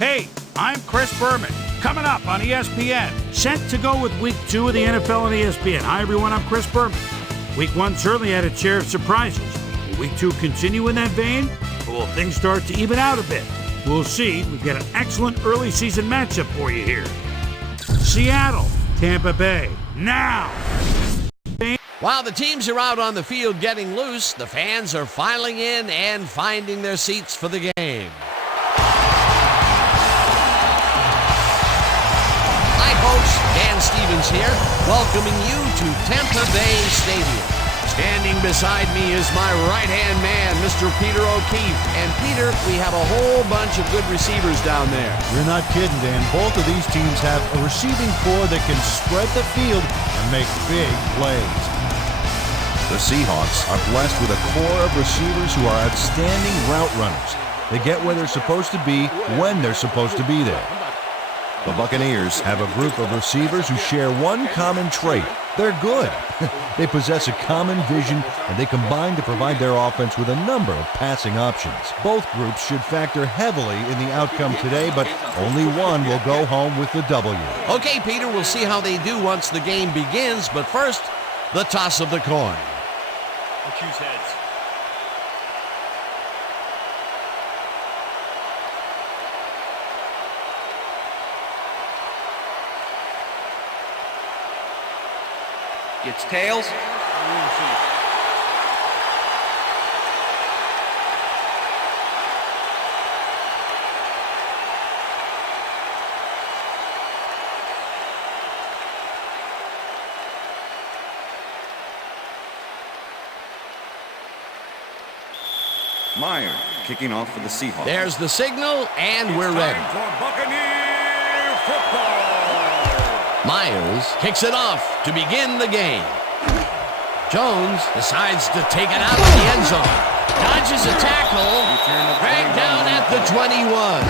Hey, I'm Chris Berman. Coming up on ESPN, set to go with Week 2 of the NFL on ESPN. Hi, everyone. I'm Chris Berman. Week 1 certainly had its share of surprises. Will Week 2 continue in that vein, or will things start to even out a bit? We'll see. We've got an excellent early season matchup for you here. Seattle, Tampa Bay, now. While the teams are out on the field getting loose, the fans are filing in and finding their seats for the game. Hi folks, Dan Stevens here, welcoming you to Tampa Bay Stadium. Standing beside me is my right-hand man, Mr. Peter O'Keefe. And Peter, we have a whole bunch of good receivers down there. You're not kidding, Dan. Both of these teams have a receiving core that can spread the field and make big plays. The Seahawks are blessed with a core of receivers who are outstanding route runners. They get where they're supposed to be when they're supposed to be there. The Buccaneers have a group of receivers who share one common trait. They're good. They possess a common vision, and they combine to provide their offense with a number of passing options. Both groups should factor heavily in the outcome today, but only one will go home with the W. Okay, Peter, we'll see how they do once the game begins, but first, the toss of the coin. I'll choose heads. Gets tails. Meyer kicking off for the Seahawks. There's the signal, and we're ready. For Buccaneer football. Myers kicks it off to begin the game. Jones decides to take it out of the end zone. Dodges a tackle. Dragged down at the 21.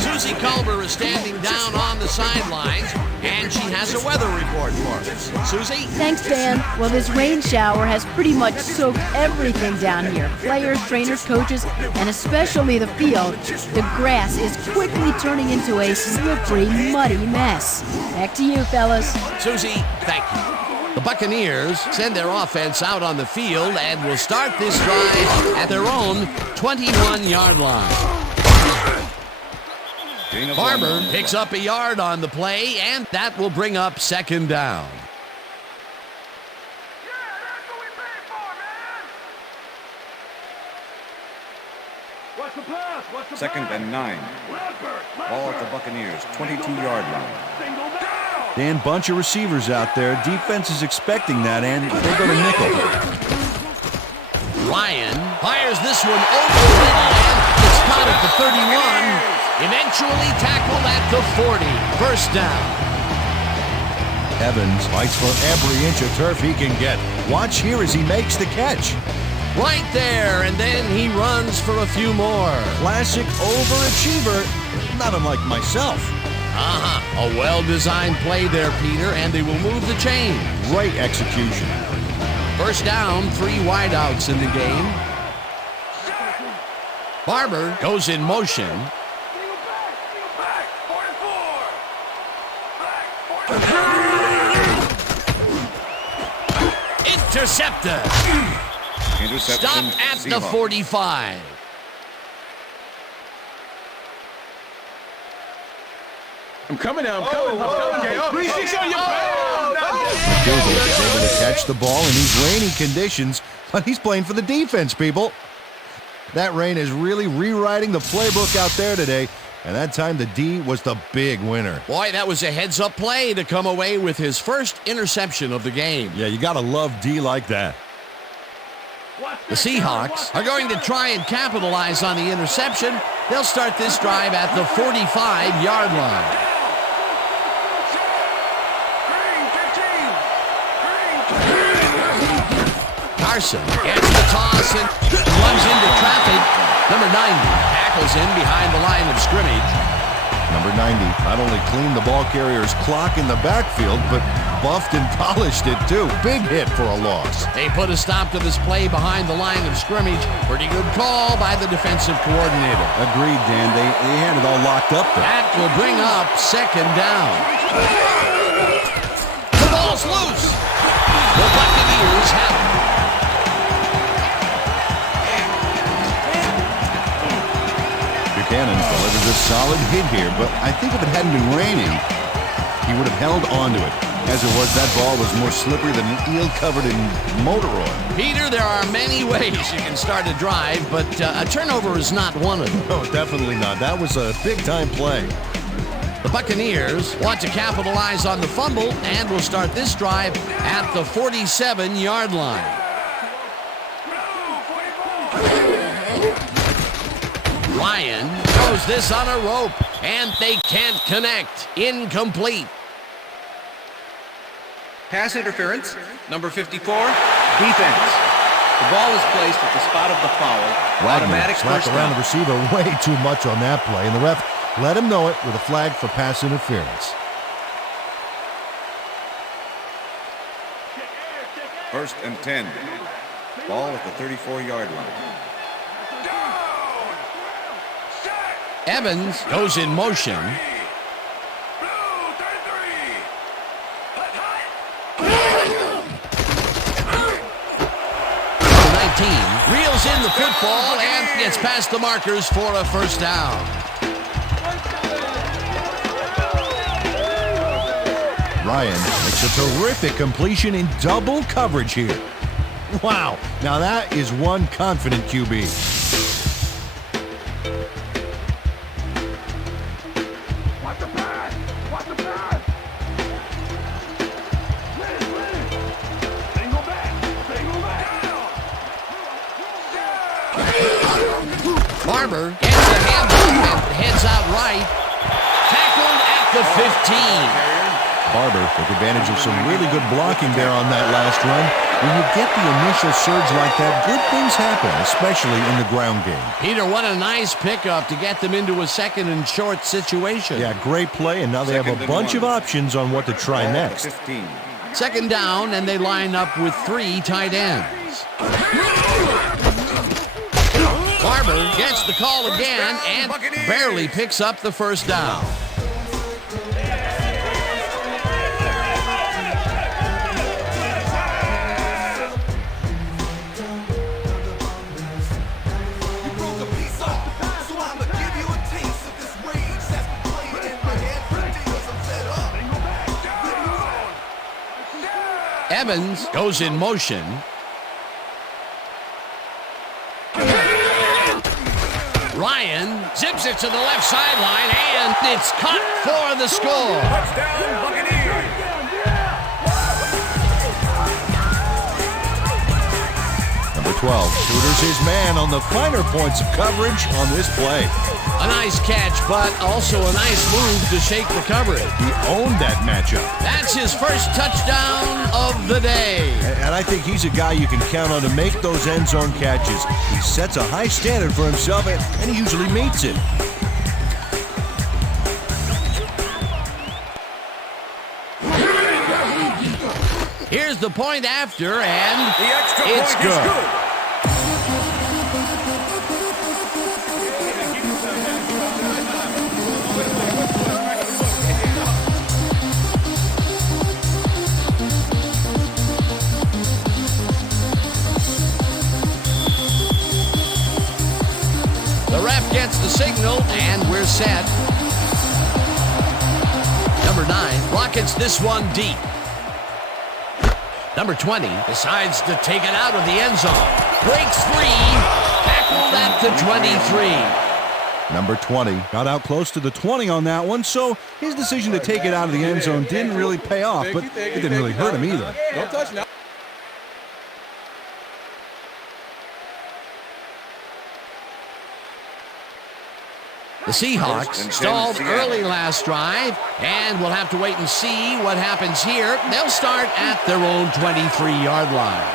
Susie Culber is standing down on the sidelines, and she has a weather report for us. Susie? Thanks, Dan. Well, this rain shower has pretty much soaked everything down here. Players, trainers, coaches, and especially the field. The grass is quickly turning into a slippery, muddy mess. Back to you, fellas. Susie, thank you. The Buccaneers send their offense out on the field and will start this drive at their own 21-yard line. Barber picks up a yard on the play, and that will bring up second down. Second and 9. Ball at the Buccaneers, 22-yard line. Dan, bunch of receivers out there. Defense is expecting that, and they go to nickel. Ryan fires this one over the middle, and it's caught at the 31. Eventually tackled at the 40. First down. Evans fights for every inch of turf he can get. Watch here as he makes the catch. Right there, and then he runs for a few more. Classic overachiever, not unlike myself. A well-designed play there, Peter, and they will move the chain. Great execution. First down, 3 wideouts in the game. Barber goes in motion. Intercepted. Stop at the 45. I'm coming now. I'm coming. Okay. Oh, 360 on your McDougal is able to catch the ball in these rainy conditions, but he's playing for the defense, people. That rain is really rewriting the playbook out there today, and that time the D was the big winner. Boy, that was a heads-up play to come away with his first interception of the game. Yeah, you gotta love D like that. The Seahawks are going to try and capitalize on the interception. They'll start this drive at the 45-yard line. Carson gets the toss and runs into traffic. Number 90 tackles him behind the line of scrimmage. Number 90 not only cleaned the ball carrier's clock in the backfield, but buffed and polished it too. Big hit for a loss. They put a stop to this play behind the line of scrimmage. Pretty good call by the defensive coordinator. Agreed, Dan. They had it all locked up there. That will bring up second down. The ball's loose. The Buccaneers have it. Buchanan delivers a solid hit here, but I think if it hadn't been raining, he would have held onto it. As it was, that ball was more slippery than an eel covered in motor oil. Peter, there are many ways you can start a drive, but a turnover is not one of them. No, definitely not. That was a big-time play. The Buccaneers want to capitalize on the fumble and will start this drive at the 47-yard line. Ryan throws this on a rope, and they can't connect. Incomplete. Pass interference, number 54, defense. The ball is placed at the spot of the foul. Automatic slapped first around down. the receiver way too much on that play, and the ref let him know it with a flag for pass interference. First and 10. Ball at the 34-yard line. Evans goes in motion. Reels in the football and gets past the markers for a first down. Ryan makes a terrific completion in double coverage here. Wow, now that is one confident QB. Barber gets the handoff and heads out right. Tackled at the 15. Barber took advantage of some really good blocking there on that last run. When you get the initial surge like that, good things happen, especially in the ground game. Peter, what a nice pickup to get them into a second and short situation. Yeah, great play, and now they have a bunch of options on what to try next. 15. Second down, and they line up with 3 tight ends. Barber gets the call again and barely picks up the first down. Evans goes in motion. Ryan zips it to the left sideline, and it's caught for the score. Touchdown, Buccaneers. Number 12 tutors his man on the finer points of coverage on this play. A nice catch, but also a nice move to shake the coverage. He owned that matchup. That's his first touchdown of the day. And I think he's a guy you can count on to make those end zone catches. He sets a high standard for himself, and he usually meets it. Here's the point after, and The extra it's point is good. good. The ref gets the signal, and we're set. Number 9 rockets this one deep. Number 20 decides to take it out of the end zone. Breaks free. Tackled at the 23. Number 20 got out close to the 20 on that one, so his decision to take it out of the end zone didn't really pay off, but it didn't really hurt him either. Don't touch now. The Seahawks stalled early last drive, and we'll have to wait and see what happens here. They'll start at their own 23-yard line.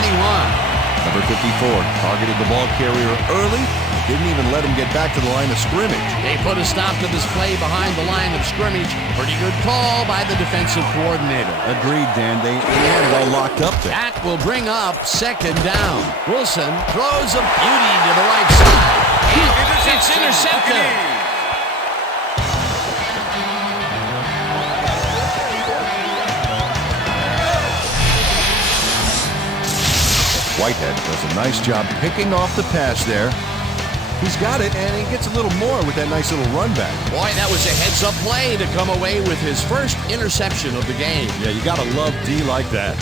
Number 54 targeted the ball carrier early, but didn't even let him get back to the line of scrimmage. They put a stop to this play behind the line of scrimmage. Pretty good call by the defensive coordinator. Agreed, Dan. They had it all locked up there. That will bring up second down. Wilson throws a beauty to the right side. And it's intercepted. Whitehead does a nice job picking off the pass there. He's got it, and he gets a little more with that nice little run back. Boy, that was a heads-up play to come away with his first interception of the game. Yeah, you got to love D like that.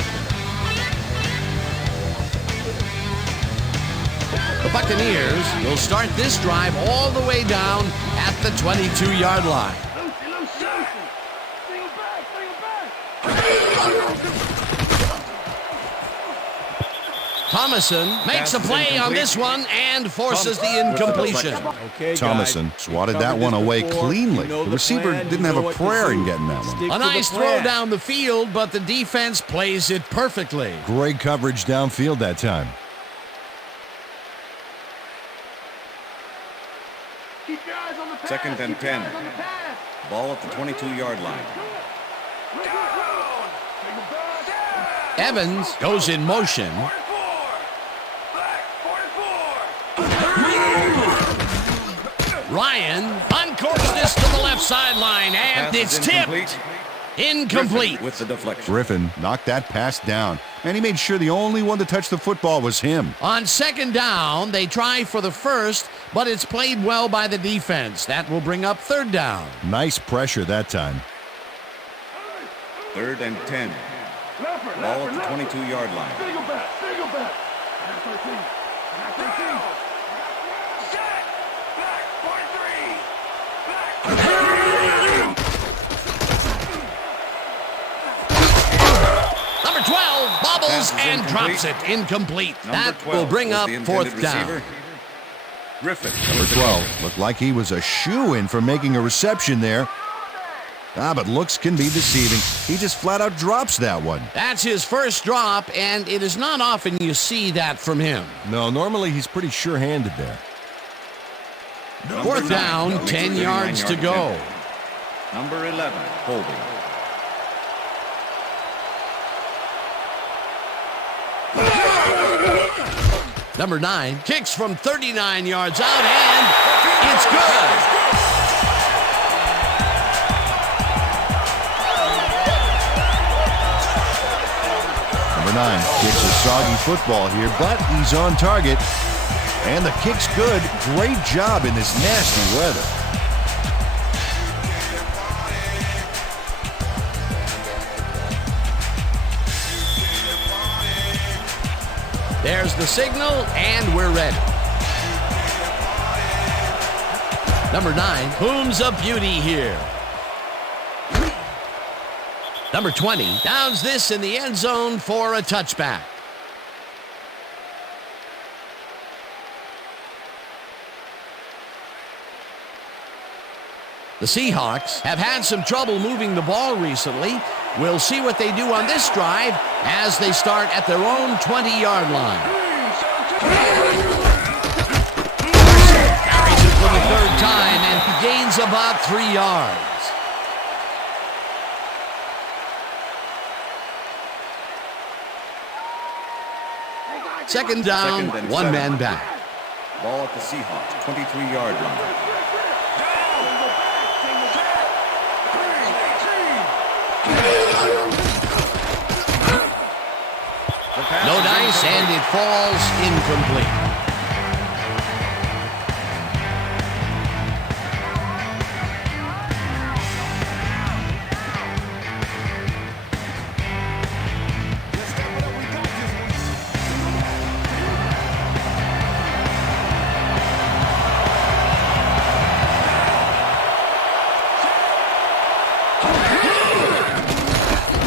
The Buccaneers will start this drive all the way down at the 22-yard line. Thomason makes a play on this one and forces the incompletion. Thomason swatted that one away cleanly. The receiver didn't have a prayer in getting that one. A nice throw down the field, but the defense plays it perfectly. Great coverage downfield that time. Second and 10. Ball at the 22-yard line. Evans goes in motion. Ryan uncorks this to the left sideline, and it's tipped. Incomplete. With the deflection. Griffin knocked that pass down, and he made sure the only one to touch the football was him. On second down, they try for the first, but it's played well by the defense. That will bring up third down. Nice pressure that time. Third and 10. Ball at the 22-yard line. Number 12 bobbles and drops it. Incomplete. That will bring up fourth down. Griffin. Number 12 looked like he was a shoo-in for making a reception there. But looks can be deceiving. He just flat out drops that one. That's his first drop, and it is not often you see that from him. No, normally he's pretty sure-handed there. Fourth down, 10 yards to go. Number 11, holding. Number 9 kicks from 39 yards out, and it's good. Number 9 kicks a soggy football here, but he's on target. And the kick's good. Great job in this nasty weather. There's the signal, and we're ready. Number 9 booms a beauty here. Number 20 downs this in the end zone for a touchback. The Seahawks have had some trouble moving the ball recently. We'll see what they do on this drive as they start at their own 20-yard line. Carries it for the third time and gains about 3 yards. Second down, one man back. Ball at the Seahawks, 23-yard line. No dice, and it falls incomplete.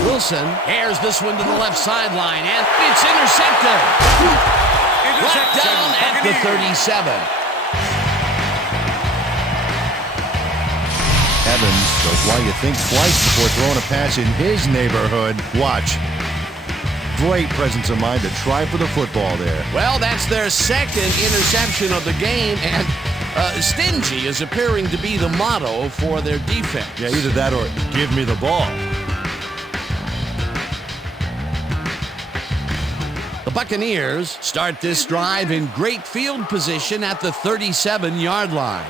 Wilson airs this one to the left sideline, and it's intercepted. Brought down at the 37. Evans knows why you think twice before throwing a pass in his neighborhood. Watch. Great presence of mind to try for the football there. Well, that's their second interception of the game, and stingy is appearing to be the motto for their defense. Yeah, either that or give me the ball. The Buccaneers start this drive in great field position at the 37-yard line.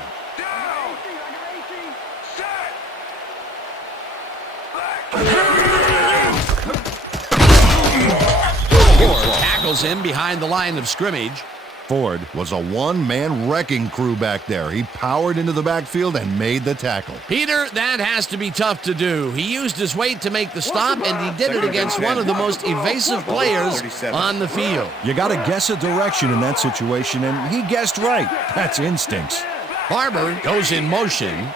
Tackles him behind the line of scrimmage. Ford was a one-man wrecking crew back there. He powered into the backfield and made the tackle. Peter, that has to be tough to do. He used his weight to make the stop, and he did it against one of the most evasive players on the field. You got to guess a direction in that situation, and he guessed right. That's instincts. Barber goes in motion.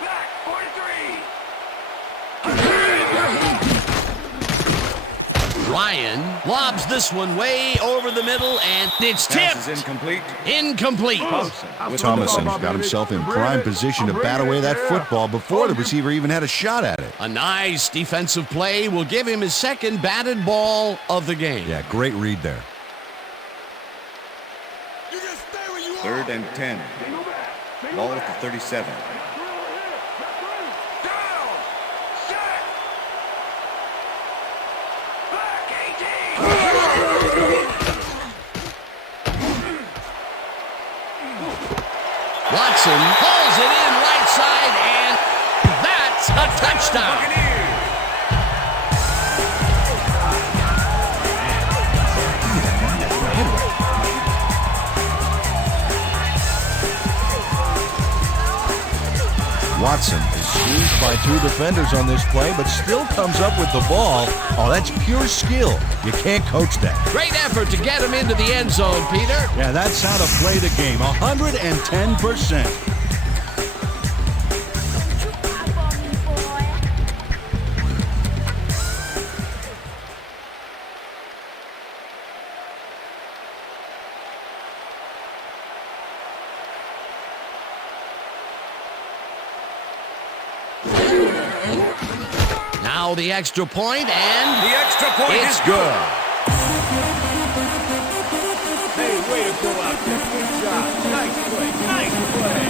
Ryan lobs this one way over the middle, and it's tipped. Pass is incomplete. Incomplete. Thomason got himself in prime position to bat away that football before the receiver even had a shot at it. A nice defensive play will give him his second batted ball of the game. Yeah, great read there. 3rd and 10. Ball at the 37. Watson pulls it in right side, and that's a touchdown. Watson is squeezed by 2 defenders on this play, but still comes up with the ball. Oh, that's pure skill. You can't coach that. Great effort to get him into the end zone, Peter. Yeah, that's how to play the game. 110%. Now the extra point, and The extra point it's is good. Hey, way to go out there. Good job. Nice play. Nice play.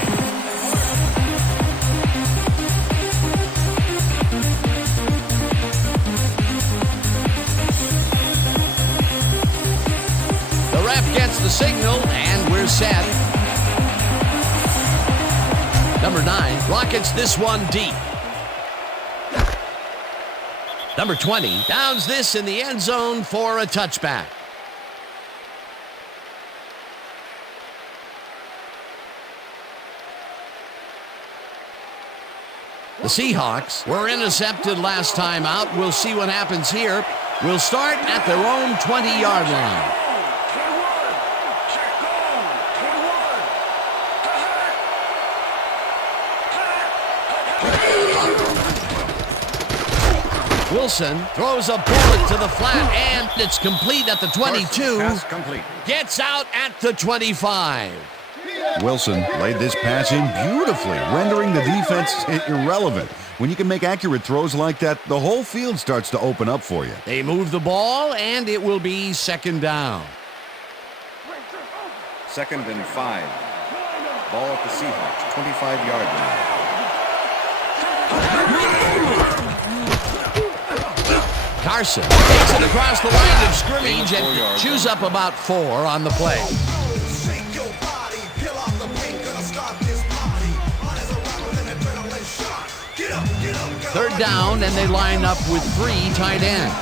The ref gets the signal, and we're set. Number 9 rockets this one deep. Number 20 downs this in the end zone for a touchback. The Seahawks were intercepted last time out. We'll see what happens here. We'll start at their own 20-yard line. Wilson throws a bullet to the flat, and it's complete at the 22. Pass complete. Gets out at the 25. Wilson laid this pass in beautifully, rendering the defense irrelevant. When you can make accurate throws like that, the whole field starts to open up for you. They move the ball, and it will be second down. 2nd and 5. Ball at the Seahawks, 25-yard line. Carson takes it across the line of scrimmage and chews up about 4 on the play. Third down, and they line up with 3 tight ends.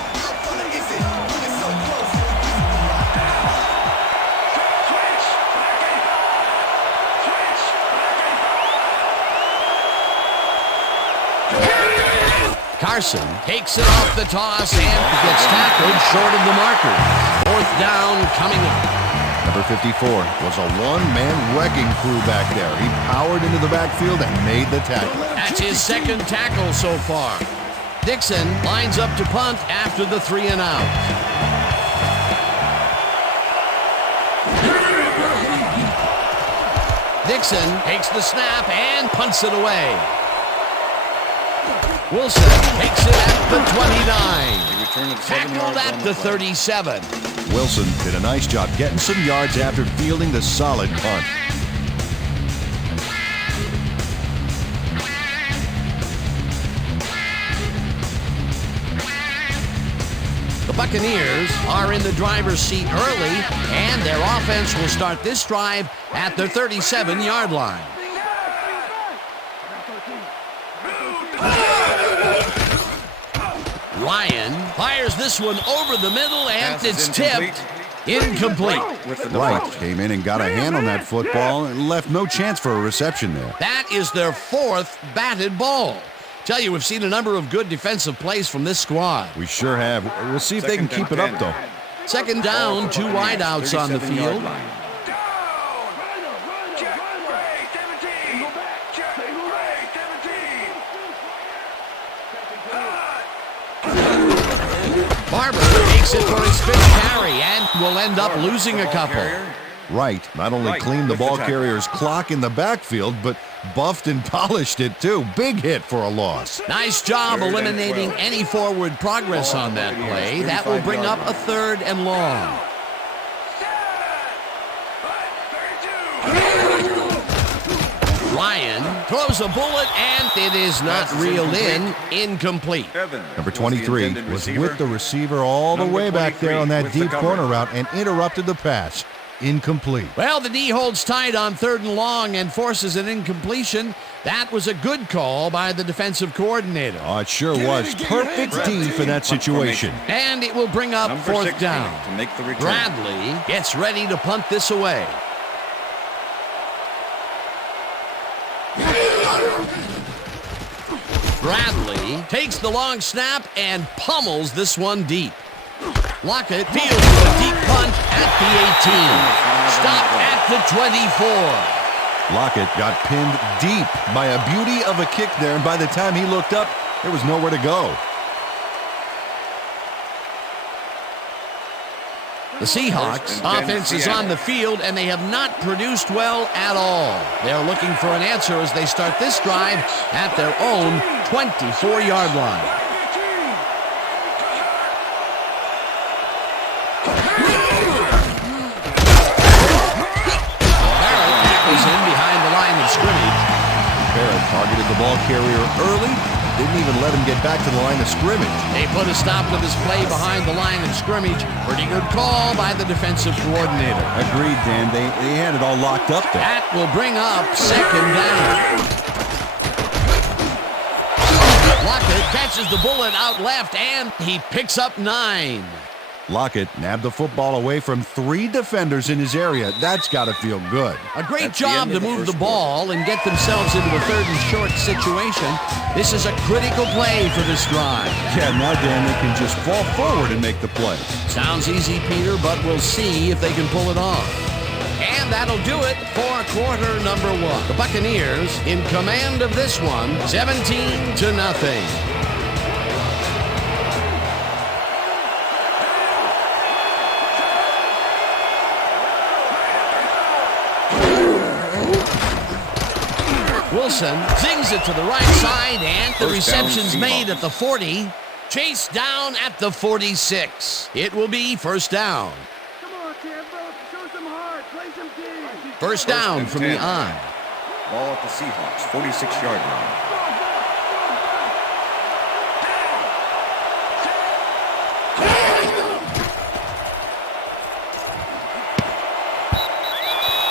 Carson takes it off the toss and gets tackled short of the marker. 4th down coming up. Number 54 was a one-man wrecking crew back there. He powered into the backfield and made the tackle. That's his second tackle so far. Dixon lines up to punt after the 3 and out. Dixon takes the snap and punts it away. Wilson takes it at the 29. Tackled at the 37. Wilson did a nice job getting some yards after fielding the solid punt. The Buccaneers are in the driver's seat early, and their offense will start this drive at their 37-yard line. Ryan fires this one over the middle, and it's tipped. Incomplete. White came in and got a hand on that football and left no chance for a reception there. That is their fourth batted ball. Tell you, we've seen a number of good defensive plays from this squad. We sure have. We'll see if they can keep it up, though. Second down, two wideouts on the field. Barber takes it for his fifth carry and will end up losing a couple. Wright not only cleaned the ball carrier's clock in the backfield, but buffed and polished it, too. Big hit for a loss. Nice job eliminating any forward progress on that play. That will bring up a 3rd and long. Ryan throws a bullet, and it is not reeled in. Incomplete. Number 23 was with the receiver all the way back there on that deep corner route and interrupted the pass. Incomplete. Well, the D holds tight on 3rd and long and forces an incompletion. That was a good call by the defensive coordinator. Oh, it sure was. Perfect D for that situation. And it will bring up 4th down. Bradley gets ready to punt this away. Bradley takes the long snap and pummels this one deep. Lockett fields a deep punt at the 18. Stop at the 24. Lockett got pinned deep by a beauty of a kick there, and by the time he looked up, there was nowhere to go. The Seahawks offense is on the field, and they have not produced well at all. They're looking for an answer as they start this drive at their own 24-yard line. Barrett tackles in behind the line of scrimmage. Barrett targeted the ball carrier early. Didn't even let him get back to the line of scrimmage. They put a stop to this play behind the line of scrimmage. Pretty good call by the defensive coordinator. Agreed, Dan. They had it all locked up there. That will bring up 2nd down. Lockett catches the bullet out left, and he picks up 9. Lockett nabbed the football away from 3 defenders in his area. That's got to feel good. A great job to move the ball and get themselves into a 3rd and short situation. This is a critical play for this drive. Yeah, now, Dan, they can just fall forward and make the play. Sounds easy, Peter, but we'll see if they can pull it off. And that'll do it for quarter number 1. The Buccaneers in command of this one, 17-0. Wilson zings it to the right side, and the reception's made at the 40. Chase down at the 46. It will be 1st down. Come on, Tampa. Show some heart. Play some team. First down from the I. Ball at the Seahawks, 46-yard line.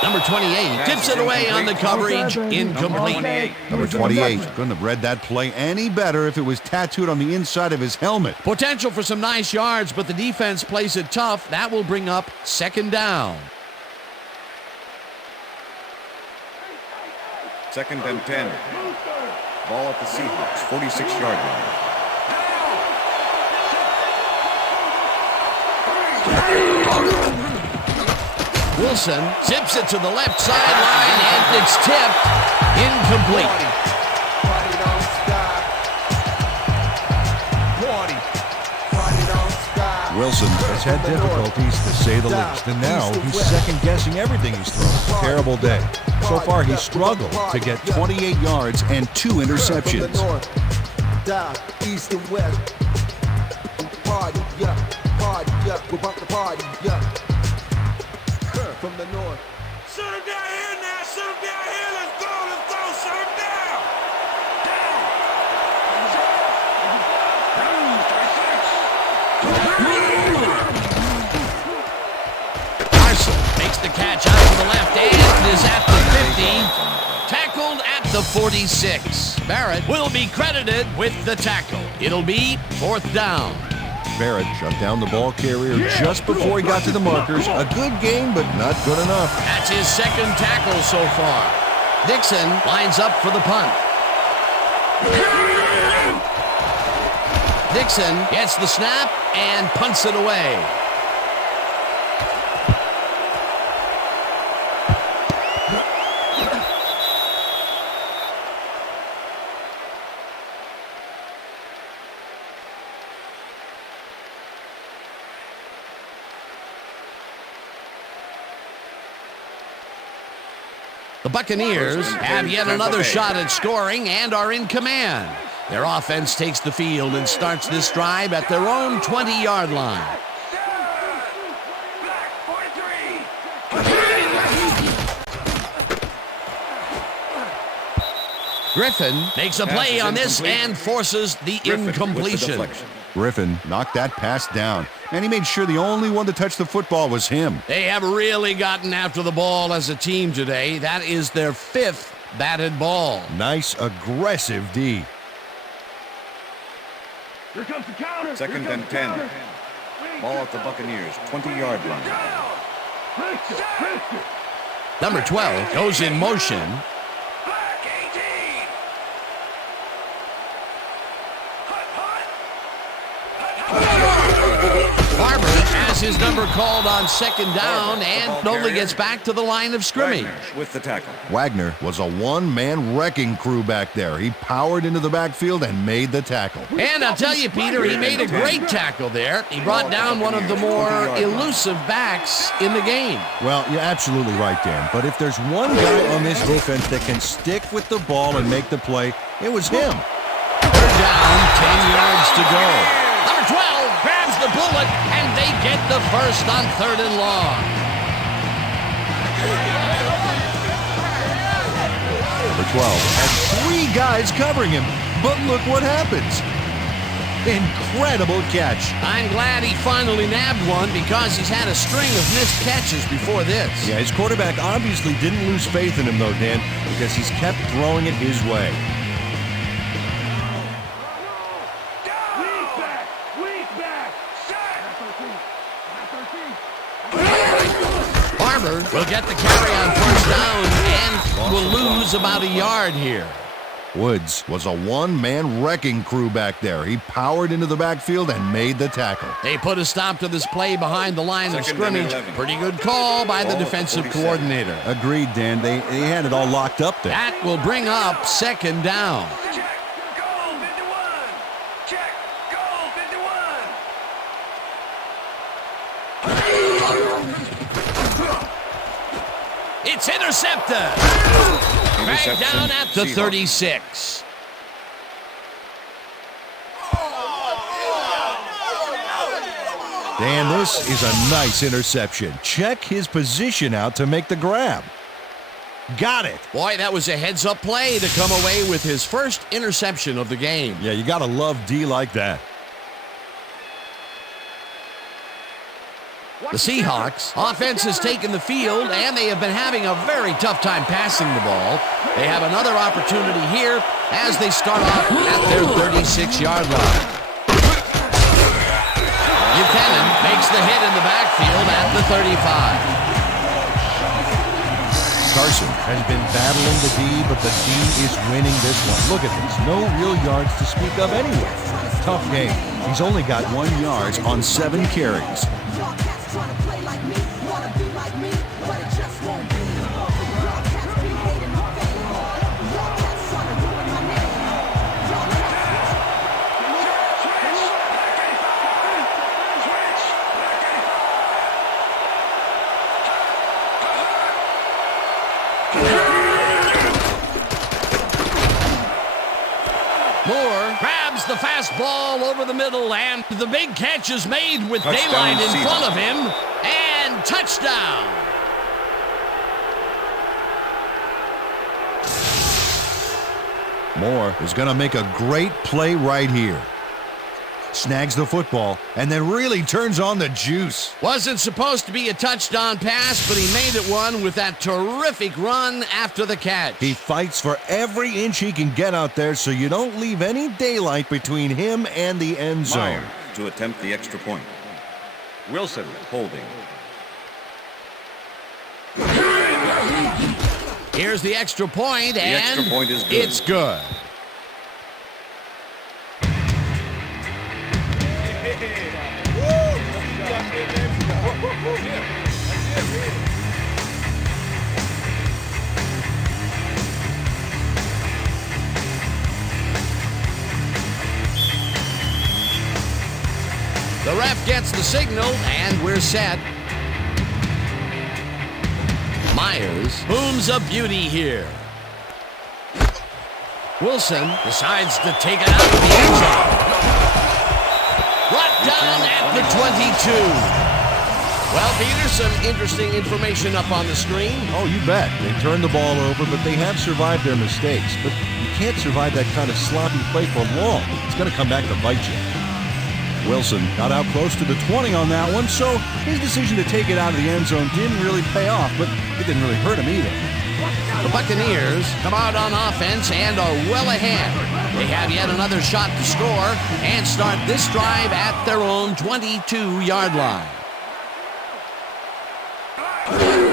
Number 28 tips it away on the coverage. Incomplete. Number 28 couldn't have read that play any better if it was tattooed on the inside of his helmet. Potential for some nice yards, but the defense plays it tough. That will bring up 2nd down. 2nd and 10. Ball at the Seahawks, 46-yard line. Wilson zips it to the left sideline, and it's tipped. Incomplete. Wilson has had difficulties, to say the least, and now he's second-guessing everything he's thrown. Terrible day. So far, he's struggled To get 28 yards and 2 interceptions. North, south, east, and west. party, yeah. We're about to party, yeah. From the north. Sit him down here now, sit him down here, let's go, sit him down. Carson makes the catch out to the left and is at the 50. Tackled at the 46. Barrett will be credited with the tackle. It'll be 4th down. Barrett shut down the ball carrier just before he got to the markers. A good game, but not good enough. That's his 2nd tackle so far. Dixon lines up for the punt. Dixon gets the snap and punts it away. The Buccaneers have yet another shot at scoring and are in command. Their offense takes the field and starts this drive at their own 20-yard line. Griffin makes a play on this and forces the incompletion. Griffin knocked that pass down, and he made sure the only one to touch the football was him. They have really gotten after the ball as a team today. That is their 5th batted ball. Nice, aggressive D. Here comes the counter. 2nd and 10. Ball at the Buccaneers, 20-yard line. Number 12 goes in motion. Barber has his number called on 2nd down and only gets back to the line of scrimmage. With the tackle. Wagner was a one-man wrecking crew back there. He powered into the backfield and made the tackle. And I'll tell you, Peter, he made a great tackle there. He brought down one of the more elusive backs in the game. Well, you're absolutely right, Dan. But if there's one guy on this defense that can stick with the ball and make the play, it was him. 3rd down, 10 yards to go. Number 12 grabs the bullet, and they get the first on 3rd and long. Number 12 had 3 guys covering him, but look what happens. Incredible catch. I'm glad he finally nabbed one because he's had a string of missed catches before this. Yeah, his quarterback obviously didn't lose faith in him, though, Dan, because he's kept throwing it his way. Barber will get the carry on 1st down and will lose about a yard here. Woods was a one-man wrecking crew back there. He powered into the backfield and made the tackle. They put a stop to this play behind the line of scrimmage. Pretty good call by the defensive coordinator. Agreed, Dan. They had it all locked up there. That will bring up 2nd down. It's intercepted. Right down at the 36. Dan, this is a nice interception. Check his position out to make the grab. Got it. Boy, that was a heads-up play to come away with his first interception of the game. Yeah, you got to love D like that. The Seahawks offense has taken the field, and they have been having a very tough time passing the ball. They have another opportunity here as they start off at their 36-yard line. Buchanan makes the hit in the backfield at the 35. Carson has been battling the D, but the D is winning this one. Look at this. No real yards to speak of anyway. Tough game. He's only got 1 yard on 7 carries. Moore grabs the the fastball over the middle, and the big catch is made with Touchdown, daylight in Seahawks. front of him, and touchdown. Moore is going to make a great play right here. Snags the football and then really turns on the juice. Wasn't supposed to be a touchdown pass, but he made it one with that terrific run after the catch. He fights for every inch he can get out there so you don't leave any daylight between him and the end zone. Myers to attempt the extra point. Wilson holding. Here's the extra point, and extra point is good. It's good. The ref gets the signal, and we're set. Myers booms a beauty here. Wilson decides to take it out of the end zone. Brought down at the 22. Well, Peter, some interesting information up on the screen. Oh, you bet. They turned the ball over, but they have survived their mistakes. But you can't survive that kind of sloppy play for long. It's going to come back to bite you. Wilson got out close to the 20 on that one, so his decision to take it out of the end zone didn't really pay off, but it didn't really hurt him either. The Buccaneers come out on offense and are well ahead. They have yet another shot to score and start this drive at their own 22-yard line. Carter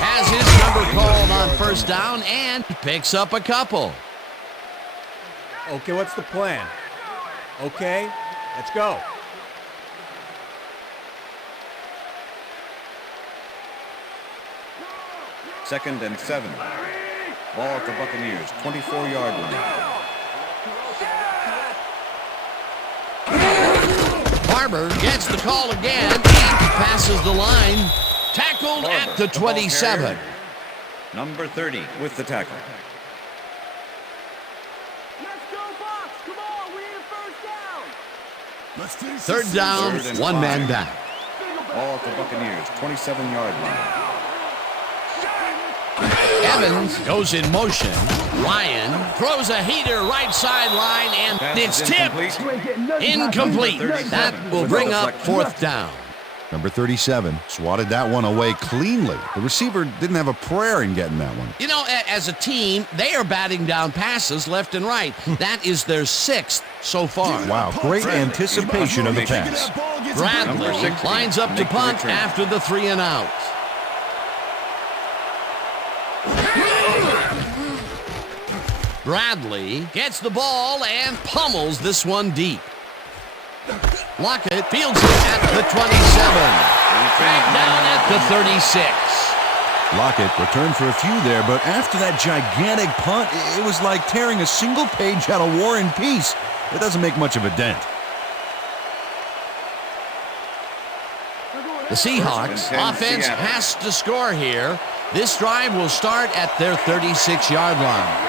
has his number called on first down and picks up a couple. Okay, what's the plan? Okay, let's go. Second and 7. Ball at the Buccaneers, 24-yard line. Barber gets the call again and passes the line. Tackled at the 27. Number 30 with the tackle. Third down, one man down. Ball at the Buccaneers, 27-yard line. Evans goes in motion. Ryan throws a heater right sideline, and it's tipped. Incomplete. That will bring up fourth down. Number 37 swatted that one away cleanly. The receiver didn't have a prayer in getting that one. You know, as a team, they are batting down passes left and right. That is their 6th so far. Wow, great anticipation of the pass. Bradley lines up to punt after the 3 and out. Bradley gets the ball and pummels this one deep. Lockett fields it at the 27. Dragged down at the 36. Lockett returned for a few there, but after that gigantic punt, it was like tearing a single page out of War and Peace. It doesn't make much of a dent. The Seahawks offense has to score here. This drive will start at their 36-yard line.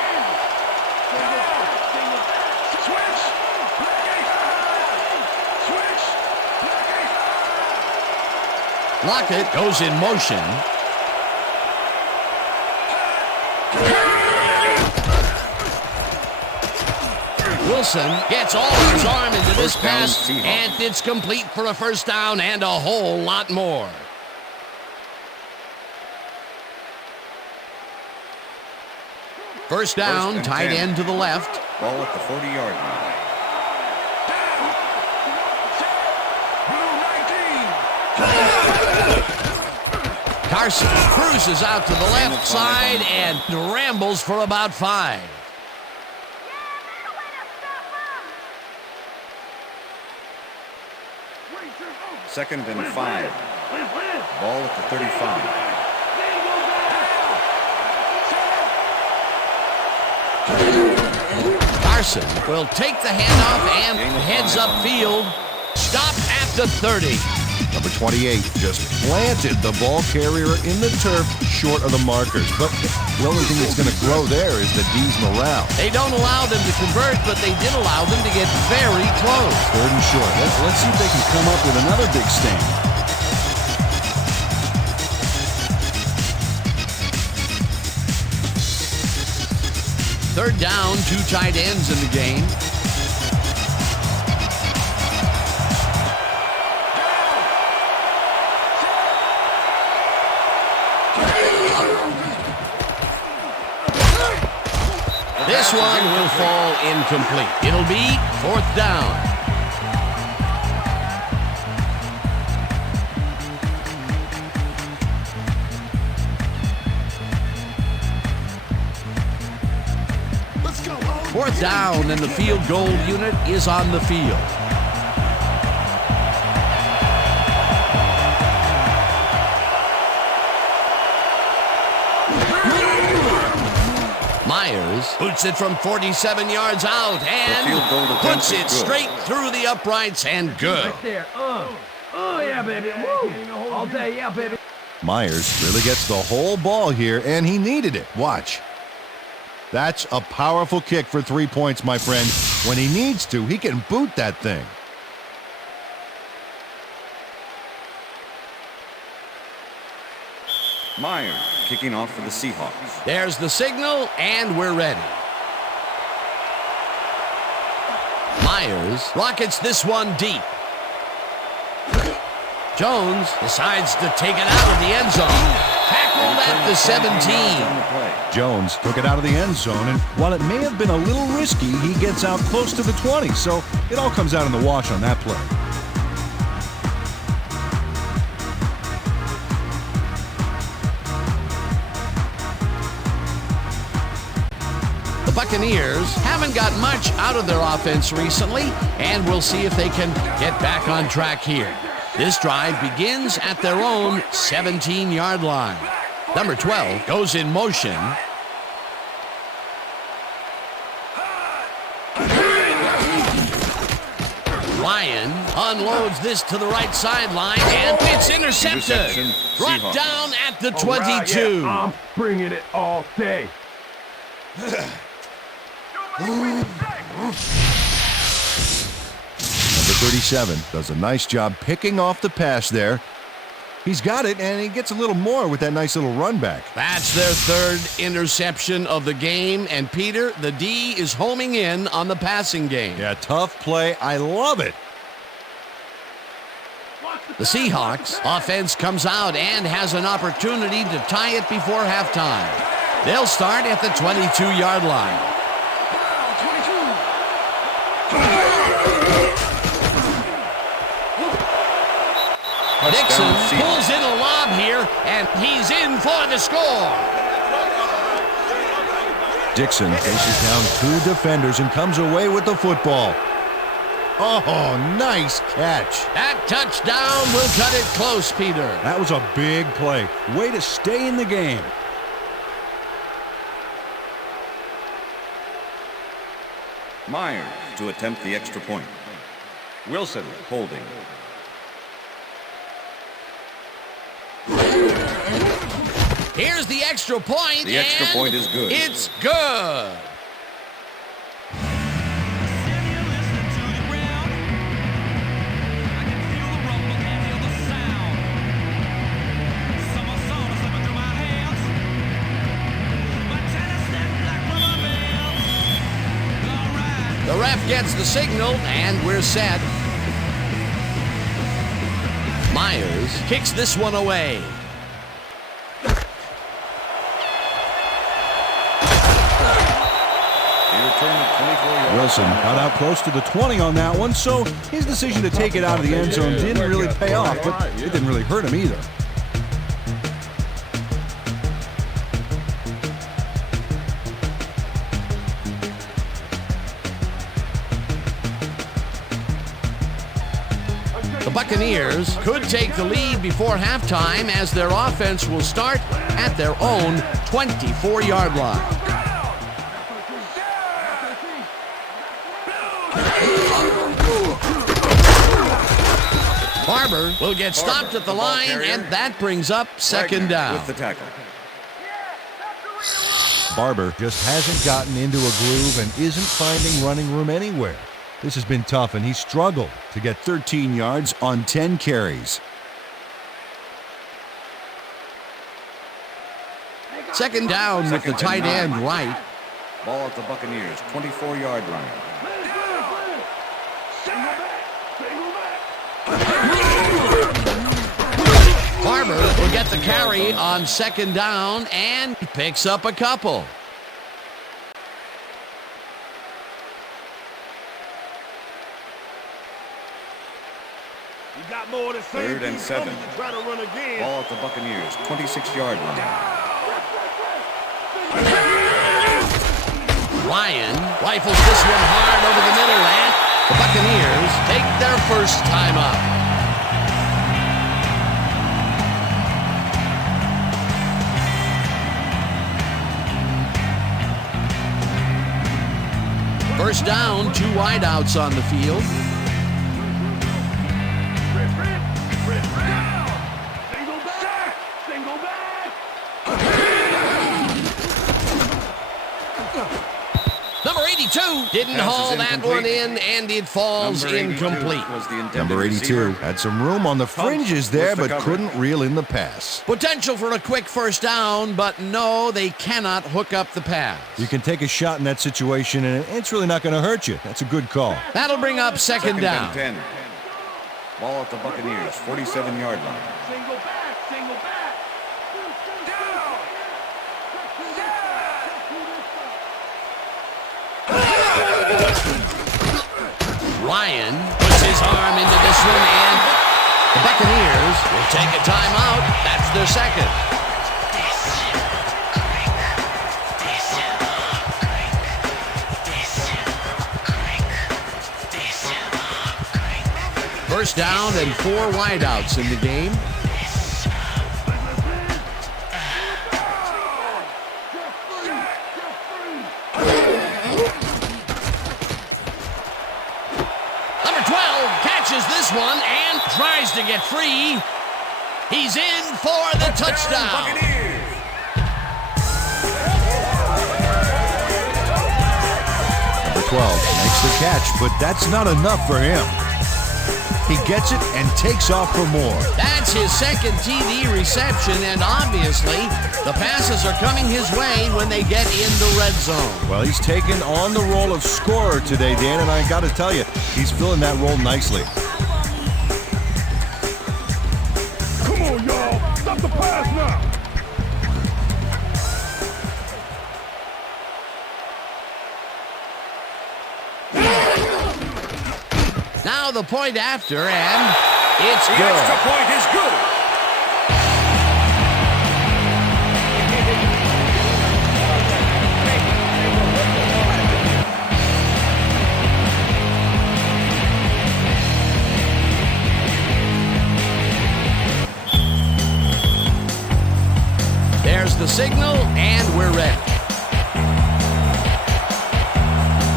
Lockett goes in motion. Wilson gets all of his arm into this pass, and it's complete for a first down and a whole lot more. First down, tight end to the left. Ball at the 40-yard line. Carson cruises out to the left side and rambles for about 5. Second and 5. Ball at the 35. Carson will take the handoff and heads upfield. Stop at the 30. The Number 28 just planted the ball carrier in the turf short of the markers. But the only thing that's going to grow there is the D's morale. They don't allow them to convert, but they did allow them to get very close. 3rd and short. Let's see if they can come up with another big stand. Third down, 2 tight ends in the game. This one will fall incomplete. It'll be 4th down. Fourth down, and the field goal unit is on the field. Myers boots it from 47 yards out and puts it straight through the uprights and good. Right there. Yeah, baby. Woo. All day, yeah, baby. Myers really gets the whole ball here, and he needed it. Watch. That's a powerful kick for 3 points, my friend. When he needs to, he can boot that thing. Myers kicking off for the Seahawks. There's the signal, and we're ready. Myers rockets this one deep. Jones decides to take it out of the end zone. Tackled at the 17. Jones took it out of the end zone, and while it may have been a little risky, he gets out close to the 20, so it all comes out in the wash on that play. The Buccaneers haven't got much out of their offense recently, and we'll see if they can get back on track here. This drive begins at their own 17-yard line. Number 12 goes in motion. Ryan unloads this to the right sideline, and it's intercepted. Brought down at the 22. Yeah, I'm bringing it all day. Number 37 does a nice job picking off the pass there. He's got it, and he gets a little more with that nice little run back. That's their 3rd interception of the game, and Peter, the D is homing in on the passing game. Yeah, tough play. I love it. The Seahawks offense comes out and has an opportunity to tie it before halftime. They'll start at the 22-yard line. Dixon pulls in a lob here, and he's in for the score. Dixon faces down 2 defenders and comes away with the football. Oh, nice catch. That touchdown will cut it close, Peter. That was a big play. Way to stay in the game. Myers to attempt the extra point. Wilson holding. Here's the extra point. The extra point is good. It's good. The ref gets the signal, and we're set. Myers kicks this one away. Wilson got out close to the 20 on that one, so his decision to take it out of the end zone didn't really pay off, but it didn't really hurt him either. The Buccaneers could take the lead before halftime as their offense will start at their own 24-yard line. Barber will get stopped at the line, and that brings up second down. With the tackle. Barber just hasn't gotten into a groove and isn't finding running room anywhere. This has been tough, and he struggled to get 13 yards on 10 carries. Second down with the tight end right. Ball at the Buccaneers, 24-yard line. Barber will get the carry on second down and picks up a couple. You got more than 3rd and 7. Try to run again. Ball at the Buccaneers, 26-yard line. Ryan rifles this one hard over the middle, and the Buccaneers take their first time up. First down, 2 wideouts on the field. Single back. Number 82 didn't haul that one in, and it falls incomplete. Number 82 had some room on the fringes there, but couldn't reel in the pass. Potential for a quick first down, but no, they cannot hook up the pass. You can take a shot in that situation, and it's really not going to hurt you. That's a good call. That'll bring up second down. And 10. Ball at the Buccaneers, 47-yard line. Single back. Ryan puts his arm into this one, and the Buccaneers will take a timeout. That's their second. First down and 4 wideouts in the game. This one and tries to get free. He's in for the touchdown. Number 12 makes the catch, but that's not enough for him. He gets it and takes off for more. That's his second TD reception, and obviously the passes are coming his way when they get in the red zone. Well, he's taken on the role of scorer today, Dan, and I got to tell you, he's filling that role nicely. Come on, y'all. Stop the pass now. Now the point after, and it's The good. extra point is good. There's the signal, and we're ready.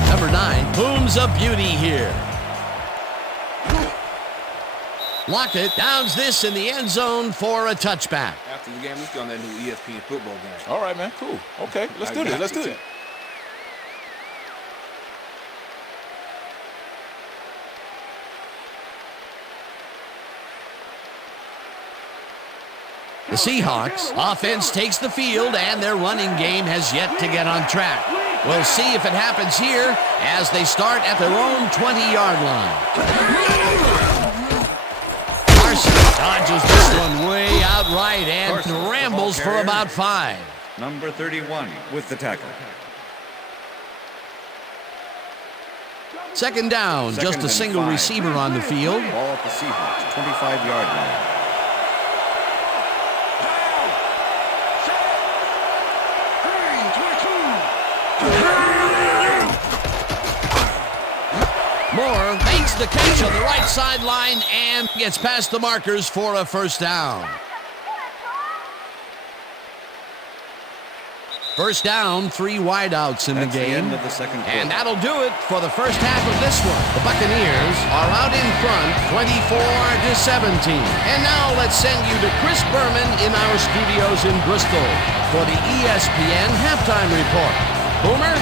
Number 9 booms a beauty here. Lockett downs this in the end zone for a touchback. After the game, let's go on that new ESPN football game. All right, man. Cool. Okay, let's do this. Let's do it. The Seahawks offense takes the field, and their running game has yet to get on track. We'll see if it happens here as they start at their own 20-yard line. Dodges this one way out right and scrambles for about 5. Number 31 with the tackle. Second down, just a single receiver on the field. Ball at the Seahawks, 25-yard line. Moore makes the catch on the right sideline and gets past the markers for a first down. First down, 3 wideouts in the game. The end of the second quarter. And that'll do it for the first half of this one. The Buccaneers are out in front, 24-17. And now let's send you to Chris Berman in our studios in Bristol for the ESPN Halftime Report. Boomer?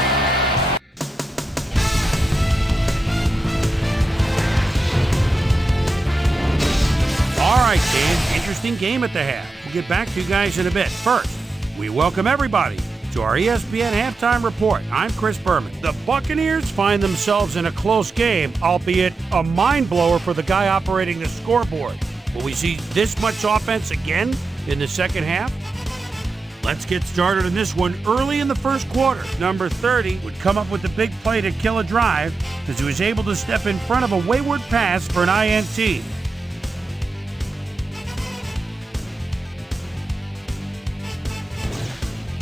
All right, Dan, interesting game at the half. We'll get back to you guys in a bit. First, we welcome everybody to our ESPN Halftime Report. I'm Chris Berman. The Buccaneers find themselves in a close game, albeit a mind-blower for the guy operating the scoreboard. Will we see this much offense again in the second half? Let's get started on this one early in the first quarter. Number 30 would come up with the big play to kill a drive as he was able to step in front of a wayward pass for an INT.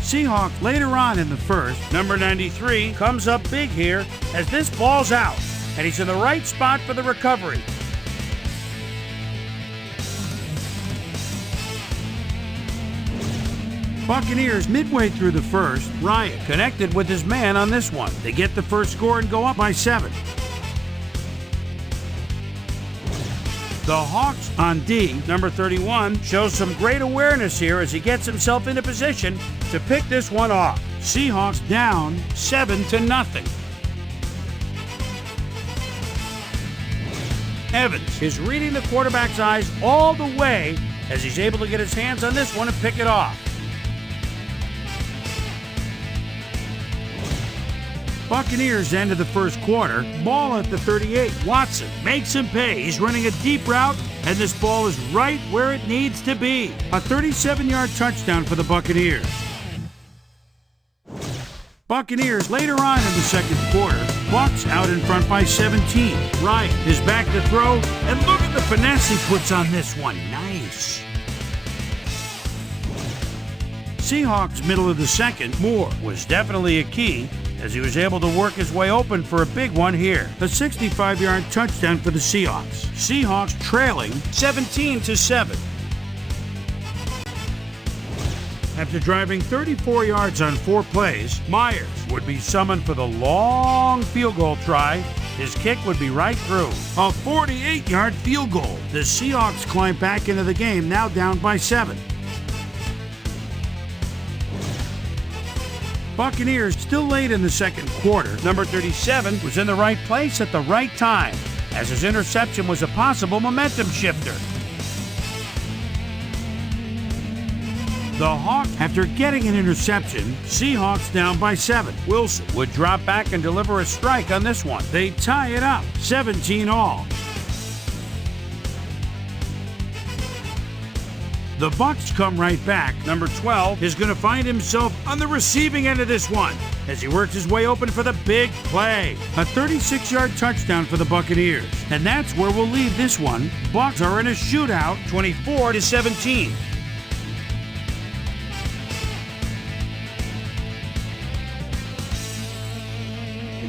Seahawks later on in the first. Number 93 comes up big here as this ball's out, and he's in the right spot for the recovery. Buccaneers midway through the first. Ryan connected with his man on this one. They get the first score and go up by 7. The Hawks on D, number 31, shows some great awareness here as he gets himself into position to pick this one off. Seahawks down 7-0. Evans is reading the quarterback's eyes all the way as he's able to get his hands on this one and pick it off. Buccaneers ended the first quarter. Ball at the 38. Watson makes him pay. He's running a deep route, and this ball is right where it needs to be. A 37-yard touchdown for the Buccaneers. Buccaneers later on in the second quarter. Bucs out in front by 17. Ryan is back to throw, and look at the finesse he puts on this one. Nice. Seahawks middle of the second. Moore was definitely a key as he was able to work his way open for a big one here. A 65-yard touchdown for the Seahawks. Seahawks trailing 17-7. After driving 34 yards on 4 plays, Myers would be summoned for the long field goal try. His kick would be right through. A 48-yard field goal. The Seahawks climb back into the game, now down by 7. Buccaneers still late in the second quarter. Number 37 was in the right place at the right time, as his interception was a possible momentum shifter. The Hawks, after getting an interception, Seahawks down by 7. Wilson would drop back and deliver a strike on this one. They tie it up, 17 all. The Bucs come right back. Number 12 is going to find himself on the receiving end of this one as he works his way open for the big play. A 36-yard touchdown for the Buccaneers. And that's where we'll leave this one. Bucs are in a shootout, 24-17.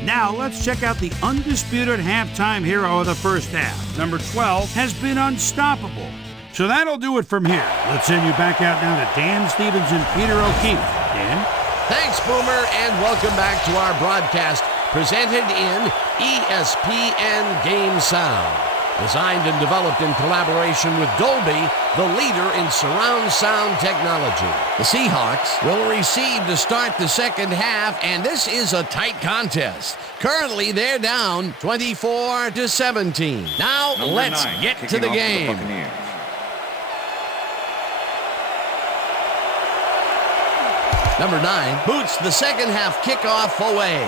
Now let's check out the undisputed halftime hero of the first half. Number 12 has been unstoppable. So that'll do it from here. Let's send you back out now to Dan Stevens and Peter O'Keefe. Dan? Thanks, Boomer, and welcome back to our broadcast presented in ESPN Game Sound. Designed and developed in collaboration with Dolby, the leader in surround sound technology. The Seahawks will receive to start the second half, and this is a tight contest. Currently, they're down 24-17. Now, let's get to the game. Number 9 boots the second half kickoff away.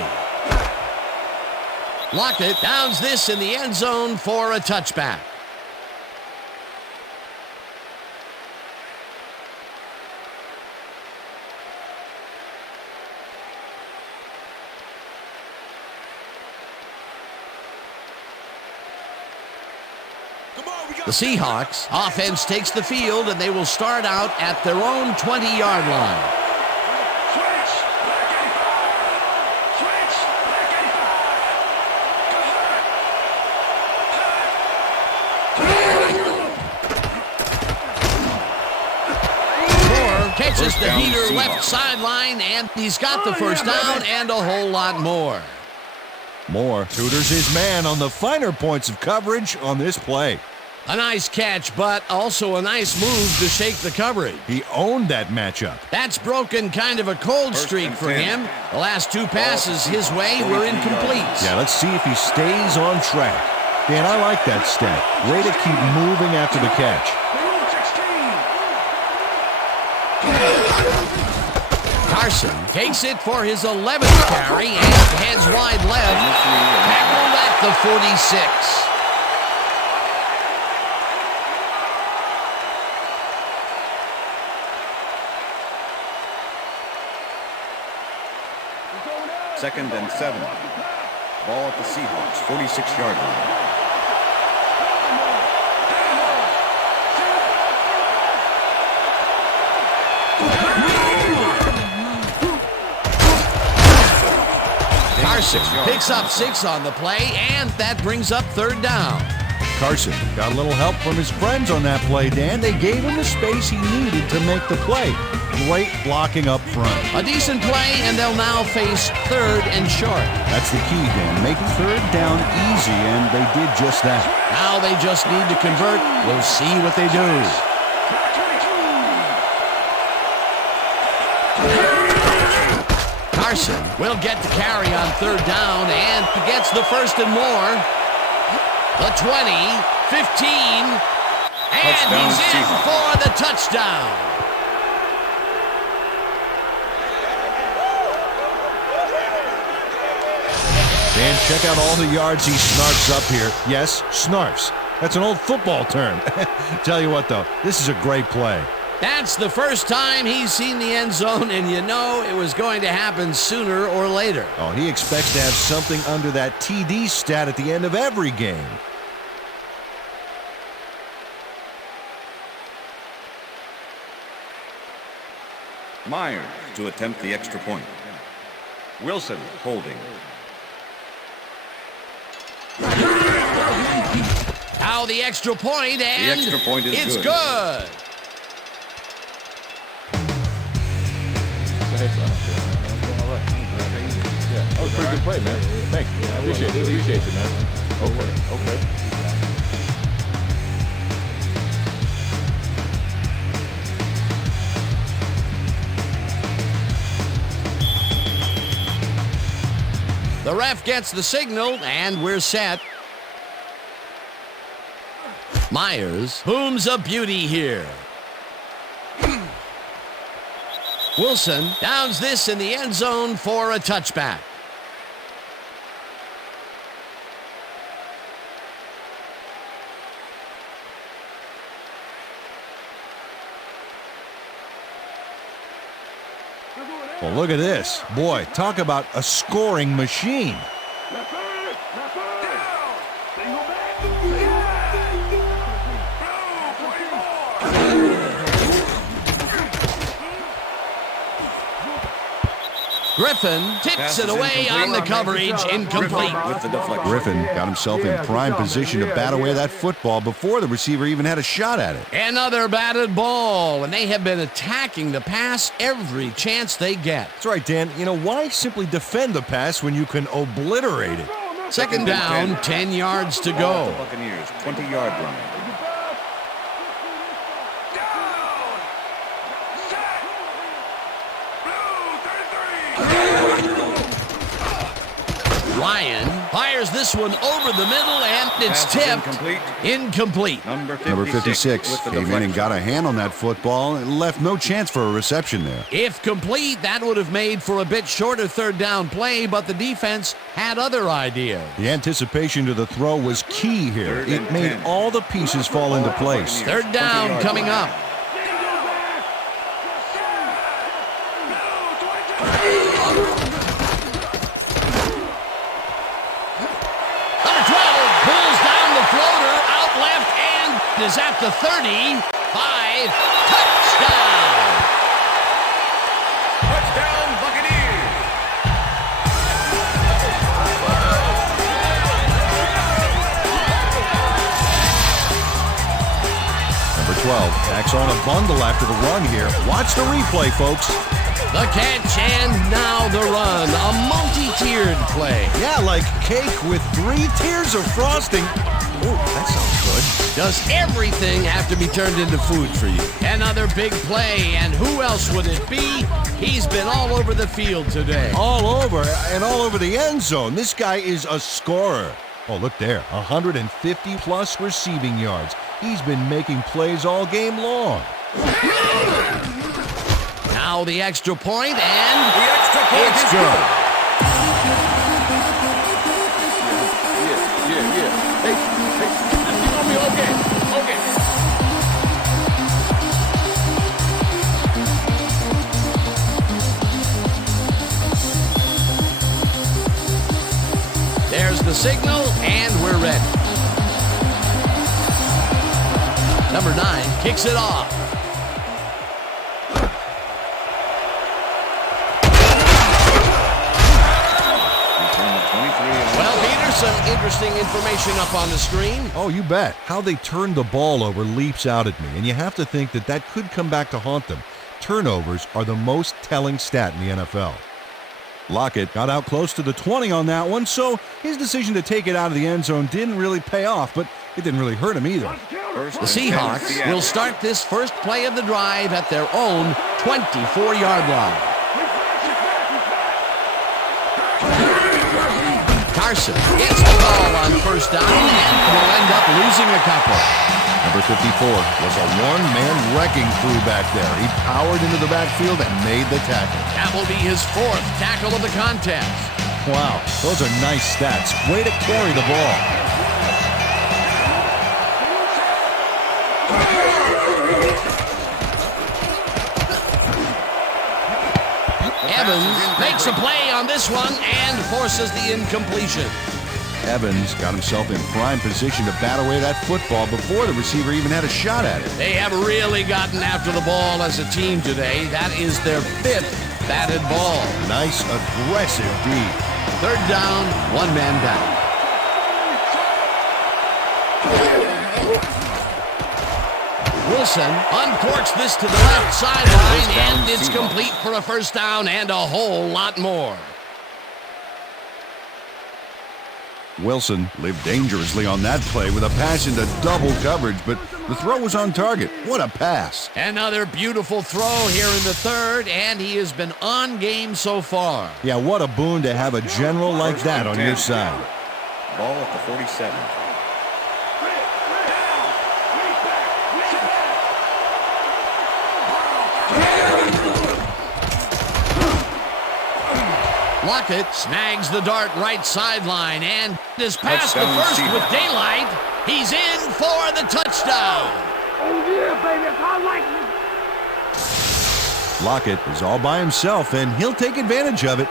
Lockett downs this in the end zone for a touchback. The Seahawks offense takes the field, and they will start out at their own 20-yard line. Launches First the down, heater Seahawks. left sideline, and he's got the first down and a whole lot more. Moore tutors his man on the finer points of coverage on this play. A nice catch, but also a nice move to shake the coverage. He owned that matchup. That's broken kind of a cold streak for him. The last two passes his way were incomplete. Yeah, let's see if he stays on track. Dan, I like that stat. Way to keep moving after the catch. Carson takes it for his 11th carry and heads wide left. Tackled at the 46. Second and 7. Ball at the Seahawks, 46-yard line. Carson picks up 6 on the play, and that brings up third down. Carson got a little help from his friends on that play, Dan. They gave him the space he needed to make the play. Great blocking up front. A decent play, and they'll now face third and short. That's the key, Dan. Make third down easy, and they did just that. Now they just need to convert. We'll see what they do. Carson will get the carry on third down, and he gets the first and more. The 20, 15, and he's in for the touchdown. Dan, check out all the yards he snarfs up here. Yes, snarfs. That's an old football term. Tell you what, though, this is a great play. That's the first time he's seen the end zone, and you know it was going to happen sooner or later. Oh, he expects to have something under that TD stat at the end of every game. Myers to attempt the extra point. Wilson holding. Now the extra point, and the extra point is it's good. That was a pretty good play, man. Thanks. I appreciate it, man. Okay. The ref gets the signal, and we're set. Myers booms a beauty here. Wilson downs this in the end zone for a touchback. Well, look at this. Boy, talk about a scoring machine. Griffin tips it away on the coverage, incomplete. With the deflection. Griffin got himself in prime position to bat away that football before the receiver even had a shot at it. Another batted ball, and they have been attacking the pass every chance they get. That's right, Dan. You know, why simply defend the pass when you can obliterate it? Second down, 10 yards to go. Buccaneers, 20-yard line. Ryan fires this one over the middle, and it's tipped. Incomplete. Number 56 came in and got a hand on that football and left no chance for a reception there. If complete, that would have made for a bit shorter third down play, but the defense had other ideas. The anticipation to the throw was key here. It made all the pieces fall into place. Third down coming up. Is at the 35. Touchdown! Touchdown, Buccaneers! Number 12. Backs on a bundle after the run here. Watch the replay, folks. The catch and now the run. A multi-tiered play. Yeah, like cake with 3 tiers of frosting. Oh, that sounds good. Does everything have to be turned into food for you? Another big play, and who else would it be? He's been all over the field today. All over, and all over the end zone. This guy is a scorer. Oh, look there, 150-plus receiving yards. He's been making plays all game long. Now the extra point, and The extra point it's is good. Yeah. Hey, you gonna be okay. There's the signal, and we're ready. Number 9 kicks it off. Well, Peter, some interesting information up on the screen. Oh, you bet. How they turned the ball over leaps out at me, and you have to think that that could come back to haunt them. Turnovers are the most telling stat in the NFL. Lockett got out close to the 20 on that one, so his decision to take it out of the end zone didn't really pay off, but it didn't really hurt him either. The Seahawks will start this first play of the drive at their own 24-yard line. Carson gets the ball on first down and will end up losing a couple. Number 54 was a one-man wrecking crew back there. He powered into the backfield and made the tackle. That will be his 4th tackle of the contest. Wow, those are nice stats. Way to carry the ball. Evans makes a play on this one and forces the incompletion. Evans got himself in prime position to bat away that football before the receiver even had a shot at it. They have really gotten after the ball as a team today. That is their 5th batted ball. Nice, aggressive D. 3rd down, 1 man down. Wilson uncorks this to the left sideline, and it's complete for a first down and a whole lot more. Wilson lived dangerously on that play with a pass into double coverage, but the throw was on target. What a pass. Another beautiful throw here in the 3rd, and he has been on game so far. Yeah, what a boon to have a general like that on your side. Ball at the 47. Lockett snags the dart right sideline and is past the first with daylight. He's in for the touchdown. Oh, yeah, baby. I like it. Lockett is all by himself, and he'll take advantage of it.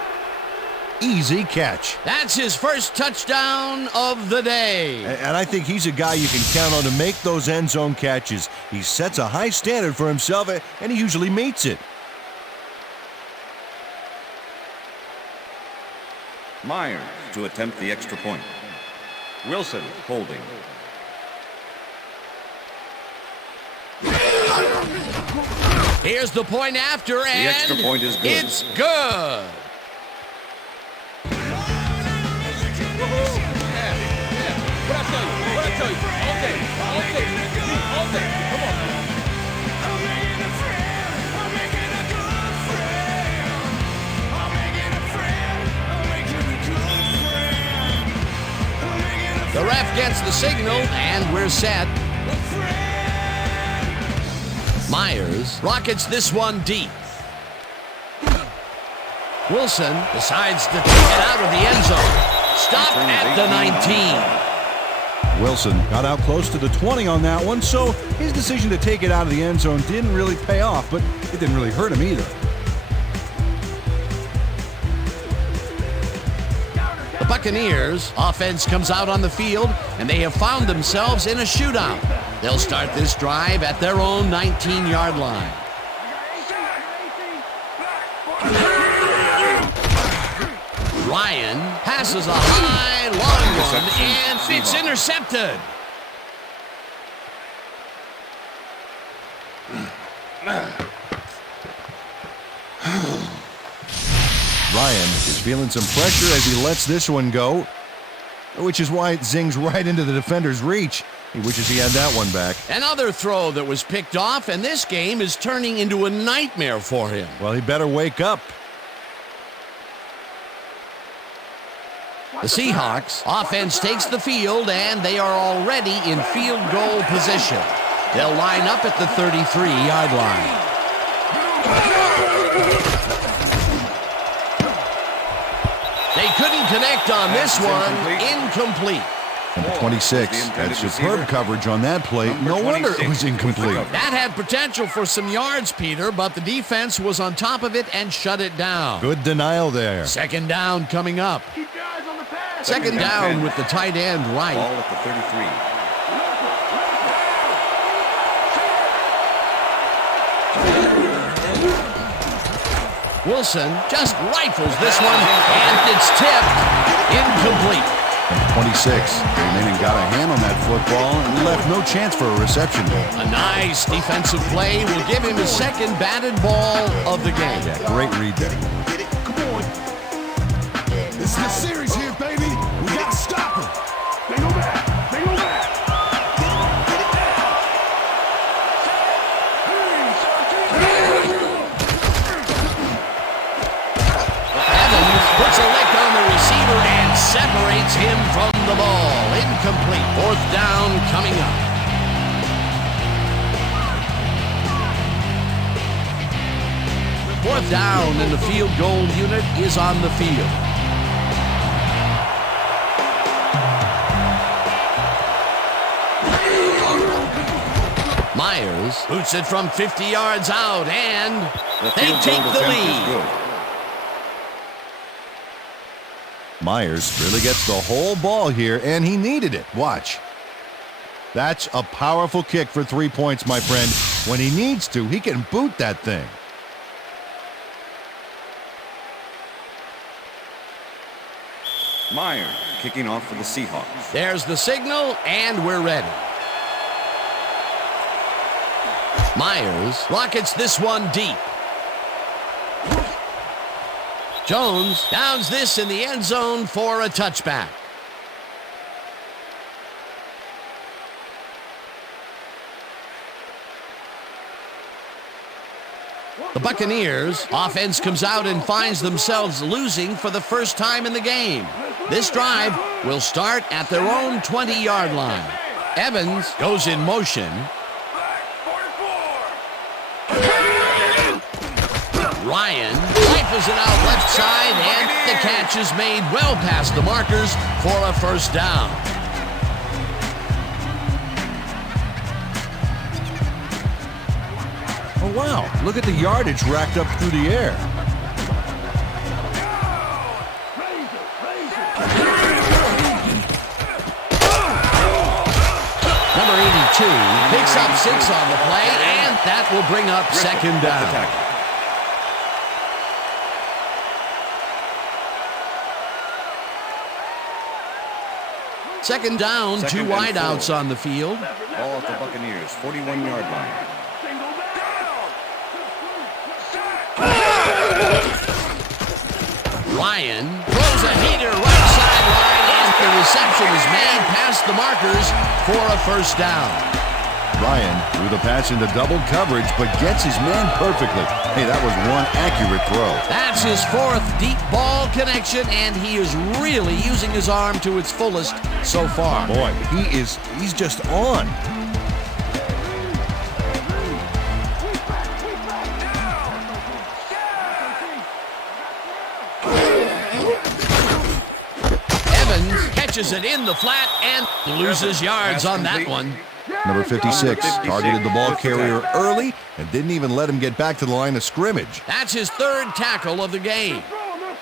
Easy catch. That's his first touchdown of the day. And I think he's a guy you can count on to make those end zone catches. He sets a high standard for himself, and he usually meets it. Myers to attempt the extra point. Wilson holding. Here's the point after, and the extra point is good. It's good. What I tell you? All day. Come on. The ref gets the signal, and we're set. Myers rockets this one deep. Wilson decides to take it out of the end zone. Stop at the 19. Wilson got out close to the 20 on that one, so his decision to take it out of the end zone didn't really pay off, but it didn't really hurt him either. The Buccaneers offense comes out on the field, and they have found themselves in a shootout. They'll start this drive at their own 19-yard line. Ryan passes a high, long one, and it's intercepted. Ryan is feeling some pressure as he lets this one go, which is why it zings right into the defender's reach. He wishes he had that one back. Another throw that was picked off, and this game is turning into a nightmare for him. Well, he better wake up. The Seahawks offense takes the field, and they are already in field goal position. They'll line up at the 33-yard line. They couldn't connect on this one. Incomplete. Number 26 had superb coverage on that play. No wonder it was incomplete. That had potential for some yards, Peter, but the defense was on top of it and shut it down. Good denial there. Second down coming up. Second down with the tight end right. Ball at the 33. Wilson just rifles this one, and it's tipped. Incomplete. Number 26 came in and got a hand on that football and left no chance for a reception. A nice defensive play will give him his second batted ball of the game. Yeah, great read there. Come on. This is the series here, baby. We got to stop him. They go back. They go back. Evans puts a lick on the receiver and separates him from the ball. Incomplete. Fourth down coming up. Fourth down, and the field goal unit is on the field. Myers boots it from 50 yards out, and they take the lead. Myers really gets the whole ball here, and he needed it. Watch. That's a powerful kick for 3 points, my friend. When he needs to, he can boot that thing. Myers kicking off for the Seahawks. There's the signal, and we're ready. Myers rockets this one deep. Jones downs this in the end zone for a touchback. The Buccaneers offense comes out and finds themselves losing for the first time in the game. This drive will start at their own 20-yard line. Evans goes in motion. Ryan rifles it out left side, and the catch is made well past the markers for a first down. Oh, wow. Look at the yardage racked up through the air. Number 82 picks up 6 on the play, and that will bring up second down. Second down, two wideouts on the field. Ball at the Buccaneers, 41-yard line. Ryan throws a heater right sideline, and the reception is made past the markers for a first down. Ryan threw the pass into double coverage, but gets his man perfectly. Hey, that was one accurate throw. That's his fourth deep ball connection, and he is really using his arm to its fullest so far. Boy, he's just on. Evans catches it in the flat and loses yards on that one. Number 56 targeted the ball carrier early and didn't even let him get back to the line of scrimmage. That's his third tackle of the game.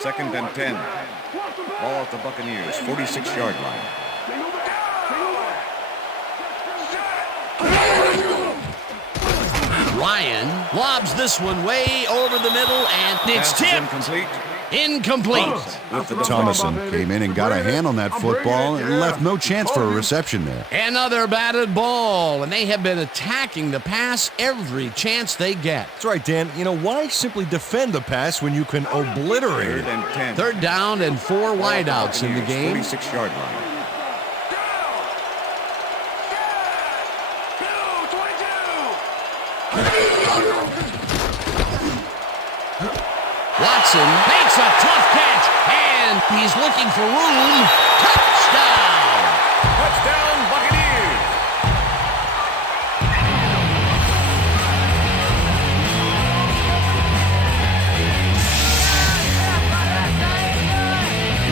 Second and 10. Ball at the Buccaneers, 46-yard line. Ryan lobs this one way over the middle, and it's tipped. Incomplete. Incomplete. Thomason came in and got a hand on that football and left no chance for a reception there. Another batted ball, and they have been attacking the pass every chance they get. That's right, Dan. You know, why simply defend the pass when you can obliterate it? 3rd down and 4 wideouts in the game. 46-yard line. Watson makes a tough catch, and he's looking for room. Touchdown! Touchdown, Buccaneers!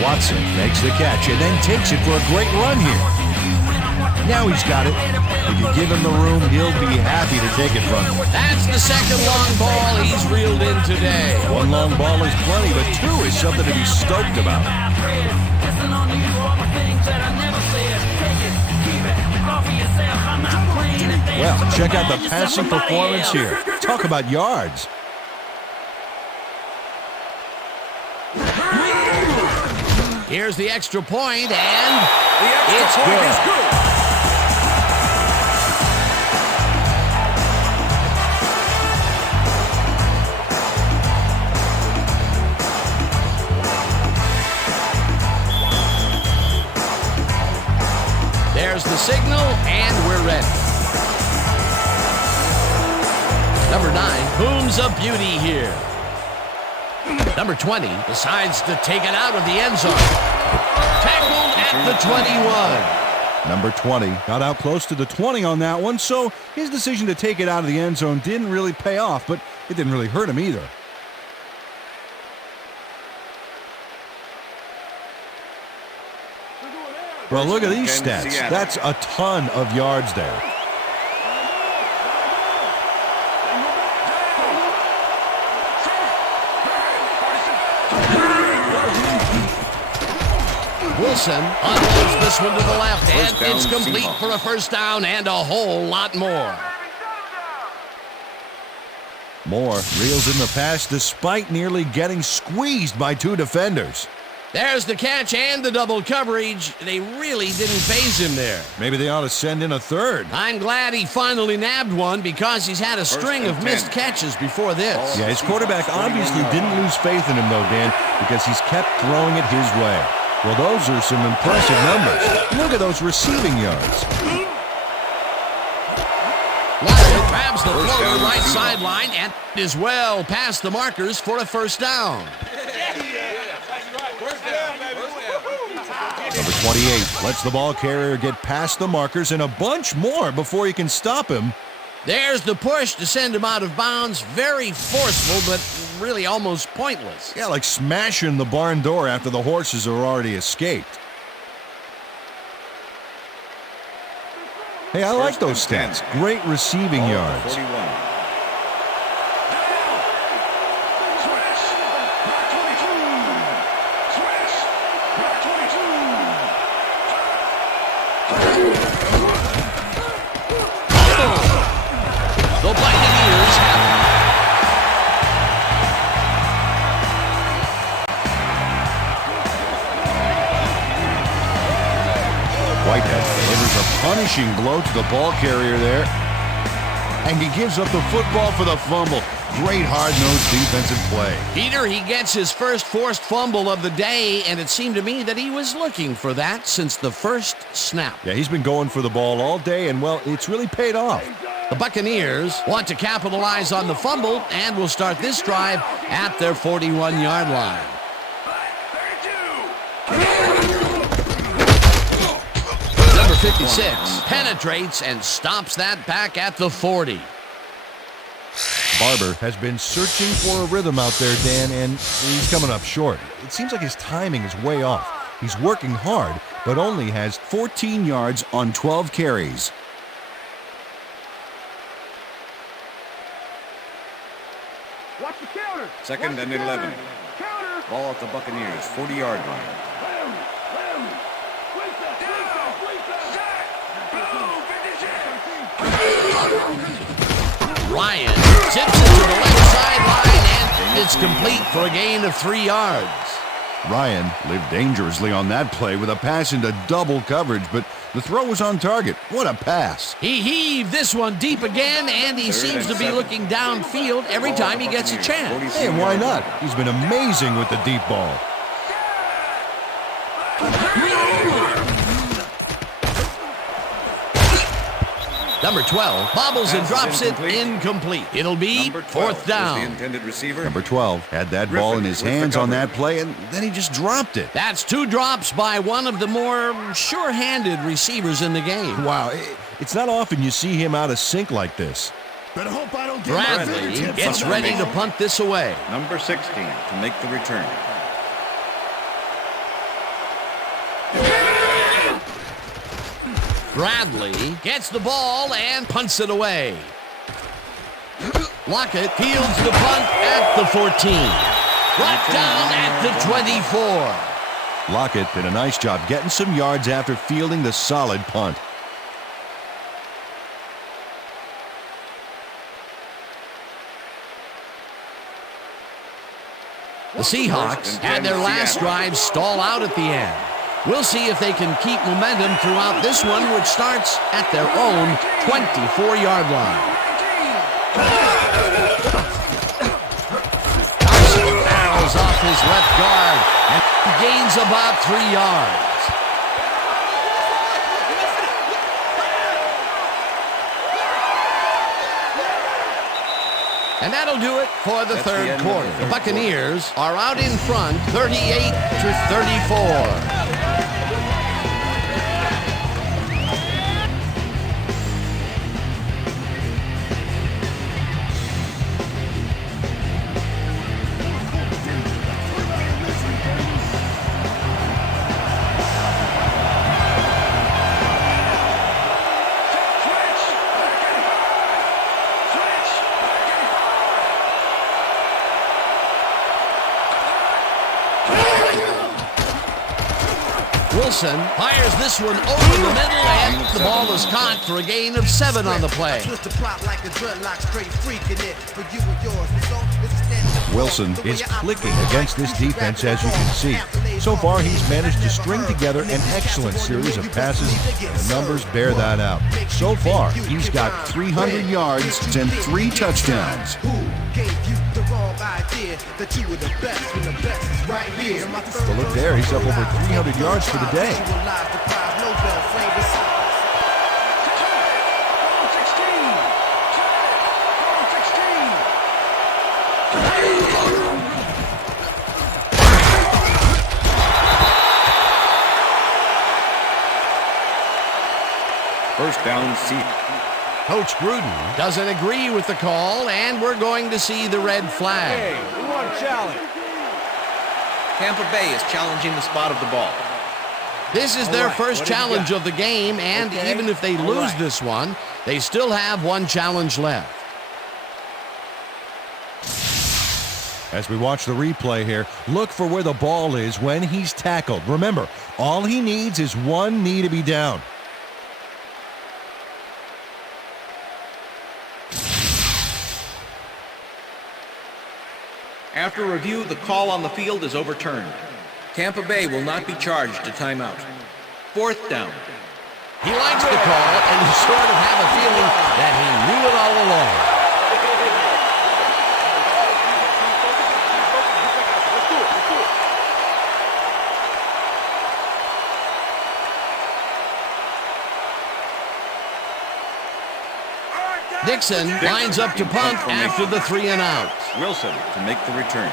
Watson makes the catch and then takes it for a great run here. Now he's got it. If you give him the room, he'll be happy to take it from you. That's the 2nd long ball he's reeled in today. 1 long ball is plenty, but 2 is something to be stoked about. Well, check out the passing performance here. Talk about yards. Here's the extra point, and it's good. There's the signal, and we're ready. Number 9 booms a beauty here. Number 20 decides to take it out of the end zone. Tackled at the 21. Number 20 got out close to the 20 on that one, so his decision to take it out of the end zone didn't really pay off, but it didn't really hurt him either. Well, look at these stats. That's a ton of yards there. Wilson unloads this one to the left, and it's complete for a 1st down and a whole lot more. Moore reels in the pass despite nearly getting squeezed by 2 defenders. There's the catch and the double coverage. They really didn't faze him there. Maybe they ought to send in a 3rd. I'm glad he finally nabbed one because he's had a string of missed catches before this. Yeah, his quarterback obviously didn't lose faith in him, though, Dan, because he's kept throwing it his way. Well, those are some impressive numbers. Look at those receiving yards. Lyle grabs the floater right sideline and is well past the markers for a 1st down. Number 28 lets the ball carrier get past the markers and a bunch more before he can stop him. There's the push to send him out of bounds. Very forceful, but really almost pointless. Yeah, like smashing the barn door after the horses are already escaped. Hey, I like those stats. Great receiving yards. 41. The Buccaneers have Whitehead delivers a punishing blow to the ball carrier there. And he gives up the football for the fumble. Great hard-nosed defensive play. Peter, he gets his first forced fumble of the day, and it seemed to me that he was looking for that since the first snap. Yeah, he's been going for the ball all day, and, well, it's really paid off. The Buccaneers want to capitalize on the fumble and will start this drive at their 41-yard line. Number 56 penetrates and stops that back at the 40. Barber has been searching for a rhythm out there, Dan, and he's coming up short. It seems like his timing is way off. He's working hard, but only has 14 yards on 12 carries. Watch the counter. 2nd and 11. Ball at the Buccaneers, 40-yard line. Ryan tips it to the left sideline, and it's complete for a gain of 3 yards. Ryan lived dangerously on that play with a pass into double coverage, but the throw was on target. What a pass. He heaved this one deep again, and he seems to be looking downfield every time he gets a chance. Hey, why not? He's been amazing with the deep ball. Number 12 bobbles and drops it incomplete. It'll be 4th down. Number 12 had that ball in his hands on that play, and then he just dropped it. That's 2 drops by one of the more sure-handed receivers in the game. Wow, it's not often you see him out of sync like this. Better hope I don't get Bradley gets ready to punt this away. Number 16 to make the return. Bradley gets the ball and punts it away. Lockett fields the punt at the 14. Brought down at the 24. Lockett did a nice job getting some yards after fielding the solid punt. The Seahawks had their last drive stall out at the end. We'll see if they can keep momentum throughout this one, which starts at their own 24-yard line. Carson barrels off his left guard and gains about 3 yards. And that'll do it for the third quarter. The Buccaneers are out in front, 38-34. Wilson fires this one over the middle, and the ball is caught for a gain of 7 on the play. Wilson is clicking against this defense, as you can see. So far, he's managed to string together an excellent series of passes, and the numbers bear that out. So far, he's got 300 yards and 3 touchdowns. So look there, he's up over 300 yards for the day. First down, Seahawks. Coach Gruden doesn't agree with the call, and we're going to see the red flag. Hey, we want a challenge. Tampa Bay is challenging the spot of the ball. This is their first challenge of the game, and even if they lose this one, they still have 1 challenge left. As we watch the replay here, look for where the ball is when he's tackled. Remember, all he needs is 1 knee to be down. After review, the call on the field is overturned. Tampa Bay will not be charged a timeout. 4th down. He likes the call, and you sort of have a feeling that he knew it all along. Dixon lines up to punt after the 3 and out. Wilson to make the return.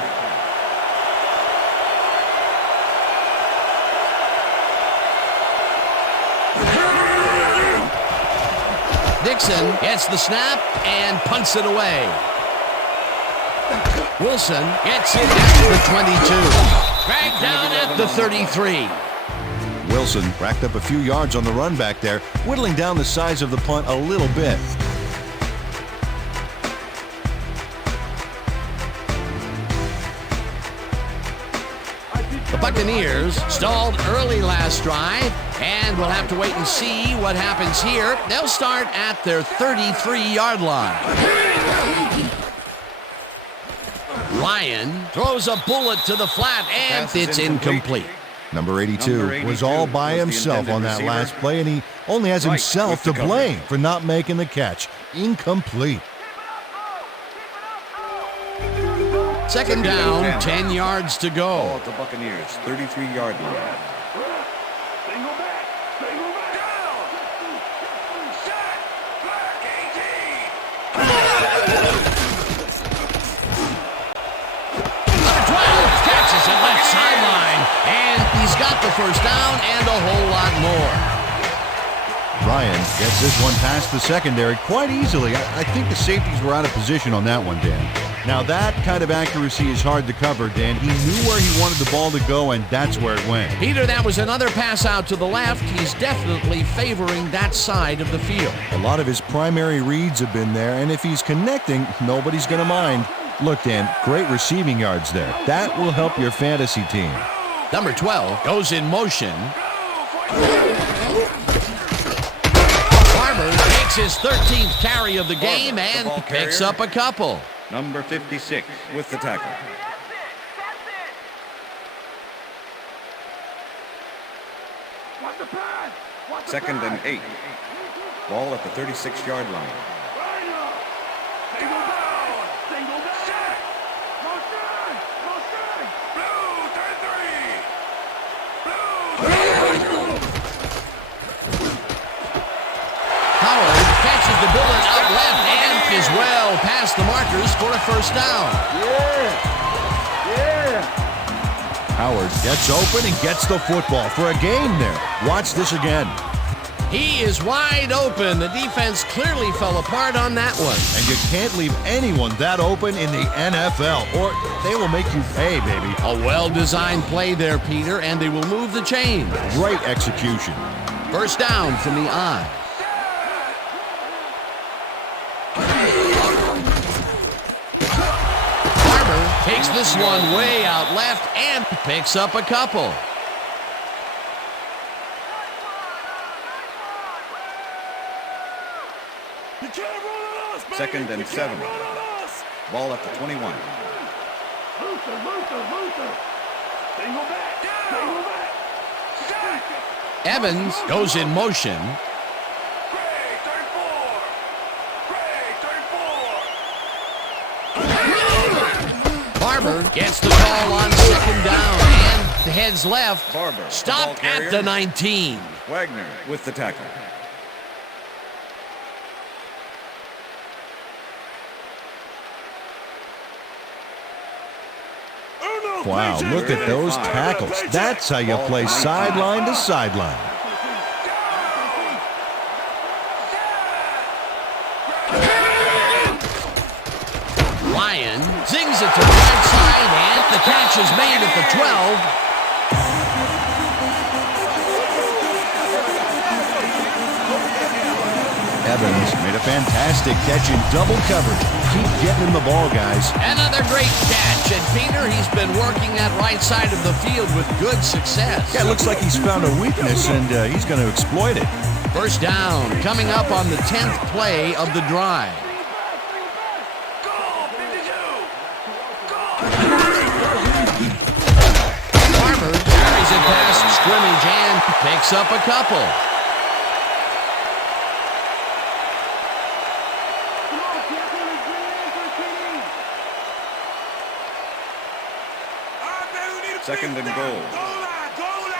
Dixon gets the snap and punts it away. Wilson gets it at the 22. Dragged down at the 33. Wilson racked up a few yards on the run back there, whittling down the size of the punt a little bit. The Buccaneers stalled early last drive, and we'll have to wait and see what happens here. They'll start at their 33-yard line. Ryan throws a bullet to the flat, and it's incomplete. Number 82 was all by himself on that last play, and he only has himself to blame for not making the catch. Incomplete. Second down, 10 yards to go. Ball at the Buccaneers, 33-yard line. Sideline, and he's got the first down and a whole lot more. Ryan gets this one past the secondary quite easily. I think the safeties were out of position on that one, Dan. Now that kind of accuracy is hard to cover, Dan. He knew where he wanted the ball to go, and that's where it went. Peter, that was another pass out to the left. He's definitely favoring that side of the field. A lot of his primary reads have been there, and if he's connecting, nobody's going to mind. Look, Dan, great receiving yards there. That will help your fantasy team. Number 12 goes in motion. Barber makes his 13th carry of the game and picks up a couple. Number 56 with the tackle. Second and 8. Ball at the 36-yard line. Howard catches the bullet up left and is well past the markers for a first down. Howard gets open and gets the football for a gain there. Watch this again. He is wide open. The defense clearly fell apart on that one. And you can't leave anyone that open in the NFL, or they will make you pay, baby. A well-designed play there, Peter, and they will move the chain. Great execution. First down from the eye. Takes this one way out left and picks up a couple. Second and 7. Ball at the 21. Evans goes in motion. Barber gets the call on second down and heads left. Barber, stopped at the 19. Wagner with the tackle. Wow, look at those tackles. That's how you play sideline to sideline. Ryan zings it to the right side, and the catch is made at the 12. Evans made a fantastic catch in double coverage. Keep getting him the ball, guys. Another great catch, and Peter, he's been working that right side of the field with good success. Yeah, it looks like he's found a weakness, and he's going to exploit it. First down, coming up on the 10th play of the drive. Barber carries it past scrimmage and picks up a couple. Second and goal.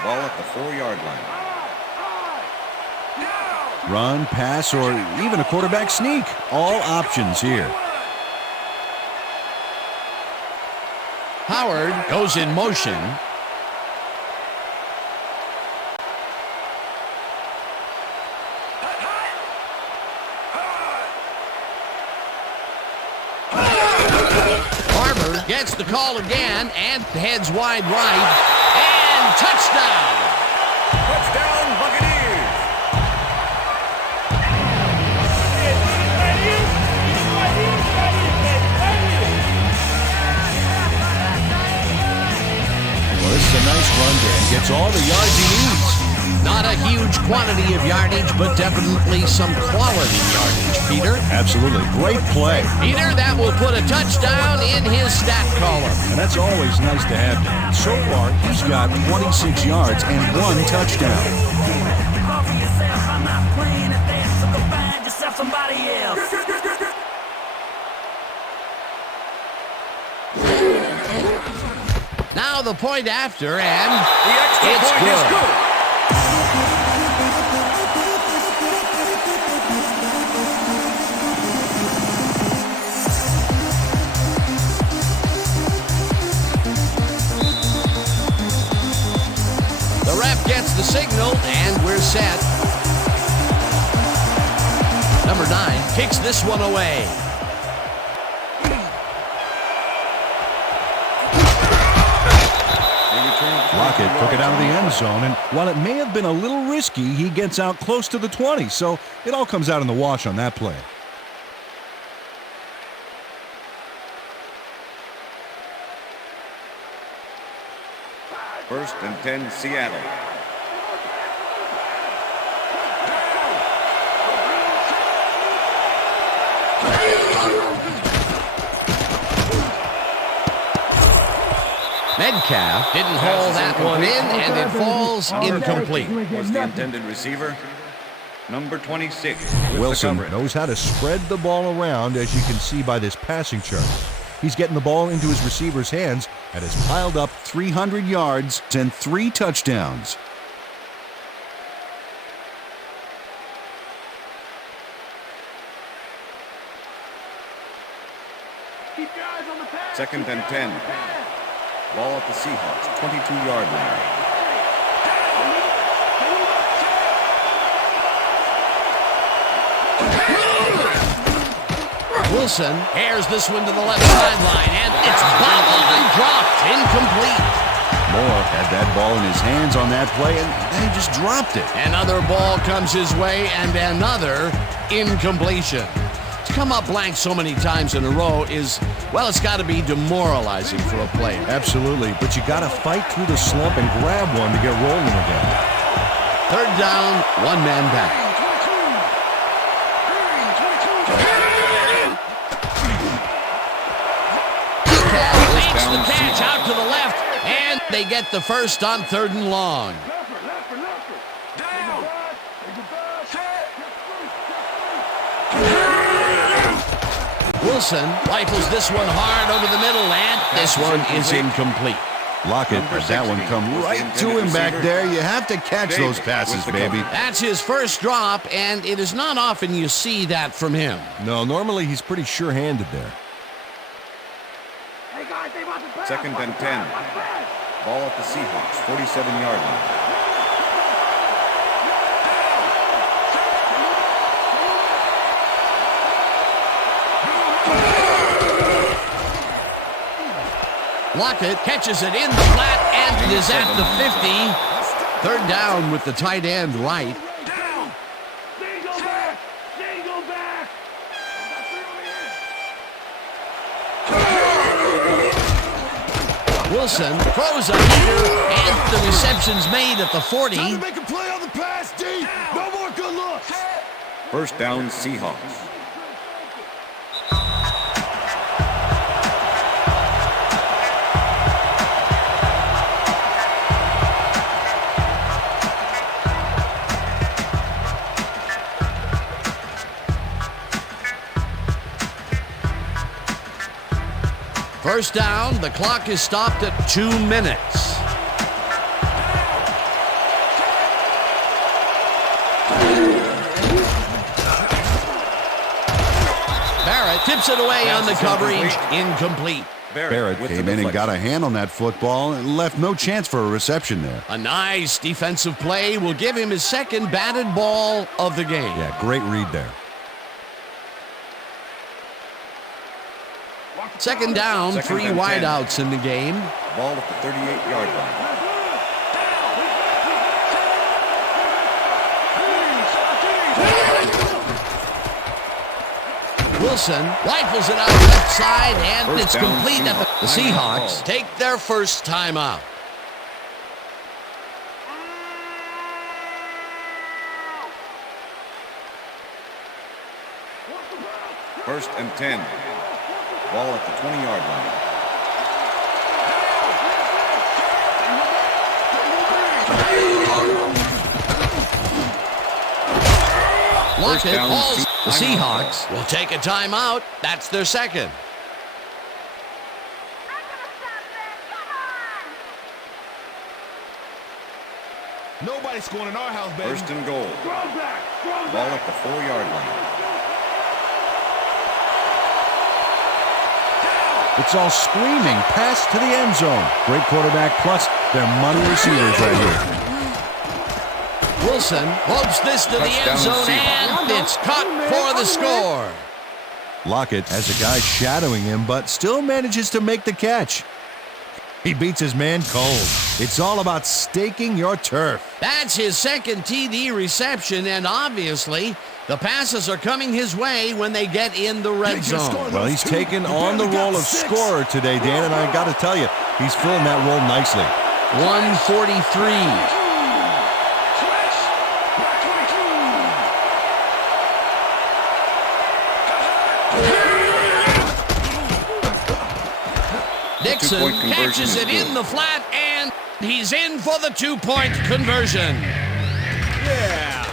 Ball at the 4-yard line. Run, pass, or even a quarterback sneak. All options here. Howard goes in motion. Barber gets the call again and heads wide right. And touchdown! Touchdown, Buccaneers! Well, this is a nice run, Dan. Gets all the yards he needs. Not a huge quantity of yardage, but definitely some quality yardage, Peter. Absolutely. Great play. Peter, that will put a touchdown in his stat column. And that's always nice to have, Dan. So far, he's got 26 yards and 1 touchdown. Now the point after, and The extra it's point is good. The ref gets the signal, and we're set. Number 9 kicks this one away. Lockett took it out of the end zone, and while it may have been a little risky, he gets out close to the 20, so it all comes out in the wash on that play. First and 10, Seattle. Metcalf didn't haul that one in, and it falls incomplete. Was the intended receiver. Number 26. with Wilson the coverage. knows how to spread the ball around, as you can see by this passing chart. He's getting the ball into his receiver's hands and has piled up 300 yards and 3 touchdowns. Second and 10. Ball at the Seahawks, 22-yard line. Wilson airs this one to the left sideline, and it's bobbled and dropped, incomplete. Moore had that ball in his hands on that play, and then he just dropped it. Another ball comes his way, and another incompletion. To come up blank so many times in a row is, well, it's got to be demoralizing for a player. Absolutely, but you got to fight through the slump and grab one to get rolling again. Third down, one man back. Makes the catch out to the left, and they get the first on 3rd and long. Wilson rifles this one hard over the middle, and this one is incomplete. Lockett had that one come right to him back there. You have to catch those passes, baby. That's his first drop, and it is not often you see that from him. No, normally he's pretty sure-handed there. Second and 10. Ball at the Seahawks, 47-yard line. Lockett catches it in the flat and is at the 50. 3rd down with the tight end right. Wilson throws a heater, and the reception's made at the 40. Time to make a play on the pass, D. No more good looks. First down, Seahawks. First down, the clock is stopped at 2 minutes. Barrett tips it away on the coverage, incomplete. Barrett came in and got a hand on that football and left no chance for a reception there. A nice defensive play will give him his second batted ball of the game. Yeah, great read there. Second down, Second 3 and 10. wideouts in the game. Ball at the 38-yard line. Wilson rifles it out left side, and First it's down, complete. Seahawks. The Seahawks take their first timeout. First and 10. Ball at the 20-yard line. Lockett calls. The Seahawks will take a timeout. That's their second. Nobody's scoring in our house, baby. First and goal. Ball at the 4-yard line. It's all screaming. Pass to the end zone. Great quarterback, plus their money receivers right here. Wilson hopes this to the end zone, and it's caught for the score. Lockett has a guy shadowing him, but still manages to make the catch. He beats his man cold. It's all about staking your turf. That's his second TD reception, and obviously the passes are coming his way when they get in the red zone. Well, he's taken on the role of scorer today, Dan, and I got to tell you, he's filling that role nicely. 143. Dixon catches it in the flat, and he's in for the 2-point conversion. Yeah.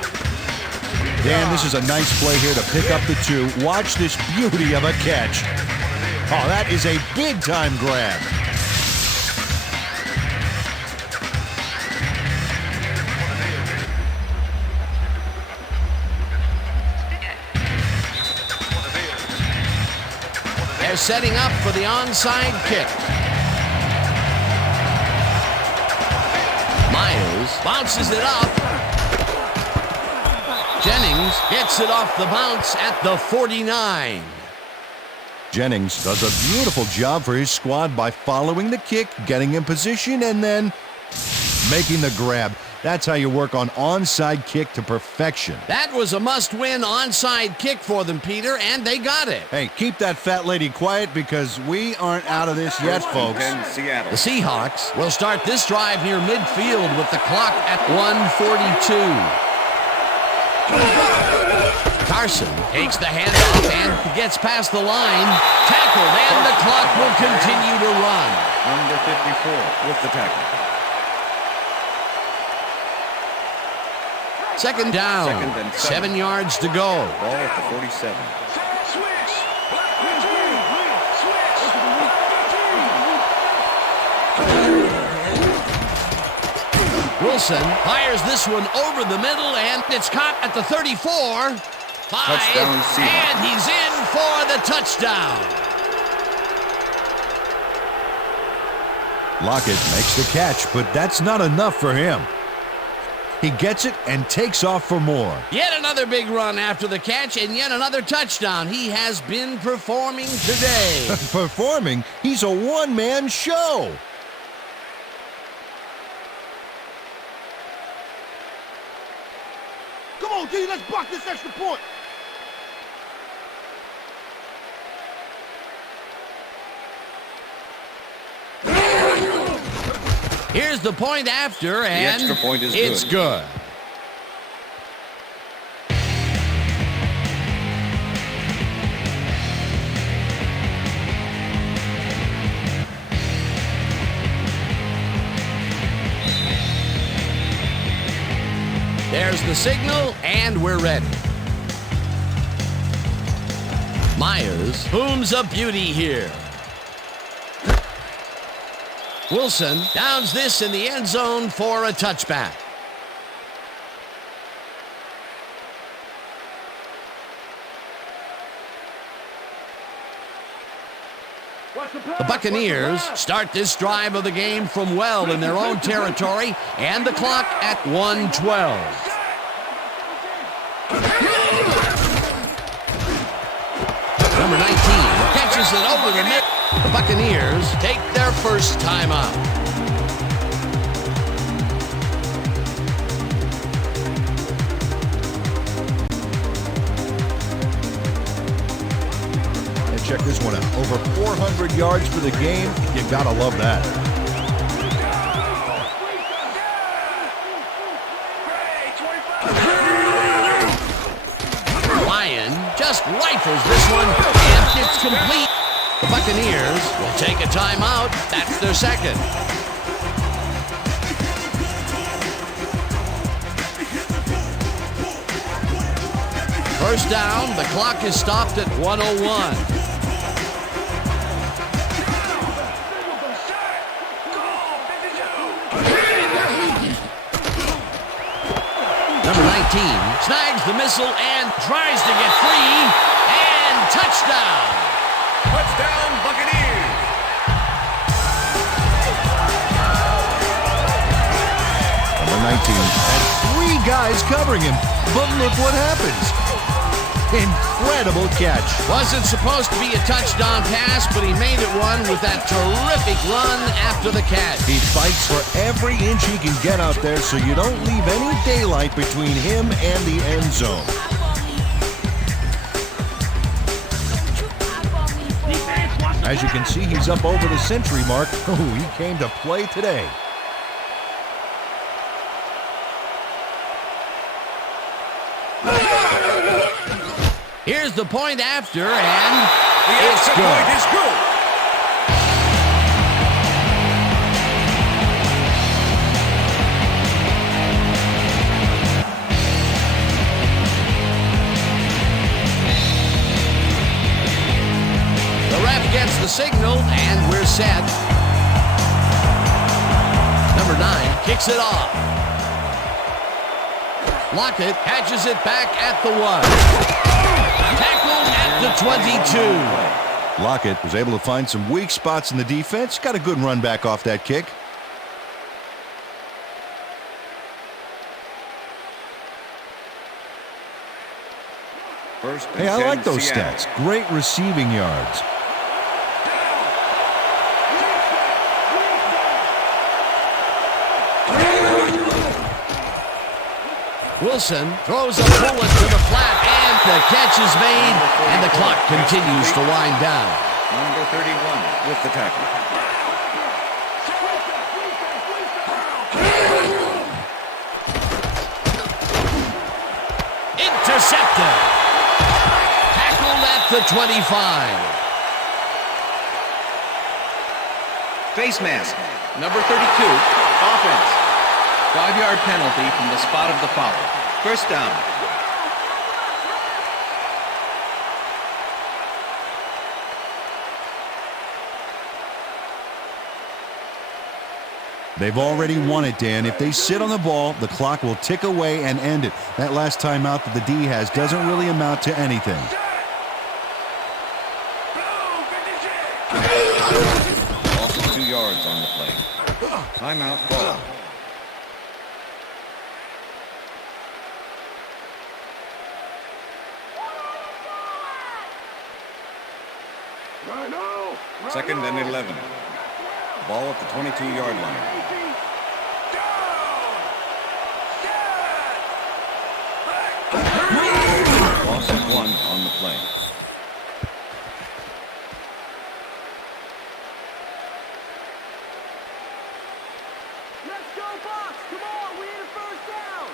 Dan, this is a nice play here to pick up the 2. Watch this beauty of a catch. Oh, that is a big-time grab. They're setting up for the onside kick. Myers bounces it up. Jennings gets it off the bounce at the 49. Jennings does a beautiful job for his squad by following the kick, getting in position, and then making the grab. That's how you work on onside kick to perfection. That was a must-win onside kick for them, Peter, and they got it. Hey, keep that fat lady quiet because we aren't out of this yet, folks. The Seahawks will start this drive near midfield with the clock at 1:42. Carson takes the handoff and gets past the line. Tackled, and the clock will continue to run. Number 54 with the tackle. Second down. 7 yards to go. Ball at the 47. Wilson fires this one over the middle, and it's caught at the 34. 5, Touchdown, Seahawks. and he's in for the touchdown. Lockett makes the catch, but that's not enough for him. He gets it and takes off for more. Yet another big run after the catch, and yet another touchdown. He has been performing today. Performing? He's a one-man show. Come on, D, let's block this extra point. Here's the point after, and extra point is it's good. There's the signal, and we're ready. Myers booms a beauty here. Wilson downs this in the end zone for a touchback. The Buccaneers start this drive of the game from well in their own territory, and the clock at 1:12. Number 19 catches it over the middle. The Buccaneers take their first timeout. And check this one out. Over 400 yards for the game. You gotta love that. Ryan just rifles this one complete. The Buccaneers will take a timeout. That's their second. First down, the clock is stopped at 1:01. Number 19 snags the missile and tries to get free, and touchdown. Touchdown, Buccaneers. Number 19 had 3 guys covering him, but look what happens. Incredible catch. Wasn't supposed to be a touchdown pass, but he made it one with that terrific run after the catch. He fights for every inch he can get out there so you don't leave any daylight between him and the end zone. As you can see, he's up over the century mark. Oh, he came to play today. Here's the point after, and it's The good. point is good. The ref gets the signal, and we're set. Number 9 kicks it off. Lockett catches it back at the 1. Tackled at the 22. Lockett was able to find some weak spots in the defense. Got a good run back off that kick. First and Hey, I 10, like those Seattle. stats. Great receiving yards. Wilson throws a bullet to the flat, and the catch is made, and the clock continues to wind down. Number 31 with the tackle. Intercepted. Tackled at the 25. Face mask, number 32, offense. 5-yard penalty from the spot of the foul. First down. They've already won it, Dan. If they sit on the ball, the clock will tick away and end it. That last timeout that the D has doesn't really amount to anything. Loss of 2 yards on the play. Timeout call. Second and 11. Ball at the 22-yard line. Loss of 1 on the play. Let's go, Bucs! Come on, we need a first down!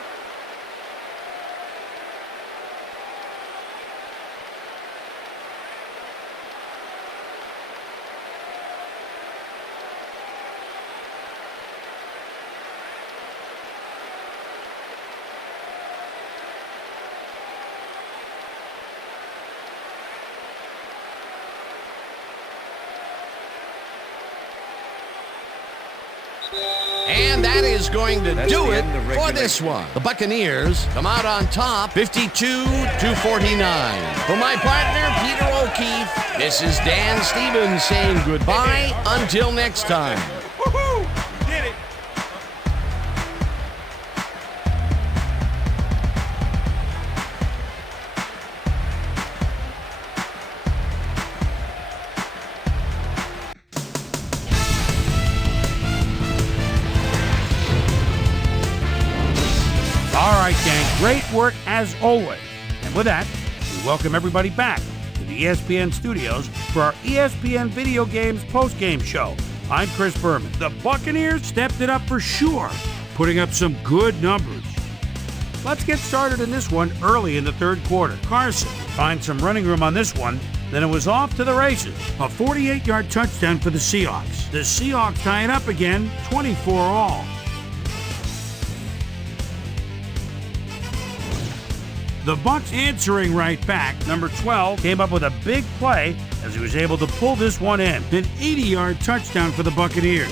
And that is going to That's do the it end of for this regulation. one. The Buccaneers come out on top, 52-49. For my partner, Peter O'Keefe, this is Dan Stevens saying goodbye until next time. Woohoo! Did it. All right, gang, great work as always. And with that, we welcome everybody back to the ESPN studios for our ESPN Video Games postgame show. I'm Chris Berman. The Buccaneers stepped it up for sure, putting up some good numbers. Let's get started in this one early in the third quarter. Carson finds some running room on this one then it was off to the races. A 48-yard touchdown for the Seahawks. The Seahawks tie it up again, 24 all. The Bucs answering right back, number 12, came up with a big play as he was able to pull this one in. An 80-yard touchdown for the Buccaneers.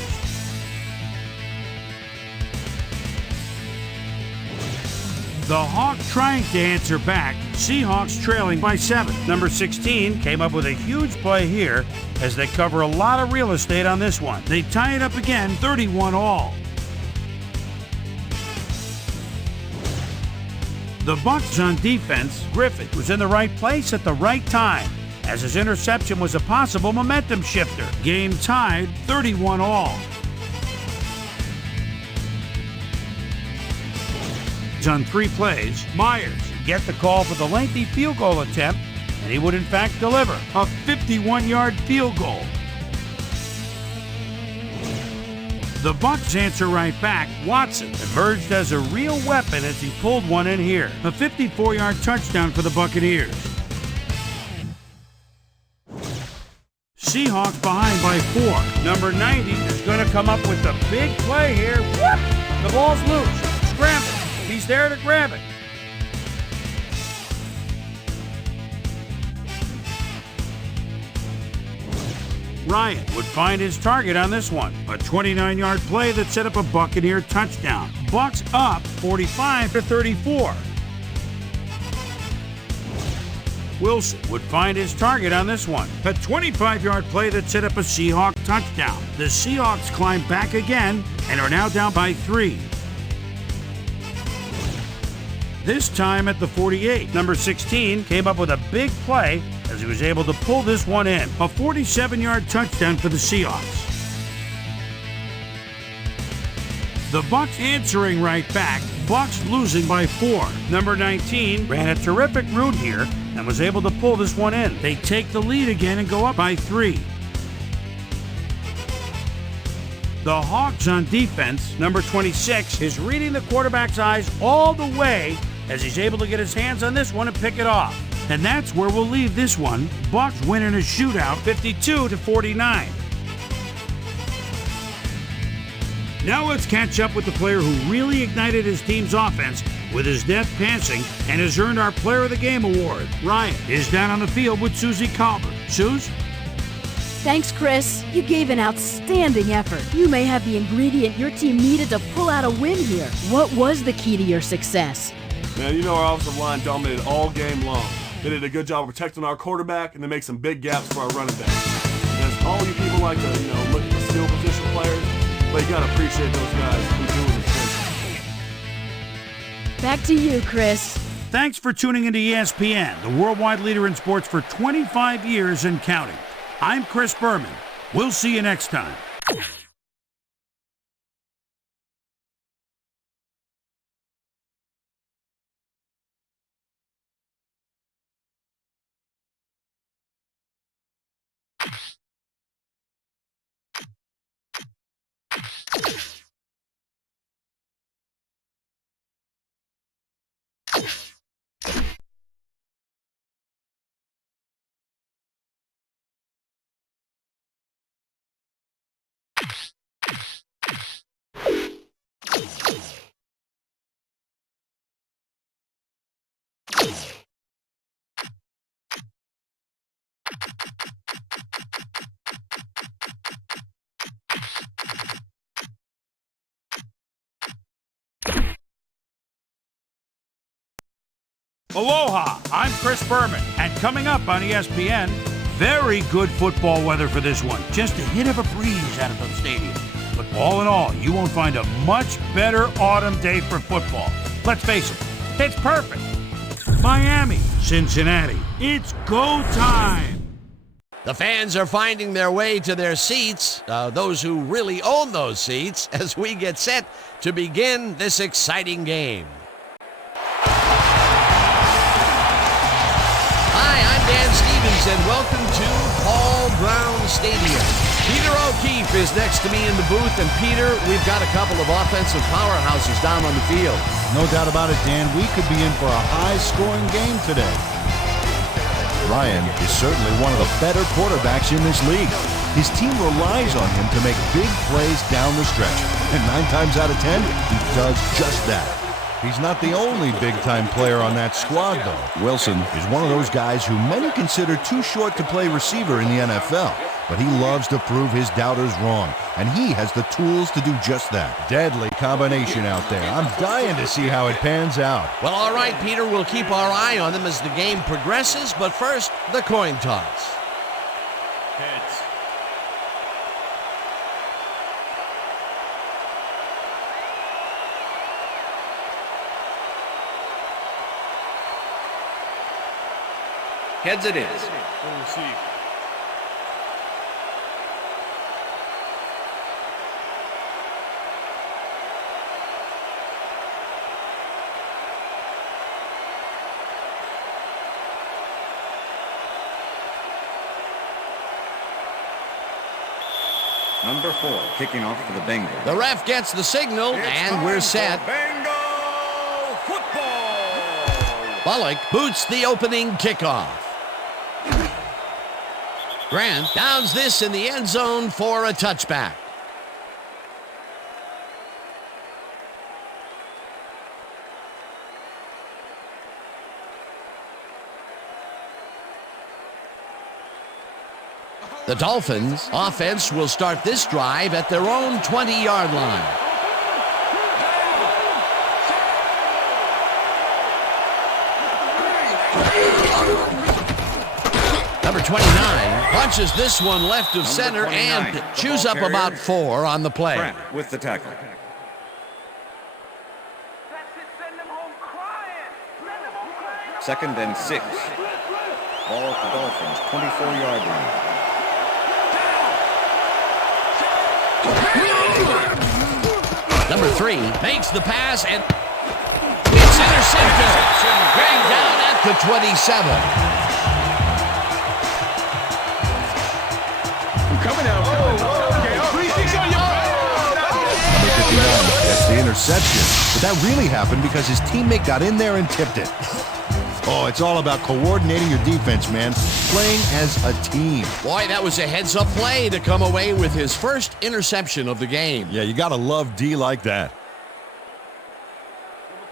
The Hawks trying to answer back, Seahawks trailing by 7. Number 16 came up with a huge play here as they cover a lot of real estate on this one. They tie it up again, 31 all. The Bucs on defense, Griffith was in the right place at the right time, as his interception was a possible momentum shifter. Game tied, 31 all. On 3 plays, Myers get the call for the lengthy field goal attempt, and he would in fact deliver a 51-yard field goal. The Bucs answer right back. Watson emerged as a real weapon as he pulled one in here. A 54-yard touchdown for the Buccaneers. Seahawks behind by 4. Number 90 is going to come up with the big play here. Whoop! The ball's loose. Scramble. He's there to grab it. Ryan would find his target on this one. A 29-yard play that set up a Buccaneer touchdown. Bucs up 45-34. Wilson would find his target on this one. A 25-yard play that set up a Seahawk touchdown. The Seahawks climb back again and are now down by 3. This time at the 48, number 16 came up with a big play as he was able to pull this one in. A 47-yard touchdown for the Seahawks. The Bucs answering right back, Bucs losing by 4. Number 19 ran a terrific route here and was able to pull this one in. They take the lead again and go up by 3. The Hawks on defense, number 26, is reading the quarterback's eyes all the way as he's able to get his hands on this one and pick it off. And that's where we'll leave this one. Bucs winning a shootout, 52-49. Now let's catch up with the player who really ignited his team's offense with his deft passing and has earned our Player of the Game award. Ryan is down on the field with Susie Colbert. Suze? Thanks, Chris. You gave an outstanding effort. You may have the ingredient your team needed to pull out a win here. What was the key to your success? Man, you know our offensive line dominated all game long. They did a good job of protecting our quarterback, and they make some big gaps for our running backs. And as all you people like to, look at the skill position players, but you got to appreciate those guys who do it in the trenches. Back to you, Chris. Thanks for tuning into ESPN, the worldwide leader in sports for 25 years and counting. I'm Chris Berman. We'll see you next time. Aloha, I'm Chris Berman, and coming up on ESPN, very good football weather for this one. Just a hit of a breeze out of the stadium. But all in all, you won't find a much better autumn day for football. Let's face it, it's perfect. Miami, Cincinnati, it's go time. The fans are finding their way to their seats, those who really own those seats, as we get set to begin this exciting game. Dan Stevens, and welcome to Paul Brown Stadium. Peter O'Keefe is next to me in the booth, and Peter, we've got a couple of offensive powerhouses down on the field. No doubt about it, Dan. We could be in for a high-scoring game today. Ryan is certainly one of the better quarterbacks in this league. His team relies on him to make big plays down the stretch. And 9 times out of 10, he does just that. He's not the only big-time player on that squad, though. Wilson is one of those guys who many consider too short to play receiver in the NFL. But he loves to prove his doubters wrong, and he has the tools to do just that. Deadly combination out there. I'm dying to see how it pans out. Well, all right, Peter, we'll keep our eye on them as the game progresses, but first, the coin toss. Heads. Heads it is. We'll receive. Number 4, kicking off for the Bengals. The ref gets the signal, and we're set. Bengal football. Bullock boots the opening kickoff. Grant downs this in the end zone for a touchback. The Dolphins offense will start this drive at their own 20-yard line. Number 29 punches this one left of center and chews up about 4 on the play. Grant with the tackle. Second and 6. Ball at the Dolphins, 24-yard line. Number 3 makes the pass and it's intercepted. Dragged down at the 27. Coming out. Number 59 gets the interception. But that really happened because his teammate got in there and tipped it. Oh, it's all about coordinating your defense, man. Playing as a team. Boy, that was a heads-up play to come away with his first interception of the game. Yeah, you gotta love D like that.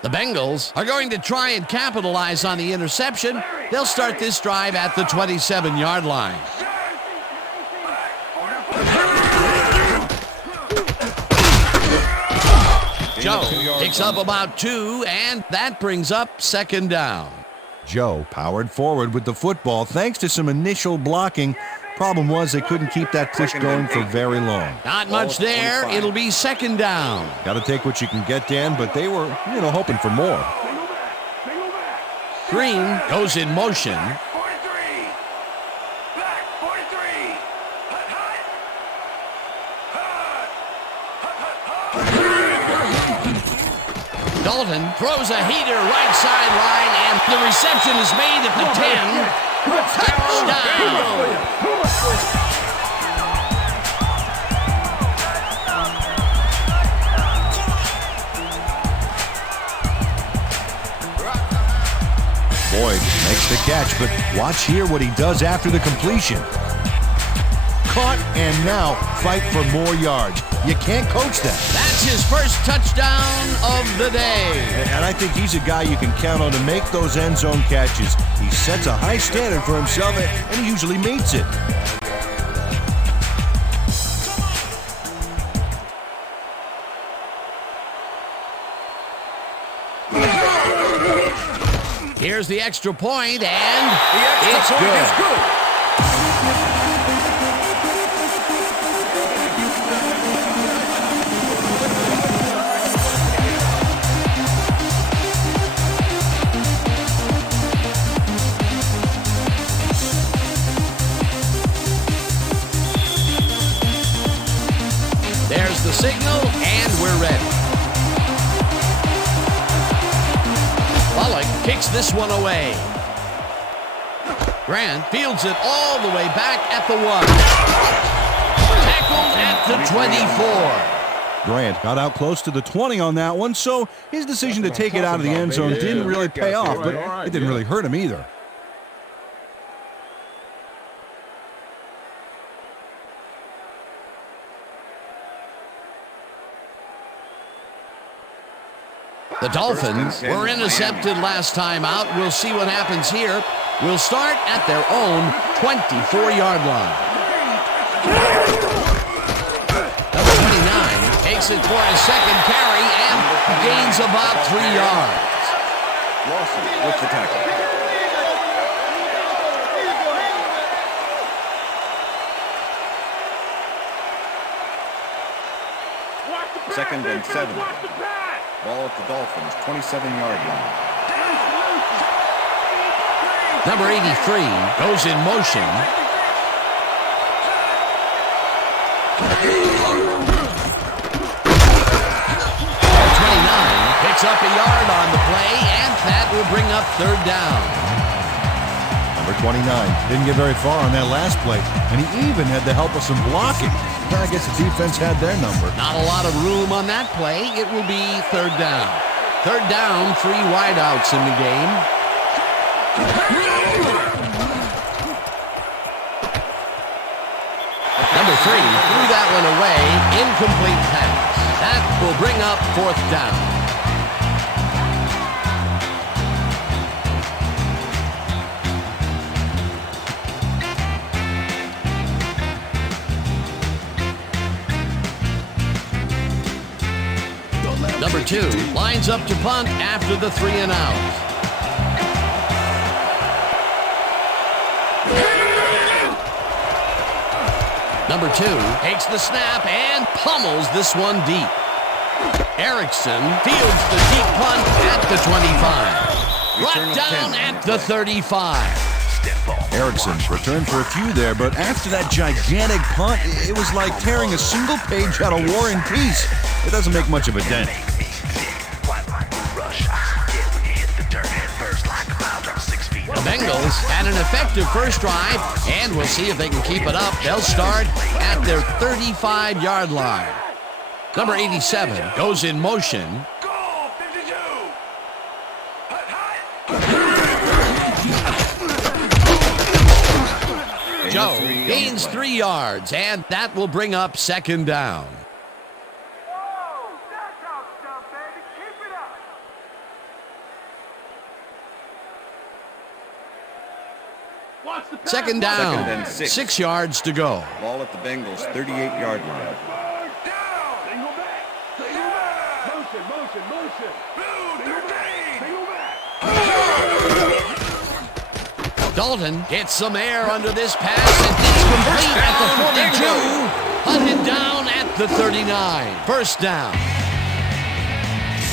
The Bengals are going to try and capitalize on the interception. They'll start this drive at the 27-yard line. Joe picks up about 2, and that brings up second down. Joe powered forward with the football thanks to some initial blocking. Problem was they couldn't keep that push going for very long. Not much there. It'll be second down. Got to take what you can get, Dan, but they were, hoping for more. Green goes in motion. Dalton throws a heater right sideline, and the reception is made at the 10. Touchdown! Boyd makes the catch, but watch here what he does after the completion. Caught and now fight for more yards. You can't coach that. That's his first touchdown of the day. And I think he's a guy you can count on to make those end zone catches. He sets a high standard for himself, and he usually meets it. Here's the extra point, and it's good. There's the signal, and we're ready. Bullock kicks this one away. Grant fields it all the way back at the 1. Tackled at the 24. Grant got out close to the 20 on that one, so his decision to take it out of the end zone didn't really pay off, but it didn't really hurt him either. The Dolphins were intercepted last time out. We'll see what happens here. We'll start at their own 24-yard line. Number 29 takes it for his second carry and gains about 3 yards. Lawson with the tackle. Second and 7. Ball at the Dolphins' 27-yard line. Number 83 goes in motion. Number 29 picks up a yard on the play, and that will bring up third down. Number 29 didn't get very far on that last play, and he even had the help of some blocking. I guess the defense had their number. Not a lot of room on that play. It will be third down. Third down, 3 wideouts in the game. Number 3 threw that one away. Incomplete pass. That will bring up fourth down. Number 2 lines up to punt after the 3 and out. Number 2 takes the snap and pummels this one deep. Erickson fields the deep punt at the 25. Brought down at the 35. Erickson returned for a few there, but after that gigantic punt, it was like tearing a single page out of War and Peace. It doesn't make much of a dent. The Bengals had an effective first drive, and we'll see if they can keep it up. They'll start at their 35-yard line. Number 87 goes in motion. Joe gains 3 yards, and that will bring up second down. Second down, 6 yards to go. Ball at the Bengals' 38-yard line. Dalton gets some air under this pass, and he's complete at the 42. Hunted down at the 39. First down.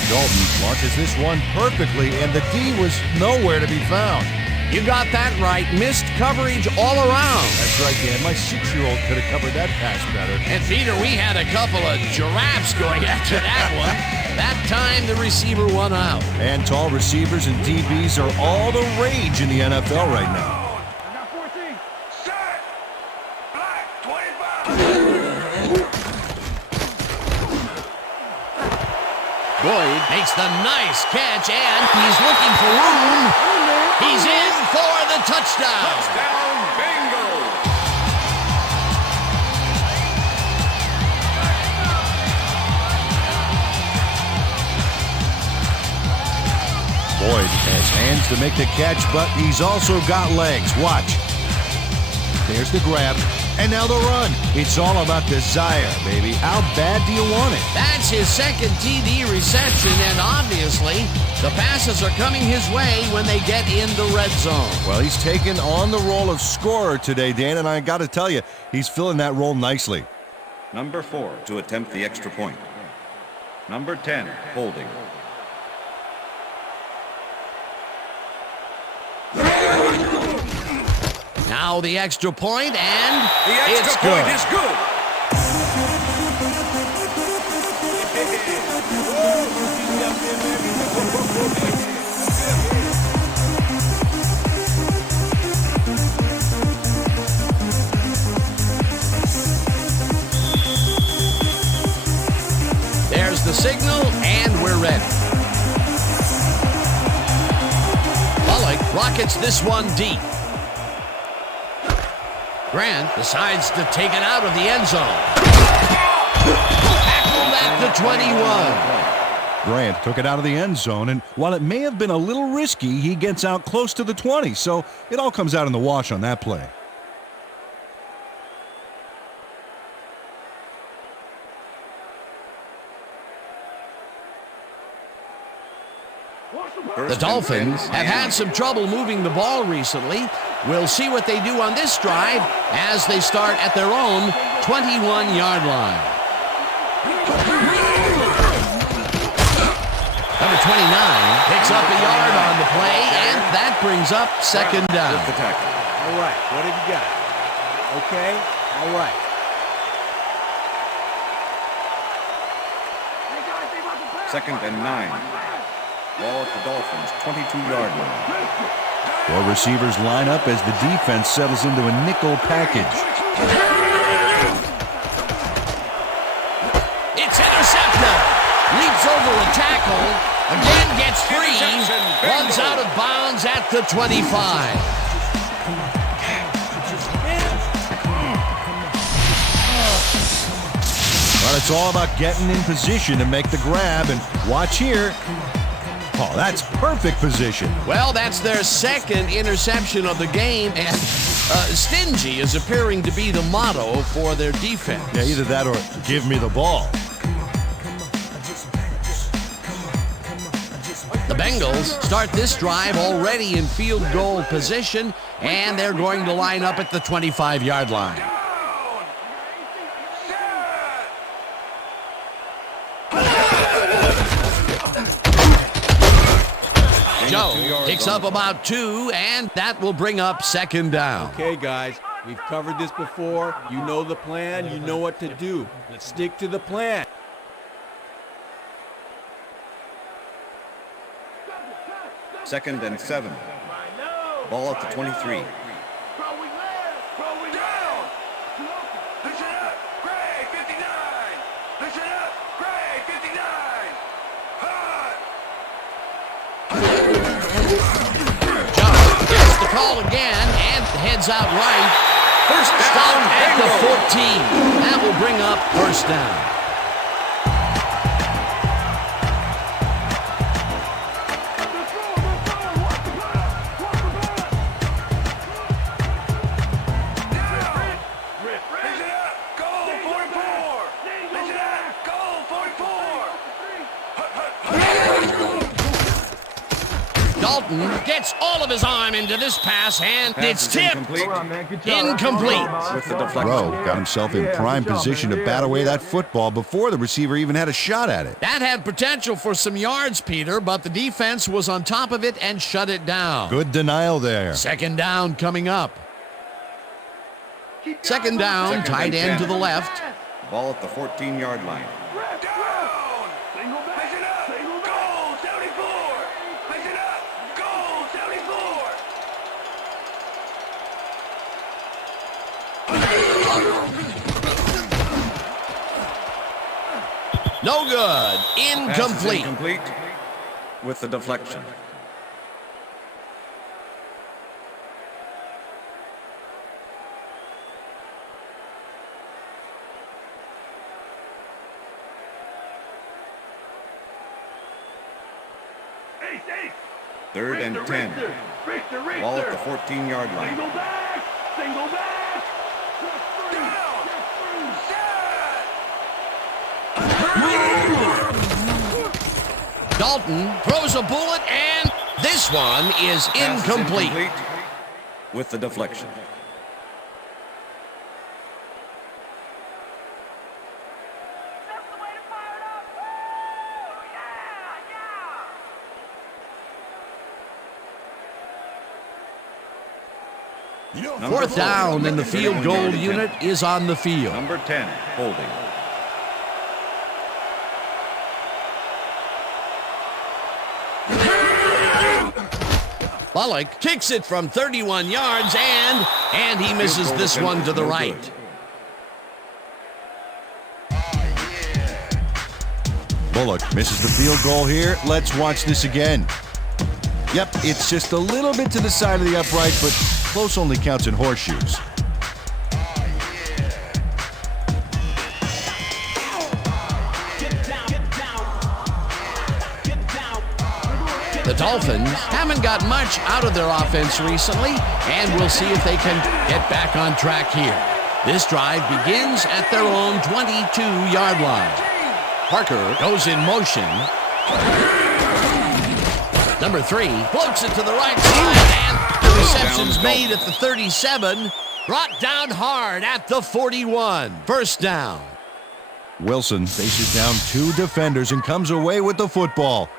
Dalton launches this one perfectly, and the D was nowhere to be found. You got that right. Missed coverage all around. That's right, Dan. My 6-year-old could have covered that pass better. And, Peter, we had a couple of giraffes going after that one. That time, the receiver won out. And tall receivers and DBs are all the rage in the NFL right now. Boyd makes the nice catch, and he's looking for room. He's in for the touchdown. Touchdown, Bengals. Boyd has hands to make the catch, but he's also got legs. Watch. There's the grab, and now the run. It's all about desire, baby. How bad do you want it? That's his second TD reception, and obviously the passes are coming his way when they get in the red zone. Well, he's taken on the role of scorer today, Dan, and I got to tell you, he's filling that role nicely. Number 4 to attempt the extra point. Number 10, holding. Now the extra point, and the extra it's point good. is good. There's the signal, and we're ready. Bullock rockets this one deep. Grant decides to take it out of the end zone. Tackled at the 21. Bryant took it out of the end zone, and while it may have been a little risky, he gets out close to the 20, so it all comes out in the wash on that play. The Dolphins have had some trouble moving the ball recently. We'll see what they do on this drive as they start at their own 21-yard line. Number 29 picks up a yard on the play, and that brings up second down. All right, what have you got? Okay, all right. Second and 9. Ball at the Dolphins' 22-yard line. Four receivers line up as the defense settles into a nickel package. It's intercepted. Leaps over a tackle. Again gets free. Runs out of bounds at the 25. Well, it's all about getting in position to make the grab, and watch here. Oh, that's perfect position. Well, that's their second interception of the game, and stingy is appearing to be the motto for their defense. Yeah, either that or give me the ball. The Bengals start this drive already in field goal position, and they're going to line up at the 25-yard line. Joe picks up about 2, and that will bring up second down. Okay, guys, we've covered this before. You know the plan. You know what to do. Let's stick to the plan. Second and 7. Ball at the 23. Call again and heads out right. First down at the 14. That will bring up first down. Dalton gets all of his arm into this pass, and it's tipped. Incomplete. Rowe got himself in prime position to bat away that football before the receiver even had a shot at it. That had potential for some yards, Peter, but the defense was on top of it and shut it down. Good denial there. Second down coming up. Second down, tight end to the left. Ball at the 14-yard line. No good. Incomplete. Incomplete with the deflection. Third and 10. Ball at the 14-yard line. Single back. Dalton throws a bullet, and this one is incomplete. With the deflection. Fourth down, and the field goal unit is on the field. Number 10, holding. Bullock kicks it from 31 yards, and he misses this one to the right. Bullock misses the field goal here. Let's watch this again. Yep, it's just a little bit to the side of the upright, but close only counts in horseshoes. The Dolphins haven't got much out of their offense recently, and we'll see if they can get back on track here. This drive begins at their own 22-yard line. Parker goes in motion. Number 3 floats it to the right side, and the reception's made at the 37. Brought down hard at the 41. First down. Wilson faces down 2 defenders and comes away with the football.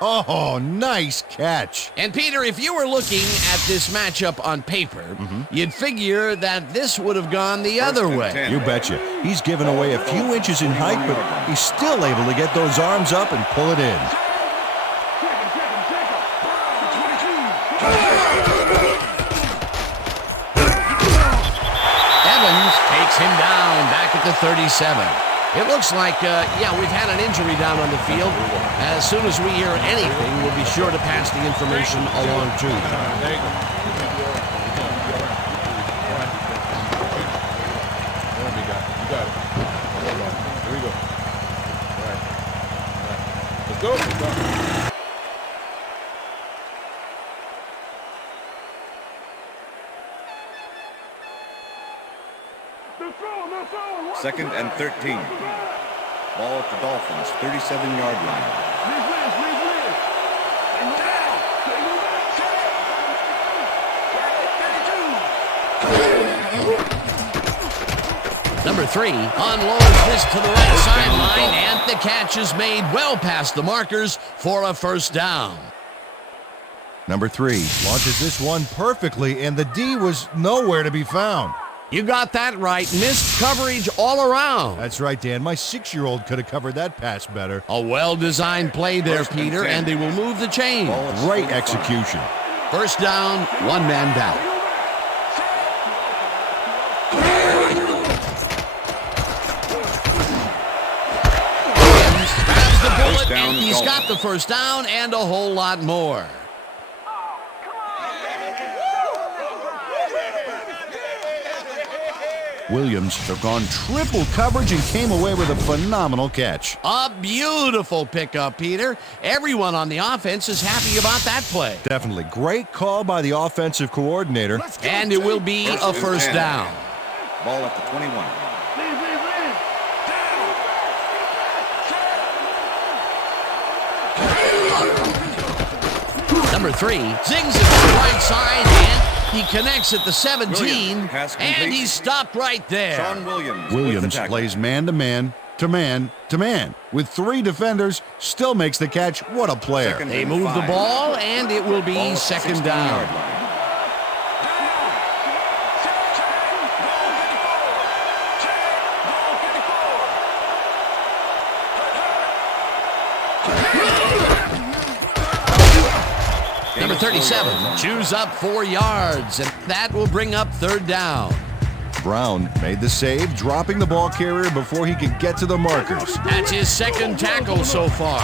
Oh, nice catch. And Peter, if you were looking at this matchup on paper, you'd figure that this would have gone the other way. You betcha. He's given away a few inches in height, but he's still able to get those arms up and pull it in. Evans takes him down back at the 37. It looks like, we've had an injury down on the field. As soon as we hear anything, we'll be sure to pass the information along to you. There you go. You got it. Here we go. All right. Let's go. Let's go. Second and 13. Ball at the Dolphins, 37-yard line. Number 3 unloads this to the right sideline, and the catch is made well past the markers for a first down. Number 3 launches this one perfectly, and the D was nowhere to be found. You got that right. Missed coverage all around. That's right, Dan. My 6-year-old could have covered that pass better. A well-designed play there, Peter, and they will move the chain. Great execution. First down, 1 man down. Williams grabs the bullet, and he's got the first down and a whole lot more. Williams took on triple coverage and came away with a phenomenal catch. A beautiful pickup, Peter. Everyone on the offense is happy about that play. Definitely. Great call by the offensive coordinator. And it will be a first down. Ball at the 21. Number 3 zings it to the right side, and he connects at the 17, and he's stopped right there. Sean Williams plays man-to-man, to man-to-man. With 3 defenders, still makes the catch. What a player. They move the ball, and it will be second down. Number 37 chews up 4 yards, and that will bring up third down. Brown made the save, dropping the ball carrier before he could get to the markers. That's his second tackle so far.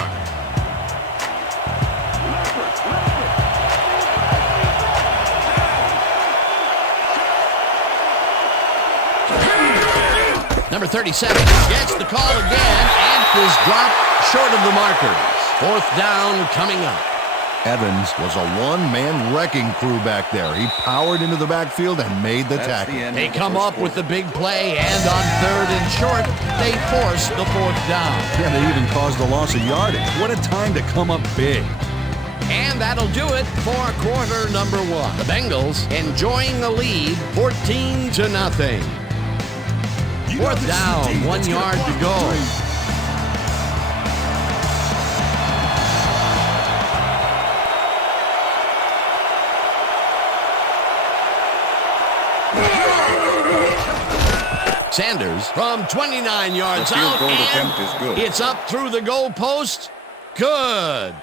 Number 37 gets the call again and is dropped short of the markers. Fourth down coming up. Evans was a one-man wrecking crew back there. He powered into the backfield and made the tackle. They come up with the big play, and on third and short, they force the fourth down. Yeah, they even caused a loss of yardage. What a time to come up big. And that'll do it for quarter number 1. The Bengals enjoying the lead, 14-0. Fourth down, 1 yard to go. Sanders from 29 yards out, and it's up through the goalpost. Good.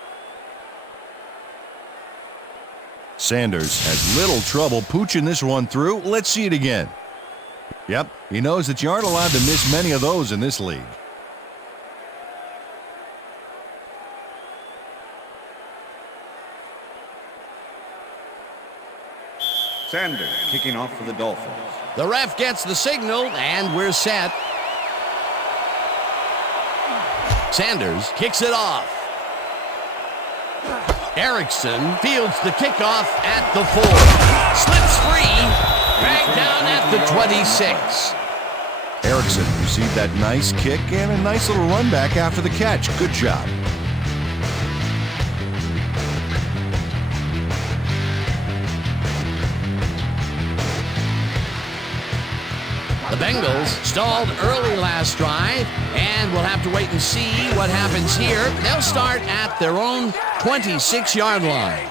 Sanders has little trouble pooching this one through. Let's see it again. Yep, he knows that you aren't allowed to miss many of those in this league. Sanders kicking off for the Dolphins. The ref gets the signal, and we're set. Sanders kicks it off. Erickson fields the kickoff at the 4. Slips free. Dragged down at the 26. Erickson received that nice kick and a nice little run back after the catch. Good job. The Bengals stalled early last drive, and we'll have to wait and see what happens here. They'll start at their own 26-yard line.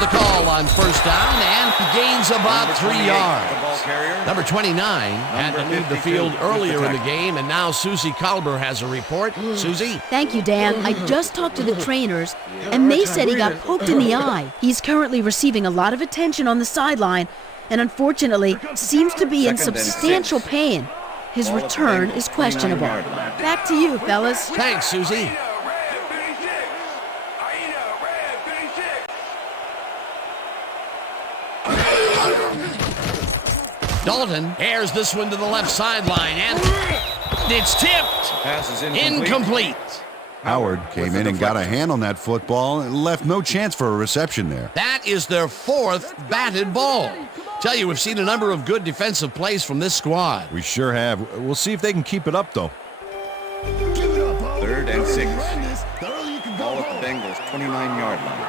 The call on first down and gains about 3 yards. Number 29 had to leave the field earlier in the game, and now Susie Kalber has a report. Susie? Thank you, Dan. I just talked to the trainers, and they said he got poked in the eye. He's currently receiving a lot of attention on the sideline, and unfortunately seems to be in substantial pain. His return is questionable. Back to you, fellas. Thanks, Susie. Dalton airs this one to the left sideline, and it's tipped. Pass is incomplete. Howard came in and got a hand on that football and left no chance for a reception there. That is their 4th batted ball. Tell you, we've seen a number of good defensive plays from this squad. We sure have. We'll see if they can keep it up, though. 3rd and 6. Ball at the Bengals' 29-yard line.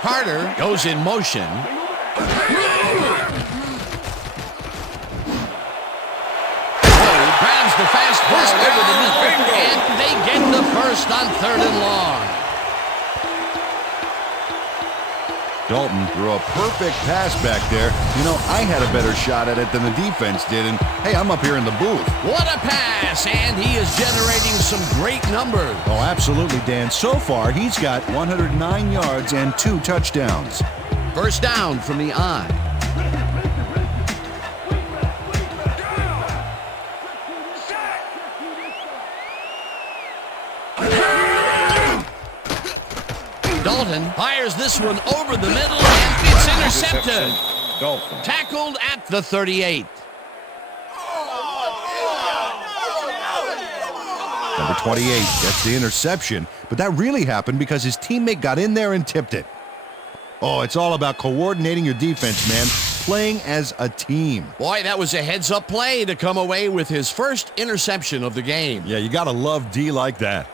Carter goes in motion. Grabs the fast ball over the middle, and they get the first on 3rd and long. Dalton threw a perfect pass back there. You know, I had a better shot at it than the defense did, and hey, I'm up here in the booth. What a pass, and he is generating some great numbers. Oh, absolutely, Dan. So far, he's got 109 yards and 2 touchdowns. First down from the eye. Dalton fires this one over the middle, and it's intercepted. Tackled at the 38. Number 28 gets the interception, but that really happened because his teammate got in there and tipped it. Oh, it's all about coordinating your defense, man. Playing as a team. Boy, that was a heads-up play to come away with his first interception of the game. Yeah, you gotta love D like that.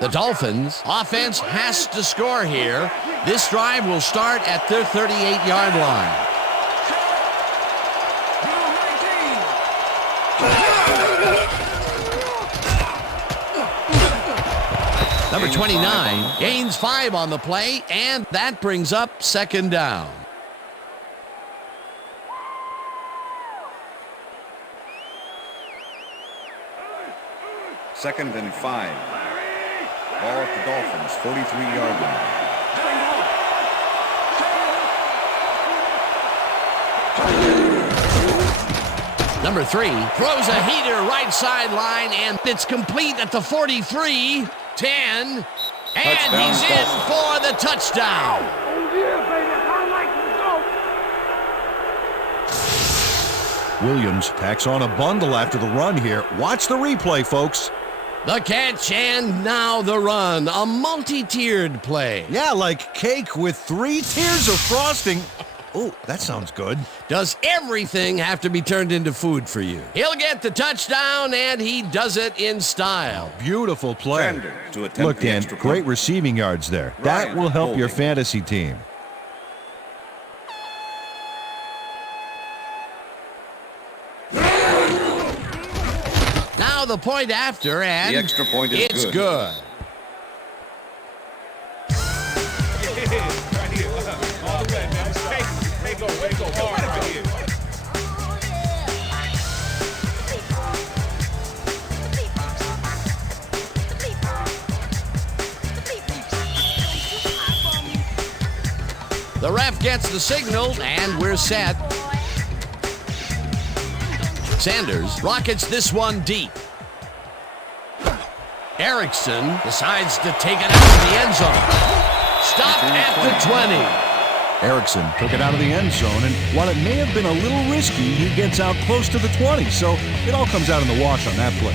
The Dolphins' offense has to score here. This drive will start at their 38-yard line. Number 29 gains 5 on the play, and that brings up 2nd down. Second and 5. Ball at the Dolphins' 43-yard line. Number 3 throws a heater right sideline, and it's complete at the 43, 10, and he's in for the touchdown. Williams tacks on a bundle after the run here. Watch the replay, folks. The catch, and now the run. A multi-tiered play. Yeah, like cake with 3 tiers of frosting. Oh, that sounds good. Does everything have to be turned into food for you? He'll get the touchdown, and he does it in style. Beautiful play. Look, Dan, great receiving yards there. That will help your fantasy team. Now the point after, and the extra point is it's good. The ref gets the signal, and we're set. Sanders rockets this one deep. Erickson decides to take it out of the end zone. Stop at the 20. Erickson took it out of the end zone, and while it may have been a little risky, he gets out close to the 20, so it all comes out in the wash on that play.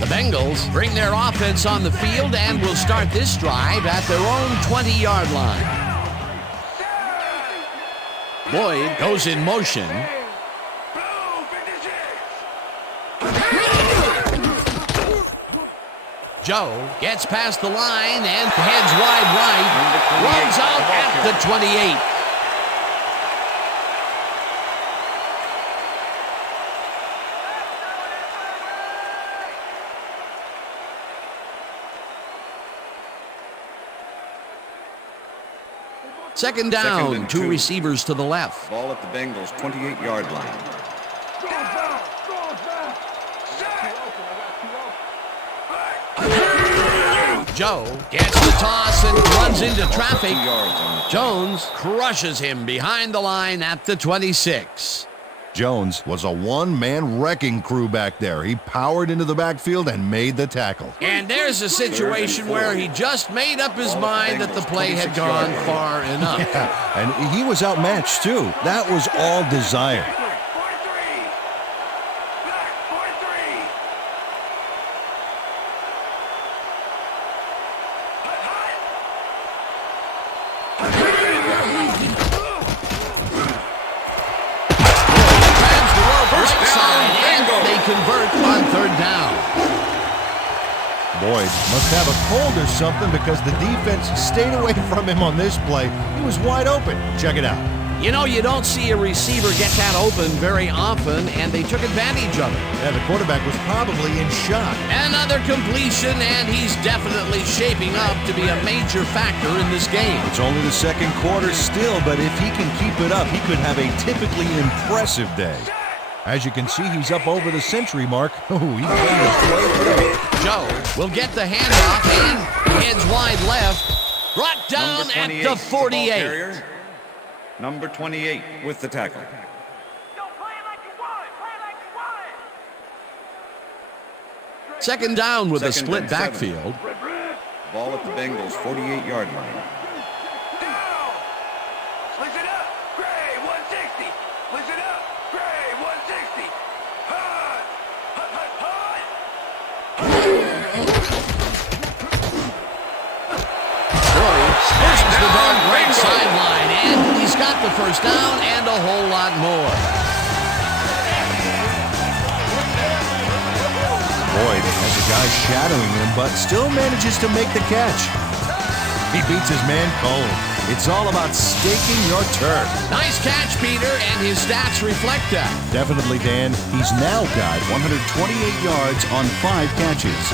The Bengals bring their offense on the field and will start this drive at their own 20-yard line. Boyd goes in motion. Joe gets past the line and heads wide right. Runs out at the 28. Second down, two receivers to the left. Ball at the Bengals' 28-yard line. Joe gets the toss and runs into traffic. Jones crushes him behind the line at the 26. Jones was a one-man wrecking crew back there. He powered into the backfield and made the tackle. And there's a situation where he just made up his mind that the play had gone far enough. Yeah, and he was outmatched, too. That was all desire. Convert on third down. Boyd must have a cold or something because the defense stayed away from him on this play. He was wide open. Check it out. You know, you don't see a receiver get that open very often, and they took advantage of it. Yeah, the quarterback was probably in shock. Another completion, and he's definitely shaping up to be a major factor in this game. It's only the second quarter still, but if he can keep it up, he could have a typically impressive day. As you can see, he's up over the century mark. Oh, he played a play today. Joe will get the handoff and heads wide left. Brought down at the 48. Number 28 with the tackle. Second down with a split backfield. Ball at the Bengals' 48-yard line. Right sideline, and he's got the first down and a whole lot more. Boyd has a guy shadowing him, but still manages to make the catch. He beats his man cold. It's all about staking your turf. Nice catch, Peter, and his stats reflect that. Definitely, Dan. He's now got 128 yards on 5 catches.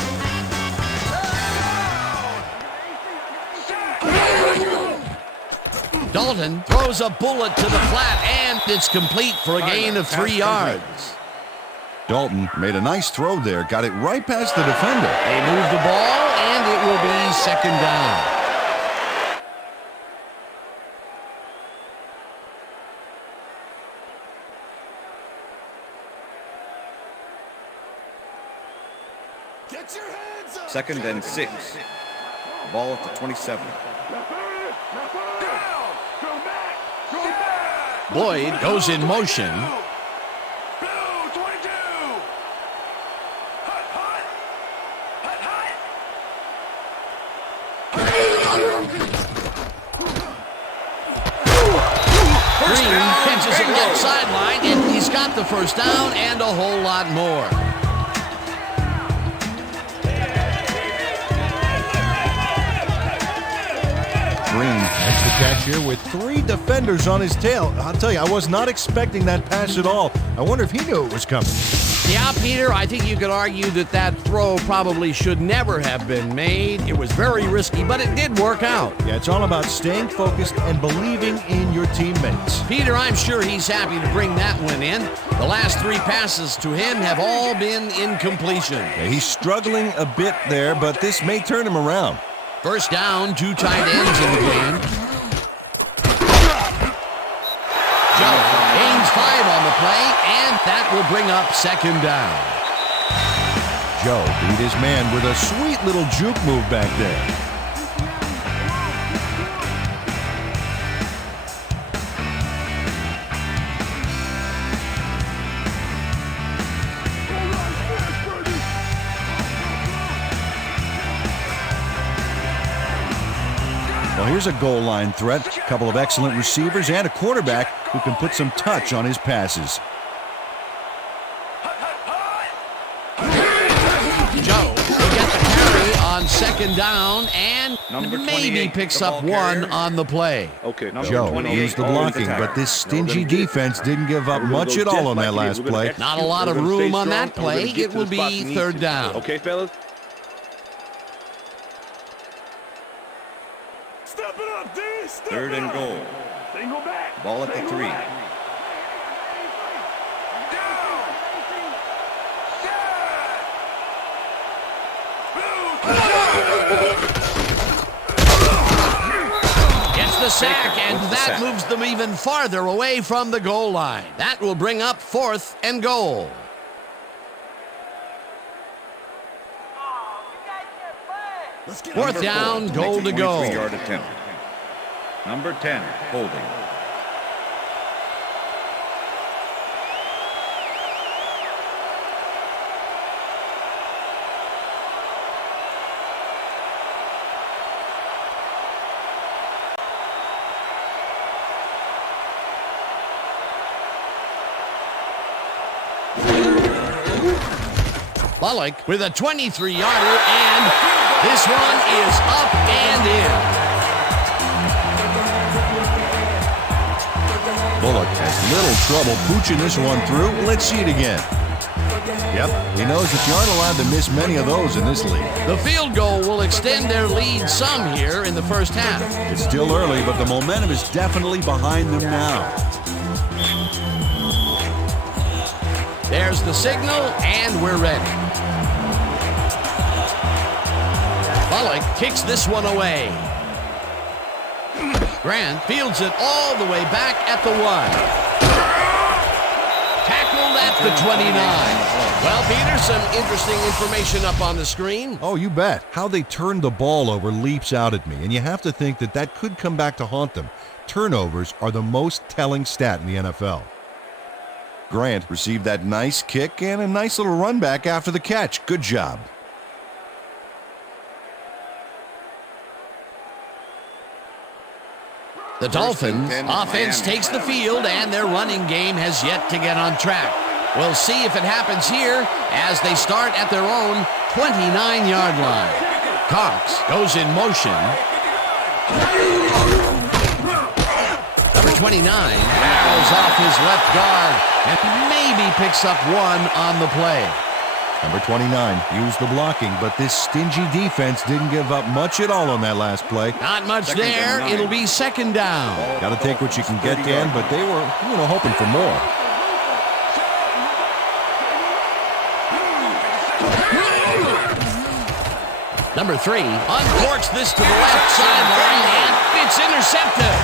Dalton throws a bullet to the flat, and it's complete for a gain of 3 yards. Dalton made a nice throw there, got it right past the defender. They move the ball, and it will be second down. Get your hands up. Second and 6. Ball at the 27. Boyd goes in motion. Green catches it left sideline, and he's got the first down and a whole lot more. Green makes the catch here with 3 defenders on his tail. I'll tell you, I was not expecting that pass at all. I wonder if he knew it was coming. Yeah, Peter, I think you could argue that that throw probably should never have been made. It was very risky, but it did work out. Yeah, it's all about staying focused and believing in your teammates. Peter, I'm sure he's happy to bring that one in. The last 3 passes to him have all been incompletion. Yeah, he's struggling a bit there, but this may turn him around. First down, 2 tight ends in the game. the play, and that will bring up second down. Joe beat his man with a sweet little juke move back there. Well, here's a goal line threat, a couple of excellent receivers, and a quarterback who can put some touch on his passes. Joe will get the carry on second down and maybe picks up one on the play. Okay, Joe used the blocking, but this stingy defense didn't give up much at all on that last play. Not a lot of room on that play. It will be third down. Okay, fellas? Step it up, D. Step Third it and up. goal. Single back. Ball at the 3. Gets the sack, and that moves them even farther away from the goal line. That will bring up fourth and goal. Fourth down, goal to go. 23-yard attempt. Number 10, holding. Bullock with a 23-yarder, and this one is up and in. Bullock has little trouble pooching this one through. Let's see it again. Yep, he knows that you aren't allowed to miss many of those in this league. The field goal will extend their lead some here in the first half. It's still early, but the momentum is definitely behind them now. There's the signal, and we're ready. Bullock kicks this one away. Grant fields it all the way back at the 1. Tackled at the 29. Well, Peter, some interesting information up on the screen. Oh, you bet. How they turned the ball over leaps out at me, and you have to think that that could come back to haunt them. Turnovers are the most telling stat in the NFL. Grant received that nice kick and a nice little run back after the catch. Good job. The Dolphins offense takes the field, and their running game has yet to get on track. We'll see if it happens here as they start at their own 29-yard line. Cox goes in motion. Number 29 barrels off his left guard and maybe picks up one on the play. Number 29 used the blocking, but this stingy defense didn't give up much at all on that last play. Not much there. It'll be second down. Got to take what you can get, Dan, but they were, hoping for more. Number 3 uncorks this to the left sideline, and it's intercepted.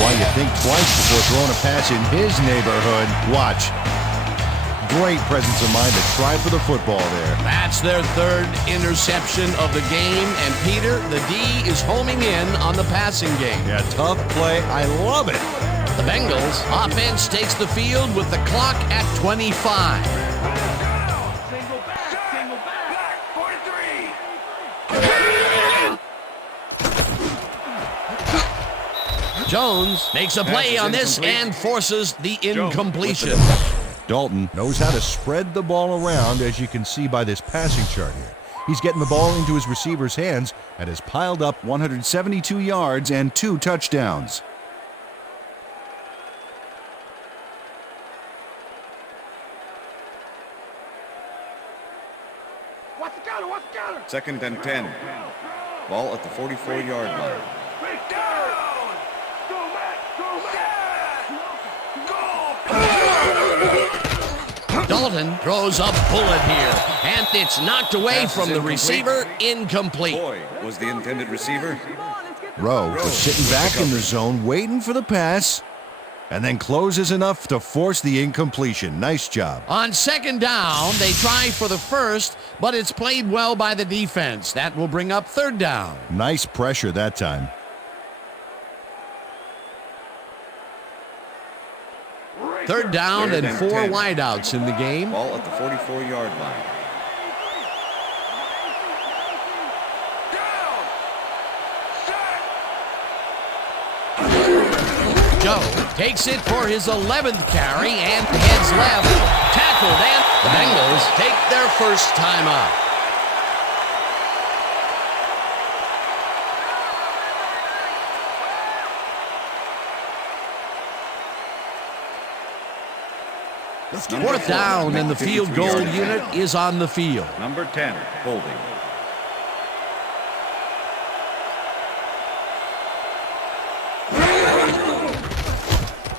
Why you think twice before throwing a pass in his neighborhood. Watch. Great presence of mind to try for the football there. That's their third interception of the game, and Peter, the D is homing in on the passing game. Yeah, tough play. I love it. The Bengals offense takes the field with the clock at 25. Single back, 43. Jones makes a play on this and forces the incompletion. Dalton knows how to spread the ball around, as you can see by this passing chart here. He's getting the ball into his receiver's hands and has piled up 172 yards and 2 touchdowns. What's the counter? Second and 10. Ball at the 44-yard line. Dalton throws a bullet here, and it's knocked away Pass is from the incomplete. receiver, incomplete. Boyd was the intended receiver. Rowe was sitting back in the zone, waiting for the pass, and then closes enough to force the incompletion. Nice job. On second down, they try for the first, but it's played well by the defense. That will bring up third down. Nice pressure that time. Third down Third and and 4 10. wideouts in the game. Ball at the 44-yard line. Joe takes it for his 11th carry and heads left. Tackled, and the Bengals take their first time out. Fourth down, and the field goal unit is on the field. Number 10, holding.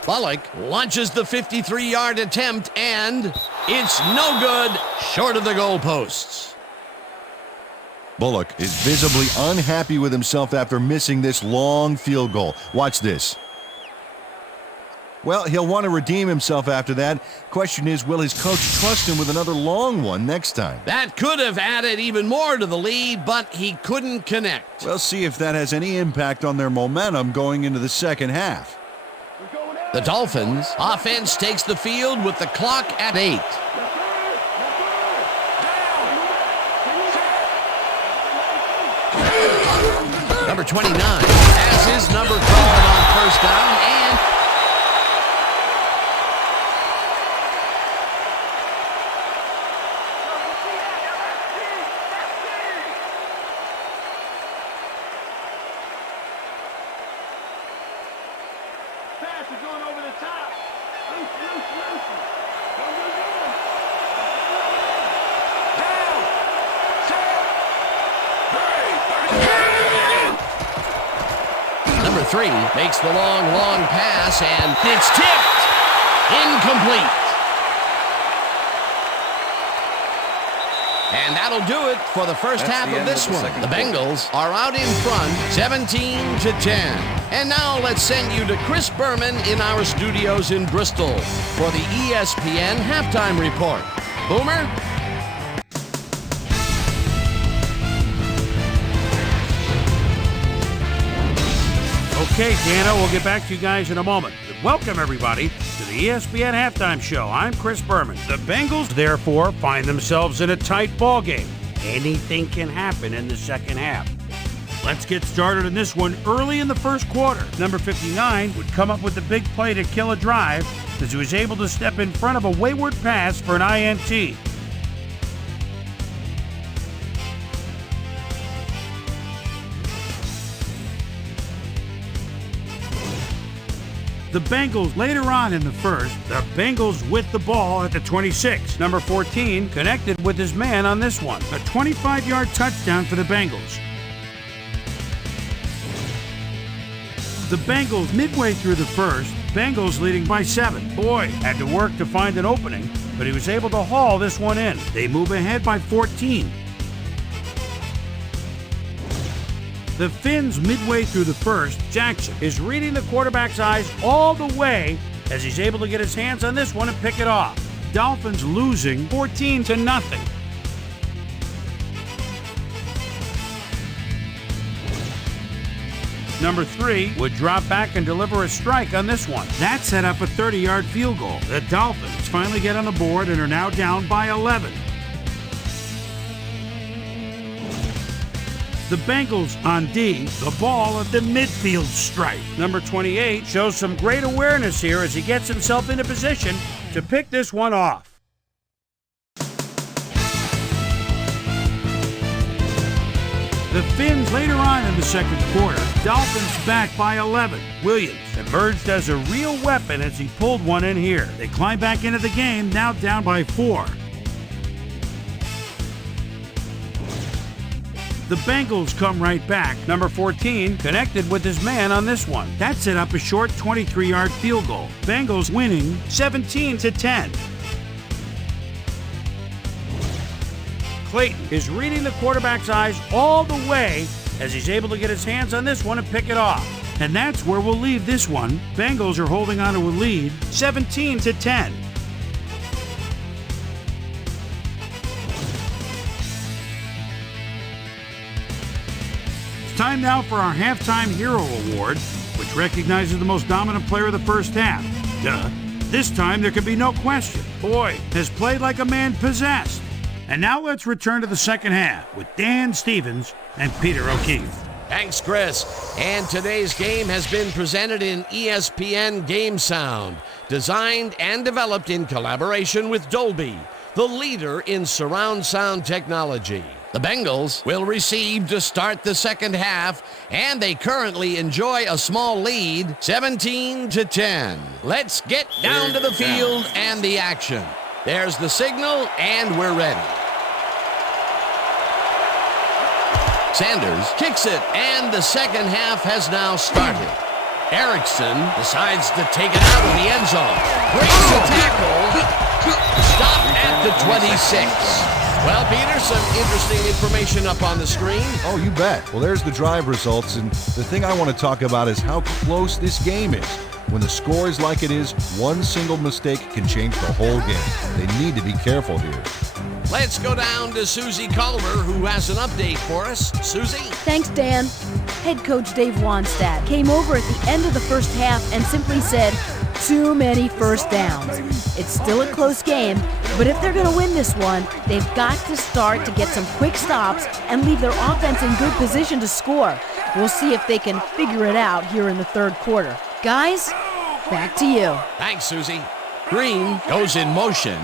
Bullock launches the 53-yard attempt, and it's no good, short of the goalposts. Bullock is visibly unhappy with himself after missing this long field goal. Watch this. Well, he'll want to redeem himself after that. Question is, will his coach trust him with another long one next time? That could have added even more to the lead, but he couldn't connect. We'll see if that has any impact on their momentum going into the second half. The Dolphins offense takes the field with the clock at 8. Number 29 has his number called on first down, and number 3 makes the long pass, and it's tipped. Incomplete. And that'll do it for the first half of this one. The Bengals are out in front, 17-10. And now let's send you to Chris Berman in our studios in Bristol for the ESPN Halftime Report. Boomer? Okay, Dano, we'll get back to you guys in a moment. Welcome, everybody, to the ESPN Halftime Show. I'm Chris Berman. The Bengals, therefore, find themselves in a tight ball game. Anything can happen in the second half. Let's get started in this one early in the first quarter. Number 59 would come up with the big play to kill a drive as he was able to step in front of a wayward pass for an INT. The Bengals later on in the first, the Bengals with the ball at the 26. Number 14 connected with his man on this one. A 25-yard touchdown for the Bengals. The Bengals midway through the first, Bengals leading by 7. Boyd had to work to find an opening, but he was able to haul this one in. They move ahead by 14. The Finns midway through the first, Jackson is reading the quarterback's eyes all the way as he's able to get his hands on this one and pick it off. Dolphins losing 14-0. Number 3 would drop back and deliver a strike on this one. That set up a 30-yard field goal. The Dolphins finally get on the board and are now down by 11. The Bengals on D, the ball at the midfield stripe. Number 28 shows some great awareness here as he gets himself into position to pick this one off. The Finns later on in the second quarter, Dolphins back by 11. Williams emerged as a real weapon as he pulled one in here. They climb back into the game, now down by 4. The Bengals come right back. Number 14 connected with his man on this one. That set up a short 23-yard field goal. Bengals winning 17-10. Clayton is reading the quarterback's eyes all the way as he's able to get his hands on this one and pick it off. And that's where we'll leave this one. Bengals are holding on to a lead, 17-10. It's time now for our Halftime Hero Award, which recognizes the most dominant player of the first half. Duh. This time there can be no question. Boyd has played like a man possessed. And now let's return to the second half with Dan Stevens and Peter O'Keefe. Thanks, Chris. And today's game has been presented in ESPN Game Sound, designed and developed in collaboration with Dolby, the leader in surround sound technology. The Bengals will receive to start the second half, and they currently enjoy a small lead, 17-10. Let's get down to the field and the action. There's the signal, and we're ready. Sanders kicks it, and the second half has now started. Erickson decides to take it out of the end zone. Breaks the tackle. Stop at the 26. Well, Peter, some interesting information up on the screen. Oh, you bet. Well, there's the drive results, and the thing I want to talk about is how close this game is. When the score is like it is, one single mistake can change the whole game. They need to be careful here. Let's go down to Susie Culver, who has an update for us. Susie? Thanks, Dan. Head coach Dave Wanstadt came over at the end of the first half and simply said, too many first downs. It's still a close game, but if they're going to win this one, they've got to start to get some quick stops and leave their offense in good position to score. We'll see if they can figure it out here in the third quarter. Guys, back to you. Thanks, Susie. Green goes in motion.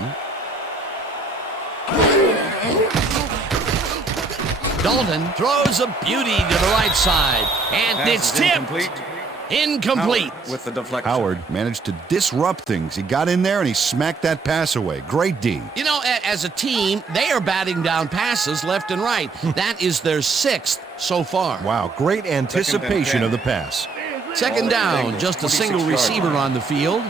Dalton throws a beauty to the right side, and it's tipped. Incomplete. With the deflection. Howard managed to disrupt things. He got in there and he smacked that pass away. Great D. You know, as a team, they are batting down passes left and right. That is their 6th so far. Wow, great anticipation of the pass. Second down, just a single receiver on the field.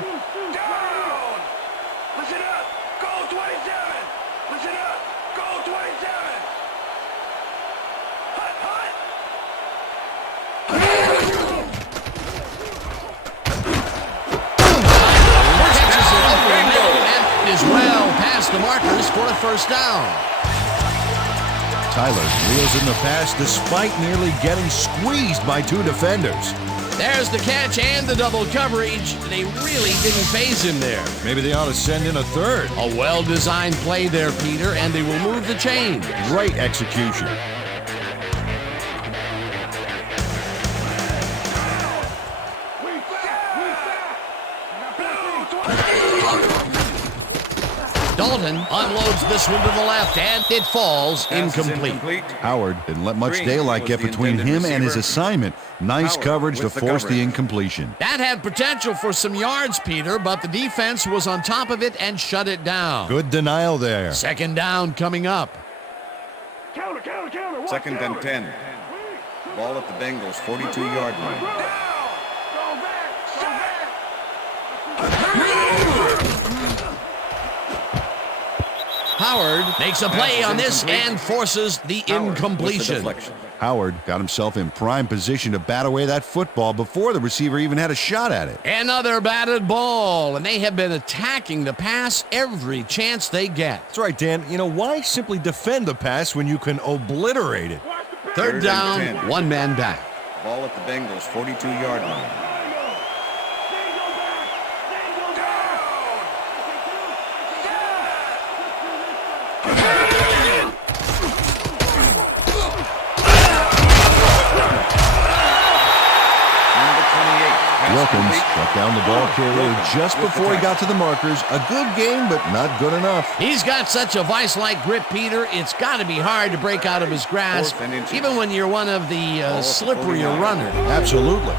The markers for a first down. Tyler reels in the pass despite nearly getting squeezed by two defenders. There's the catch and the double coverage. They really didn't phase him there. Maybe they ought to send in a third. A well-designed play there, Peter, and they will move the chain. Great execution. Dalton unloads this one to the left, and it falls incomplete. Howard didn't let much daylight get between him and his assignment. Nice coverage to force the incompletion. That had potential for some yards, Peter, but the defense was on top of it and shut it down. Good denial there. Second down coming up. Second and 10. Ball at the Bengals' 42-yard line. Howard makes a play on this and forces the incompletion. Howard got himself in prime position to bat away that football before the receiver even had a shot at it. Another batted ball, and they have been attacking the pass every chance they get. That's right, Dan. You know, why simply defend the pass when you can obliterate it? Third down, one man back. Ball at the Bengals' 42-yard line. Wilkins got down the ball carrier just before he got to the markers. A good game, but not good enough. He's got such a vice-like grip, Peter. It's got to be hard to break out of his grasp, even when you're one of the slipperier runners. Absolutely.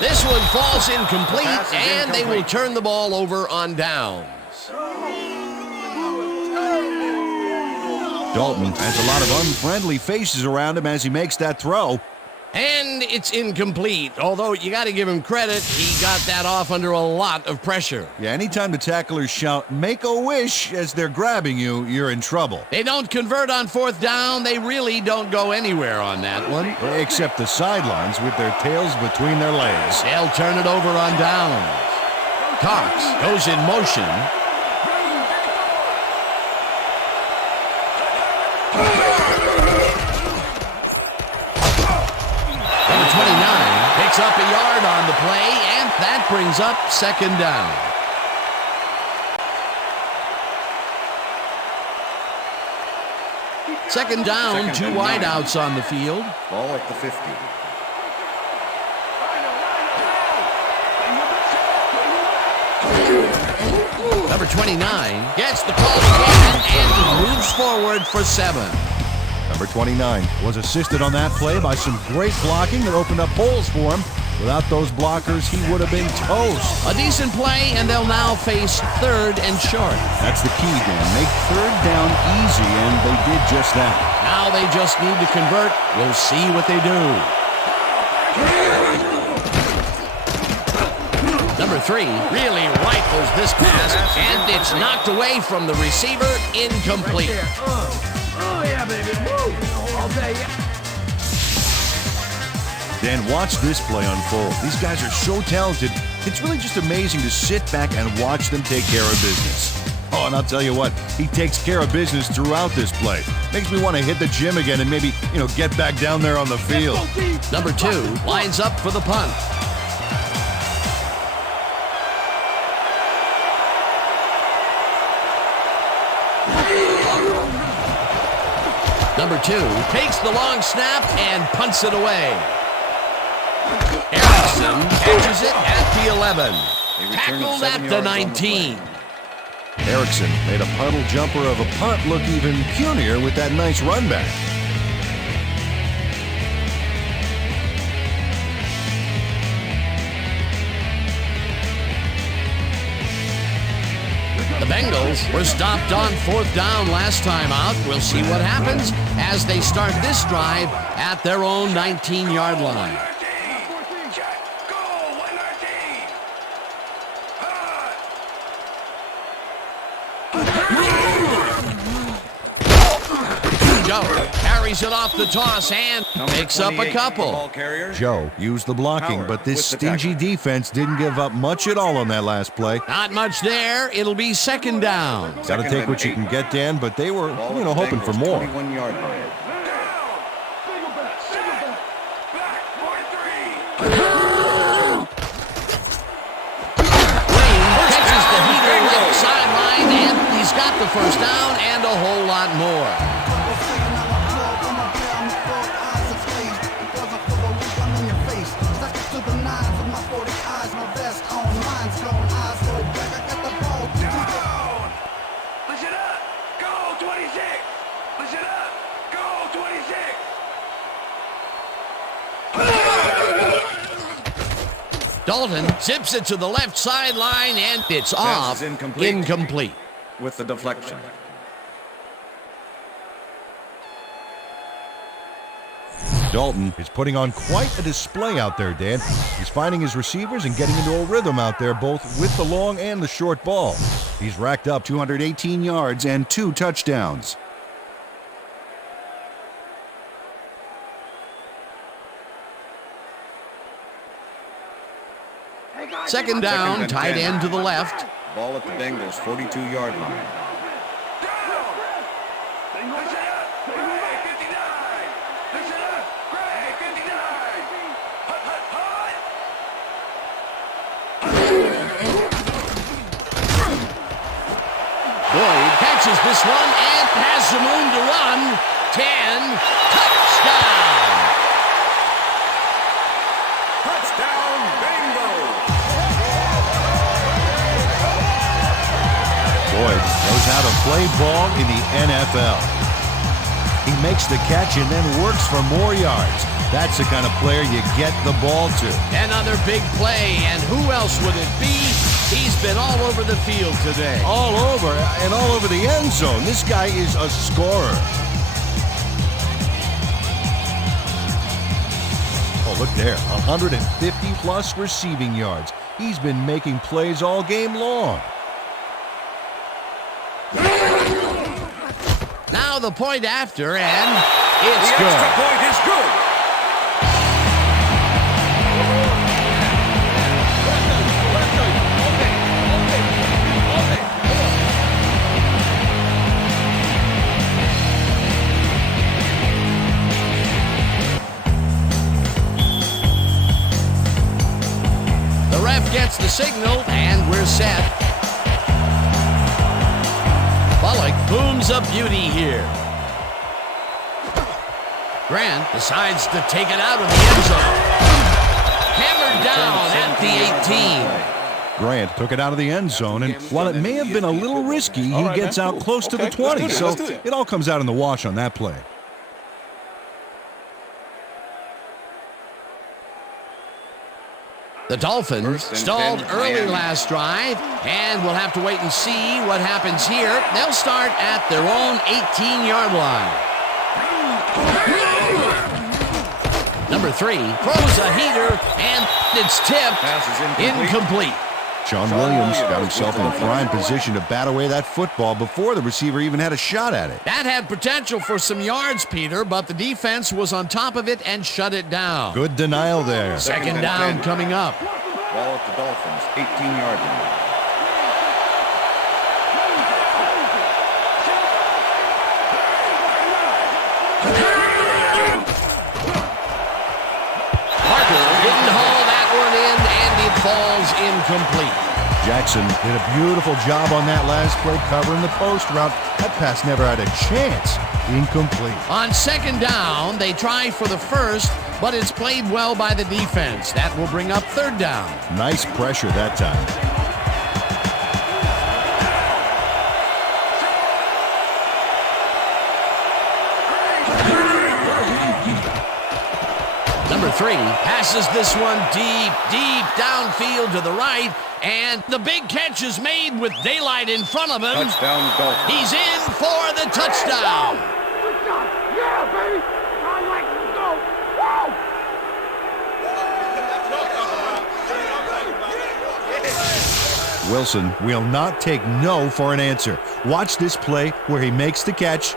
This one falls incomplete, and they will turn the ball over on downs. Dalton has a lot of unfriendly faces around him as he makes that throw. And it's incomplete, although you got to give him credit. He got that off under a lot of pressure. Yeah, anytime the tacklers shout, "Make a wish," as they're grabbing you, you're in trouble. They don't convert on fourth down. They really don't go anywhere on that one. Except the sidelines with their tails between their legs. They'll turn it over on downs. Cox goes in motion. Number 29 picks up a yard on the play, and that brings up second down. Second down, two wideouts on the field. Ball at the 50. Number 29 gets the call again and moves forward for 7. Number 29 was assisted on that play by some great blocking that opened up holes for him. Without those blockers, he would have been toast. A decent play, and they'll now face third and short. That's the key, Dan. Make third down easy, and they did just that. Now they just need to convert. We'll see what they do. Number 3 really rifles this pass, and it's knocked away from the receiver, incomplete. Oh, yeah, baby. Woo! All day, yeah. Dan, watch this play unfold. These guys are so talented. It's really just amazing to sit back and watch them take care of business. Oh, and I'll tell you what, he takes care of business throughout this play. Makes me want to hit the gym again and maybe, get back down there on the field. Number 2 lines up for the punt. Number 2 takes the long snap and punts it away. Erickson catches it at the 11. Tackled at the 19. Erickson made a puddle jumper of a punt look even punier with that nice run back. The Bengals were stopped on fourth down last time out. We'll see what happens as they start this drive at their own 19-yard line. Joe carries it off the toss and picks up a couple. Joe used the blocking, but this stingy defense didn't give up much at all on that last play. Not much there. It'll be second down. Got to take what you can get, Dan, but they were, hoping for more. 21-yard line. Catches the heater left sideline, and he's got the first down and a whole lot more. Dalton zips it to the left sideline, and it's off. Incomplete. With the deflection. Dalton is putting on quite a display out there, Dan. He's finding his receivers and getting into a rhythm out there, both with the long and the short ball. He's racked up 218 yards and 2 touchdowns. Second down, tight end to the left. Ball at the Bengals' 42-yard line. Boyd catches this one and has some room to run. 10, touchdown! Touchdown, Bengals! Boyd knows how to play ball in the NFL. He makes the catch and then works for more yards. That's the kind of player you get the ball to. Another big play, and who else would it be? He's been all over the field today. All over, and all over the end zone. This guy is a scorer. Look there, 150-plus receiving yards. He's been making plays all game long. Now the point after, and it's good. The extra point is good. The ref gets the signal, and we're set. Bullock booms a beauty here. Grant decides to take it out of the end zone. Hammered down at the 18. Grant took it out of the end zone, and while it may have been a little risky, he gets out close to the 20, so it all comes out in the wash on that play. The Dolphins stalled early last drive, and we'll have to wait and see what happens here. They'll start at their own 18-yard line. Number 3 throws a heater, and it's tipped. Incomplete. Sean Williams got himself in a prime position to bat away that football before the receiver even had a shot at it. That had potential for some yards, Peter, but the defense was on top of it and shut it down. Good denial there. Second down coming up. Ball at the Dolphins, 18-yard line. Parker didn't haul that one in, and it falls incomplete. Jackson did a beautiful job on that last play covering the post route. That pass never had a chance. Incomplete. On second down, they try for the first, but it's played well by the defense. That will bring up third down. Nice pressure that time. Number 3 passes this one deep downfield to the right, and the big catch is made with daylight in front of him. Touchdown, Dolphins. He's in for the touchdown. Yeah, baby! I like to go! Woo! Wilson will not take no for an answer. Watch this play where he makes the catch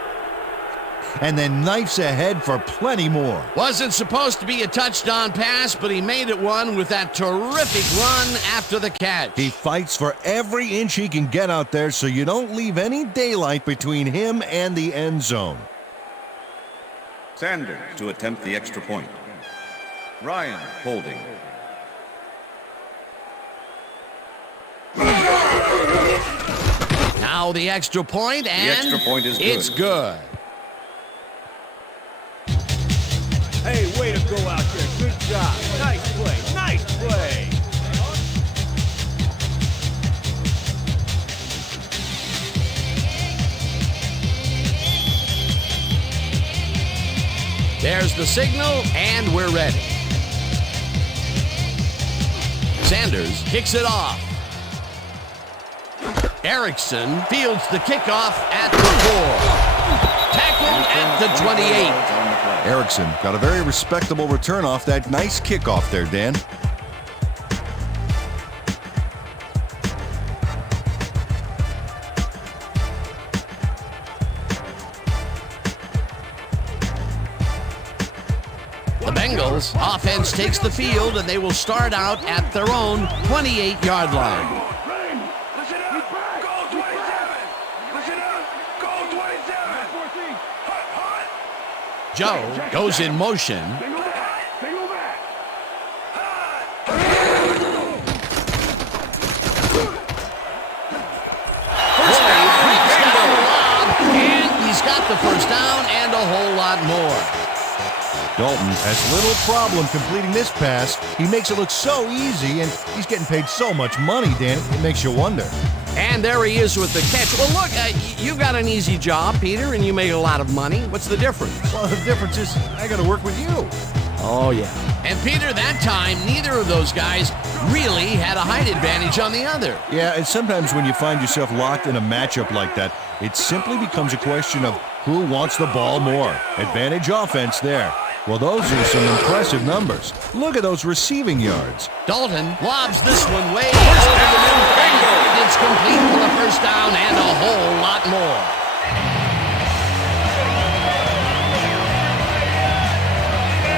and then knifes ahead for plenty more. Wasn't supposed to be a touchdown pass, but he made it one with that terrific run after the catch. He fights for every inch he can get out there so you don't leave any daylight between him and the end zone. Sanders to attempt the extra point. Ryan holding. Now the extra point, and the extra point is good. It's good. Hey, way to go out there. Good job. Nice play. Nice play. There's the signal, and we're ready. Sanders kicks it off. Erickson fields the kickoff at the 4. Tackled at the 28. Erickson got a very respectable return off that nice kickoff there, Dan. The Bengals offense takes the field, and they will start out at their own 28-yard line. Joe goes in motion. And he's got the first down and a whole lot more. Dalton has little problem completing this pass. He makes it look so easy, and he's getting paid so much money, Dan, it makes you wonder. And there he is with the catch. Well, look, you've got an easy job, Peter, and you make a lot of money. What's the difference? Well, the difference is I got to work with you. Oh, yeah. And, Peter, that time, neither of those guys really had a height advantage on the other. Yeah, and sometimes when you find yourself locked in a matchup like that, it simply becomes a question of who wants the ball more. Advantage offense there. Well, those are some impressive numbers. Look at those receiving yards. Dalton lobs this one way over the middle. It's complete for the first down and a whole lot more.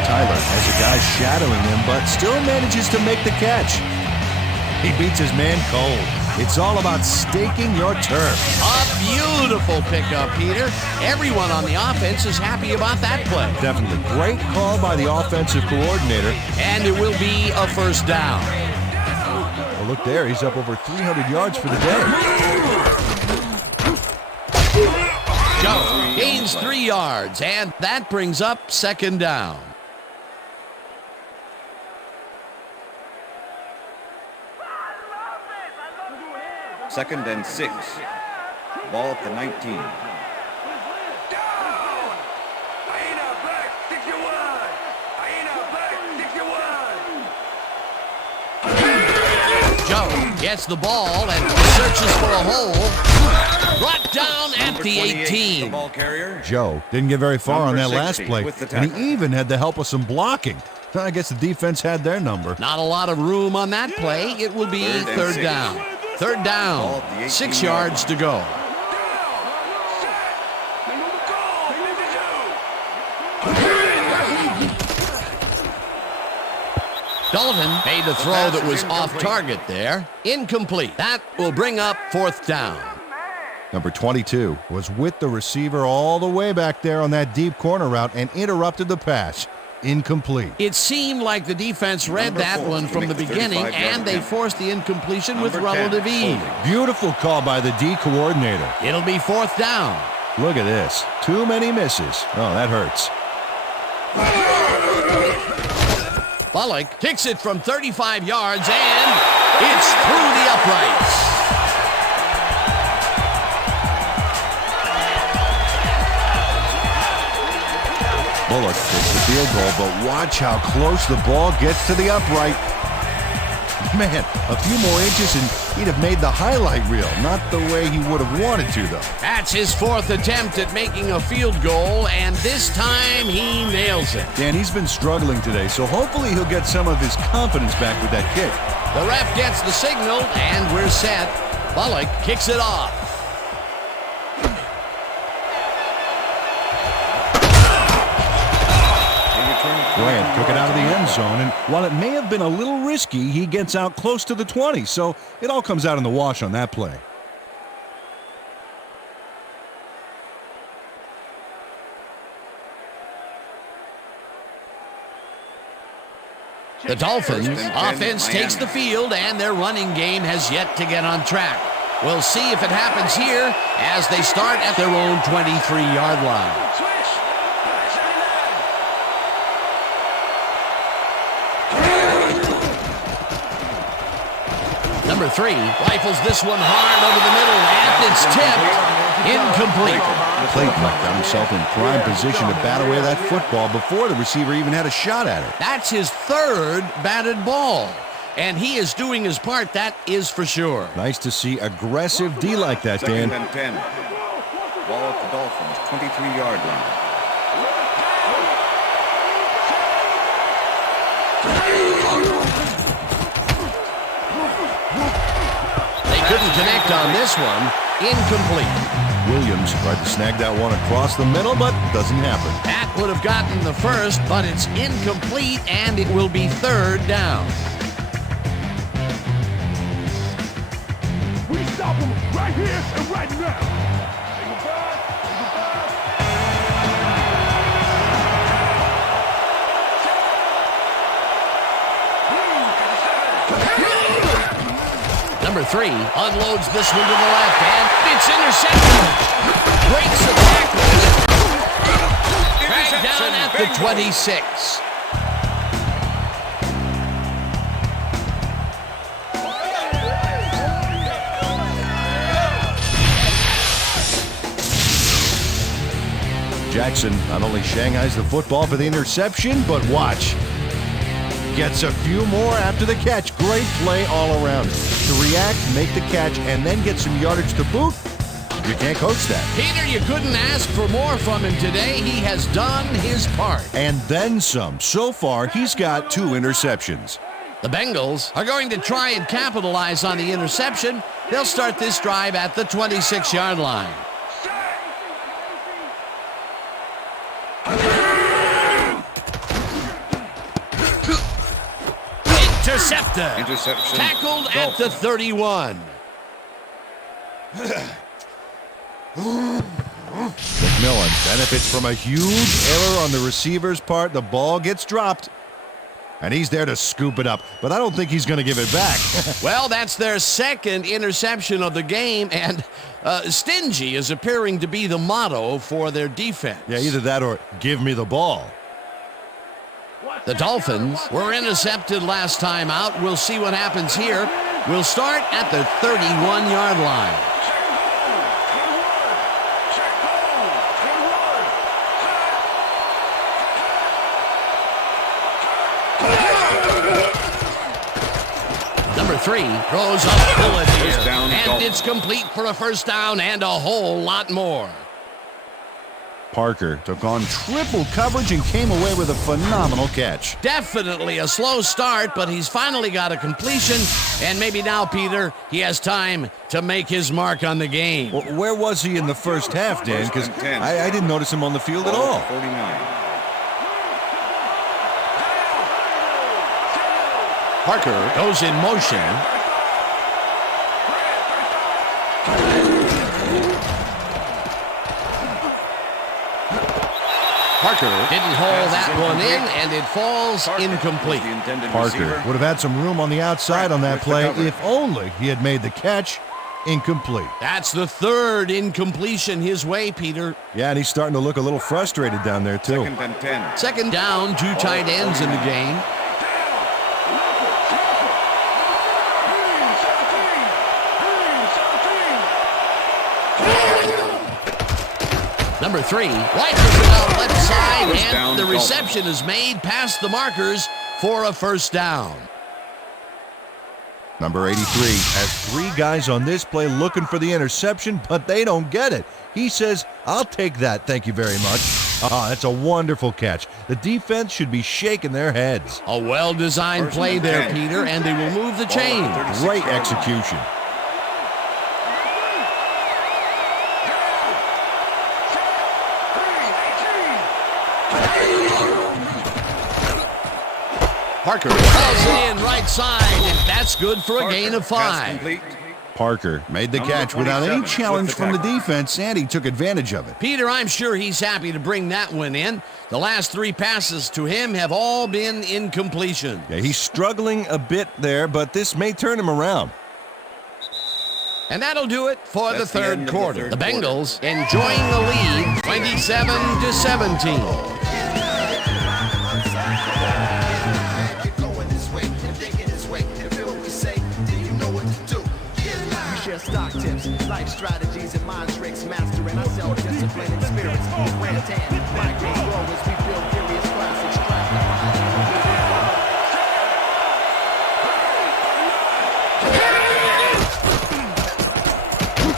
Tyler has a guy shadowing him, but still manages to make the catch. He beats his man cold. It's all about staking your turf. A beautiful pickup, Peter. Everyone on the offense is happy about that play. Definitely. Great call by the offensive coordinator. And it will be a first down. Well, look there. He's up over 300 yards for the day. Joe gains 3 yards, and that brings up second down. Second and 6. Ball at the 19. Joe gets the ball and searches for a hole. Brought down at the 18. The ball carrier. Joe didn't get very far on that last 60 play, with the and tackle. he even had the help of some blocking. I guess the defense had their number. Not a lot of room on that play. It will be third down. Third down. 6 yards to go. Dalton made a throw that was off target there. Incomplete. That will bring up fourth down. Number 22 was with the receiver all the way back there on that deep corner route and interrupted the pass. Incomplete. It seemed like the defense read that one from the beginning, and they forced the incompletion with relative ease. Beautiful call by the D coordinator. It'll be fourth down. Look at this. Too many misses. Oh, that hurts. Bullock kicks it from 35 yards, and it's through the uprights. Bullock takes the field goal, but watch how close the ball gets to the upright. Man, a few more inches and he'd have made the highlight reel. Not the way he would have wanted to, though. That's his fourth attempt at making a field goal, and this time he nails it. Dan, he's been struggling today, so hopefully he'll get some of his confidence back with that kick. The ref gets the signal, and we're set. Bullock kicks it off. Grant took it out of the end zone, and while it may have been a little risky, he gets out close to the 20, so it all comes out in the wash on that play. The Dolphins offense takes the field, and their running game has yet to get on track. We'll see if it happens here as they start at their own 23-yard line. Number 3 rifles this one hard over the middle, and it's tipped. Incomplete. Clayton found himself in prime position to bat away that football before the receiver even had a shot at it. That's his third batted ball, and he is doing his part, that is for sure. Nice to see aggressive D like that, Dan. Second and 10. Ball at the Dolphins' 23-yard line. Couldn't connect on this one. Incomplete. Williams tried to snag that one across the middle, but doesn't happen. That would have gotten the first, but it's incomplete, and it will be third down. We stop them right here and right now. Number 3 unloads this one to the left, and it's intercepted. Breaks the tackle. Dragged down at the 26. Jackson not only shanghais the football for the interception, but watch. Gets a few more after the catch. Great play all around. To react, make the catch, and then get some yardage to boot. You can't coach that. Peter, you couldn't ask for more from him today. He has done his part. And then some. So far, he's got 2 interceptions. The Bengals are going to try and capitalize on the interception. They'll start this drive at the 26-yard line. Intercepted. Interception. Tackled at the 31. McMillan benefits from a huge error on the receiver's part. The ball gets dropped, and he's there to scoop it up. But I don't think he's going to give it back. Well, that's their second interception of the game, and stingy is appearing to be the motto for their defense. Yeah, either that or give me the ball. The Dolphins were intercepted last time out. We'll see what happens here. We'll start at the 31-yard line. Number 3 throws a bullet here, and it's complete for a first down and a whole lot more. Parker took on triple coverage and came away with a phenomenal catch. Definitely a slow start, but he's finally got a completion, and maybe now, Peter, he has time to make his mark on the game. Well, where was he in the first half, Dan? Because I didn't notice him on the field at all. 49. Parker goes in motion. Parker didn't haul that one in, and it falls incomplete. Parker would have had some room on the outside on that play if only he had made the catch. Incomplete. That's the third incompletion his way, Peter. Yeah, and he's starting to look a little frustrated down there, too. Second and 10. Second down, 2 tight ends in the game. Number 3 rifles it out left side, and the reception is made past the markers for a first down. Number 83 has 3 guys on this play looking for the interception, but they don't get it. He says, I'll take that, thank you very much. That's a wonderful catch. The defense should be shaking their heads. A well-designed play there, Peter, and they will move the chain. Great execution. Parker calls it in right side, and that's good for a gain of 5. Parker made the catch without any challenge from the defense, and he took advantage of it. Peter, I'm sure he's happy to bring that one in. The last 3 passes to him have all been incompletion. Yeah, he's struggling a bit there, but this may turn him around. And that'll do it for the third quarter. The Bengals enjoying the lead, 27-17. Stock tips, life strategies, and mind tricks, mastering our self-discipline and spirits. Rant and migrate growers, we build furious classics,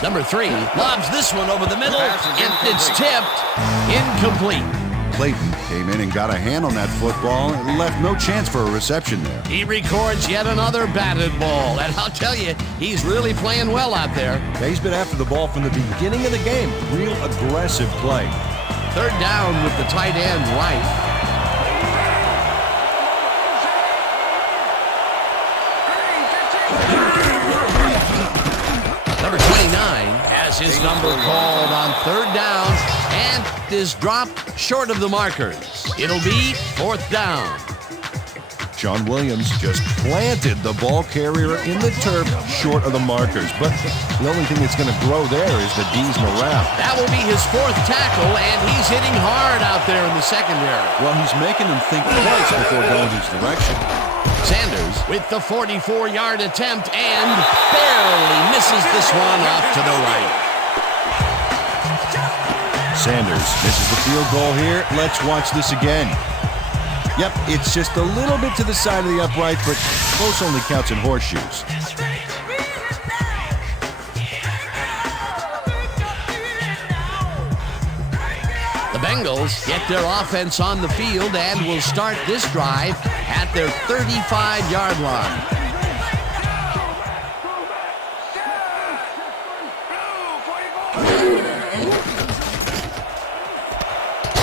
Number 3 lobs this one over the middle, and it's tipped, incomplete. Clayton came in and got a hand on that football and left no chance for a reception there. He records yet another batted ball, and I'll tell you, he's really playing well out there. Yeah, he's been after the ball from the beginning of the game. Real aggressive play. Third down with the tight end right. Number 29 has his number called on third down, and is dropped short of the markers. It'll be fourth down. John Williams just planted the ball carrier in the turf short of the markers, but the only thing that's going to grow there is the D's morale. That will be his 4th tackle, and he's hitting hard out there in the secondary. Well, he's making them think twice before going his direction. Sanders with the 44-yard attempt and barely misses this one off to the right. Sanders misses the field goal here. Let's watch this again. Yep, it's just a little bit to the side of the upright, but close only counts in horseshoes. Bengals get their offense on the field and will start this drive at their 35-yard line.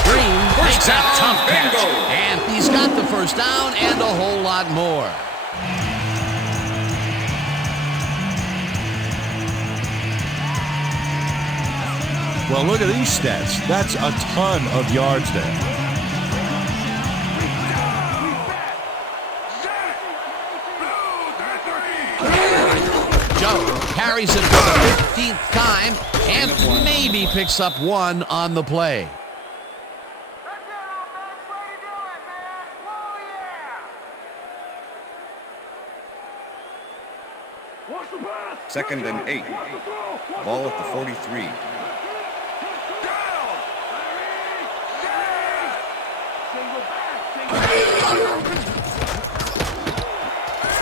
Green makes that tough catch, and he's got the first down and a whole lot more. Well, look at these stats. That's a ton of yards there. Joe carries it for the 15th time and maybe picks up one on the play. Second and 8. Ball at the 43.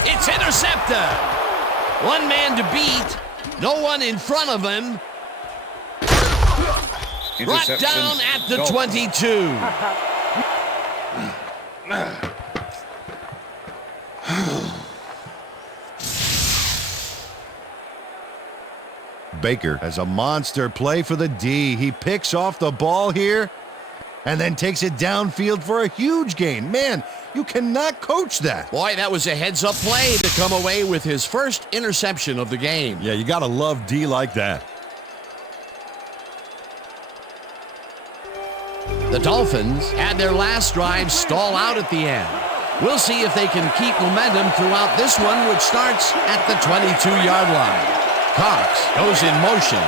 It's intercepted. One man to beat. No one in front of him. Brought down at the 22. Baker has a monster play for the D. He picks off the ball here and then takes it downfield for a huge gain. Man, you cannot coach that. Boy, that was a heads-up play to come away with his first interception of the game. Yeah, you got to love D like that. The Dolphins had their last drive stall out at the end. We'll see if they can keep momentum throughout this one, which starts at the 22-yard line. Cox goes in motion.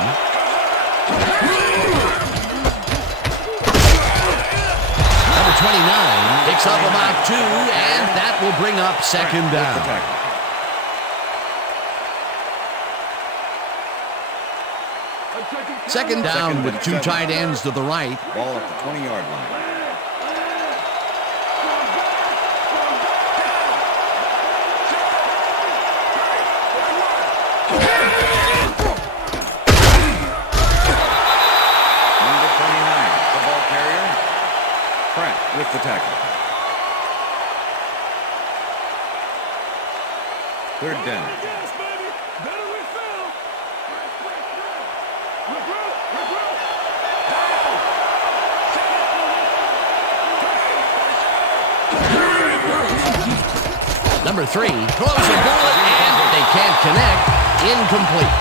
Number 29 picks up about 2, and that will bring up second down. Second down with 2 tight ends to the right. Ball at the 20-yard line. With the tackle. Third down. Number 3 throws a bullet and they can't connect. Incomplete.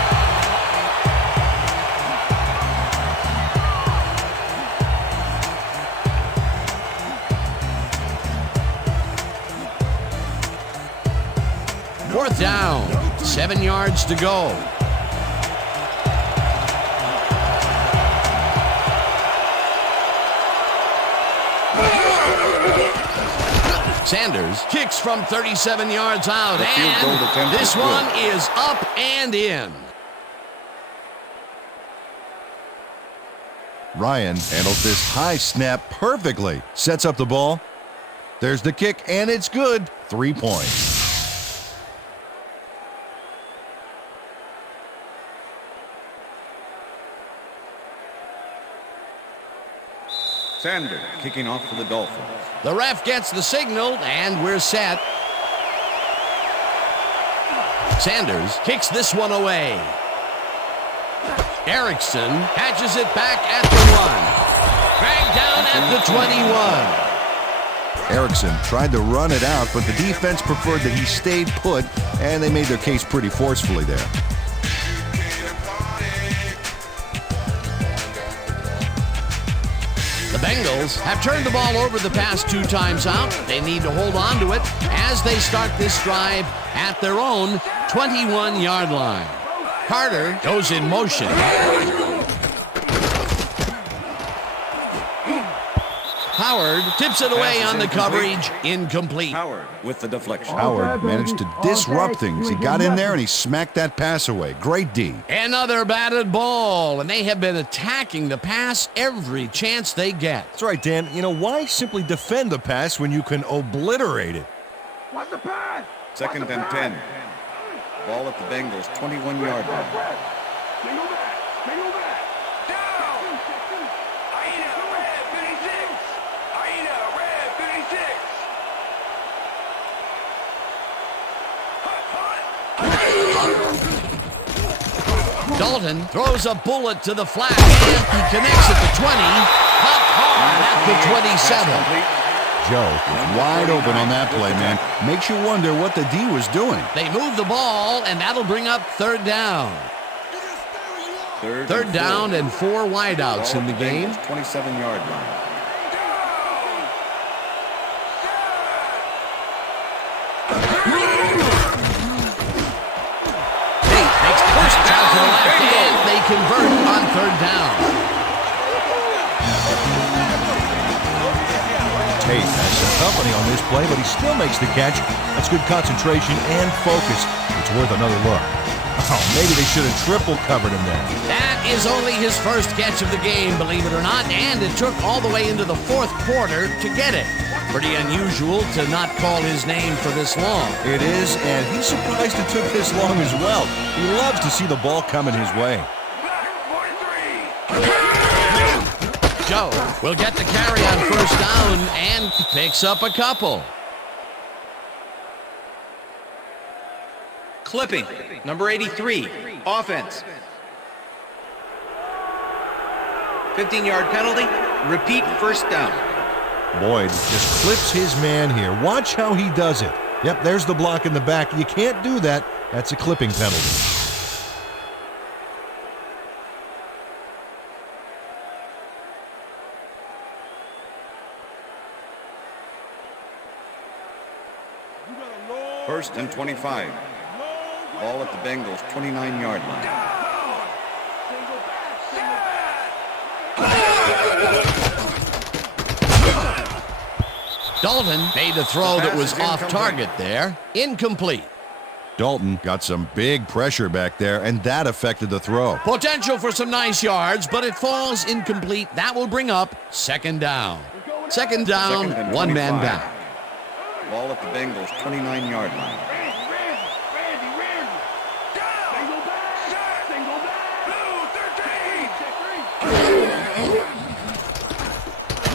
Fourth down, 7 yards to go. Sanders kicks from 37 yards out, and this one is up and in. Ryan handles this high snap perfectly. Sets up the ball. There's the kick, and it's good. 3 points. Sanders kicking off for the Dolphins. The ref gets the signal, and we're set. Sanders kicks this one away. Erickson catches it back at the 1. Dragged down at the 21. Erickson tried to run it out, but the defense preferred that he stayed put, and they made their case pretty forcefully there. The Bengals have turned the ball over the past 2 times out. They need to hold on to it as they start this drive at their own 21-yard line. Carter goes in motion. Howard tips it away on the coverage. Incomplete. Howard with the deflection. Howard managed to disrupt things. He got in there and he smacked that pass away. Great D. Another batted ball, and they have been attacking the pass every chance they get. That's right, Dan. You know, why simply defend the pass when you can obliterate it? What's the pass? Second and 10. Ball at the Bengals' 21-yard line. Single back. Down. Dalton throws a bullet to the flat, and he connects at the 20. Pop hard at the 27. Joe is wide open on that play, man. Makes you wonder what the D was doing. They move the ball, and that'll bring up third down. Third down and 4 wideouts in the game. 27-yard line. Makes the push out to the left, and they convert on third down. Tate has some company on this play, but he still makes the catch. That's good concentration and focus. It's worth another look. Oh, maybe they should have triple covered him there. That is only his first catch of the game, believe it or not, and it took all the way into the fourth quarter to get it. Pretty unusual to not call his name for this long. It is, and he's surprised it took this long as well. He loves to see the ball coming his way. Joe will get the carry on first down and picks up a couple. Clipping, number 83, offense. 15-yard penalty, repeat first down. Boyd just clips his man here. Watch how he does it. Yep, there's the block in the back. You can't do that. That's a clipping penalty. First and 25. Ball at the Bengals' 29-yard line. Dalton made a throw that was off target there. Incomplete. Dalton got some big pressure back there, and that affected the throw. Potential for some nice yards, but it falls incomplete. That will bring up second down. Second down, one man back. Ball at the Bengals' 29-yard line.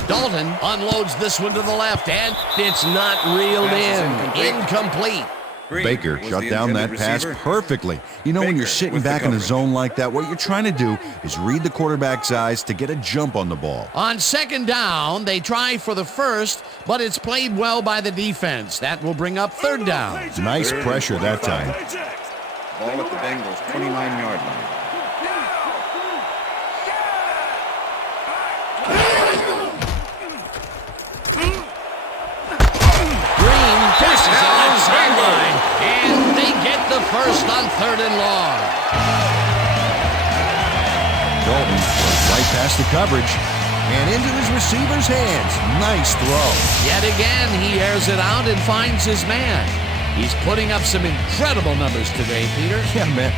Dalton unloads this one to the left, and it's not reeled in. Incomplete. Baker shut down that pass perfectly. You know, when you're sitting back in a zone like that, what you're trying to do is read the quarterback's eyes to get a jump on the ball. On second down, they try for the first, but it's played well by the defense. That will bring up third down. Nice pressure that time. Ball at the Bengals' 29-yard line. Sideline, and they get the first on third and long. Dalton goes right past the coverage and into his receiver's hands. Nice throw. Yet again, he airs it out and finds his man. He's putting up some incredible numbers today, Peter. Yeah, man.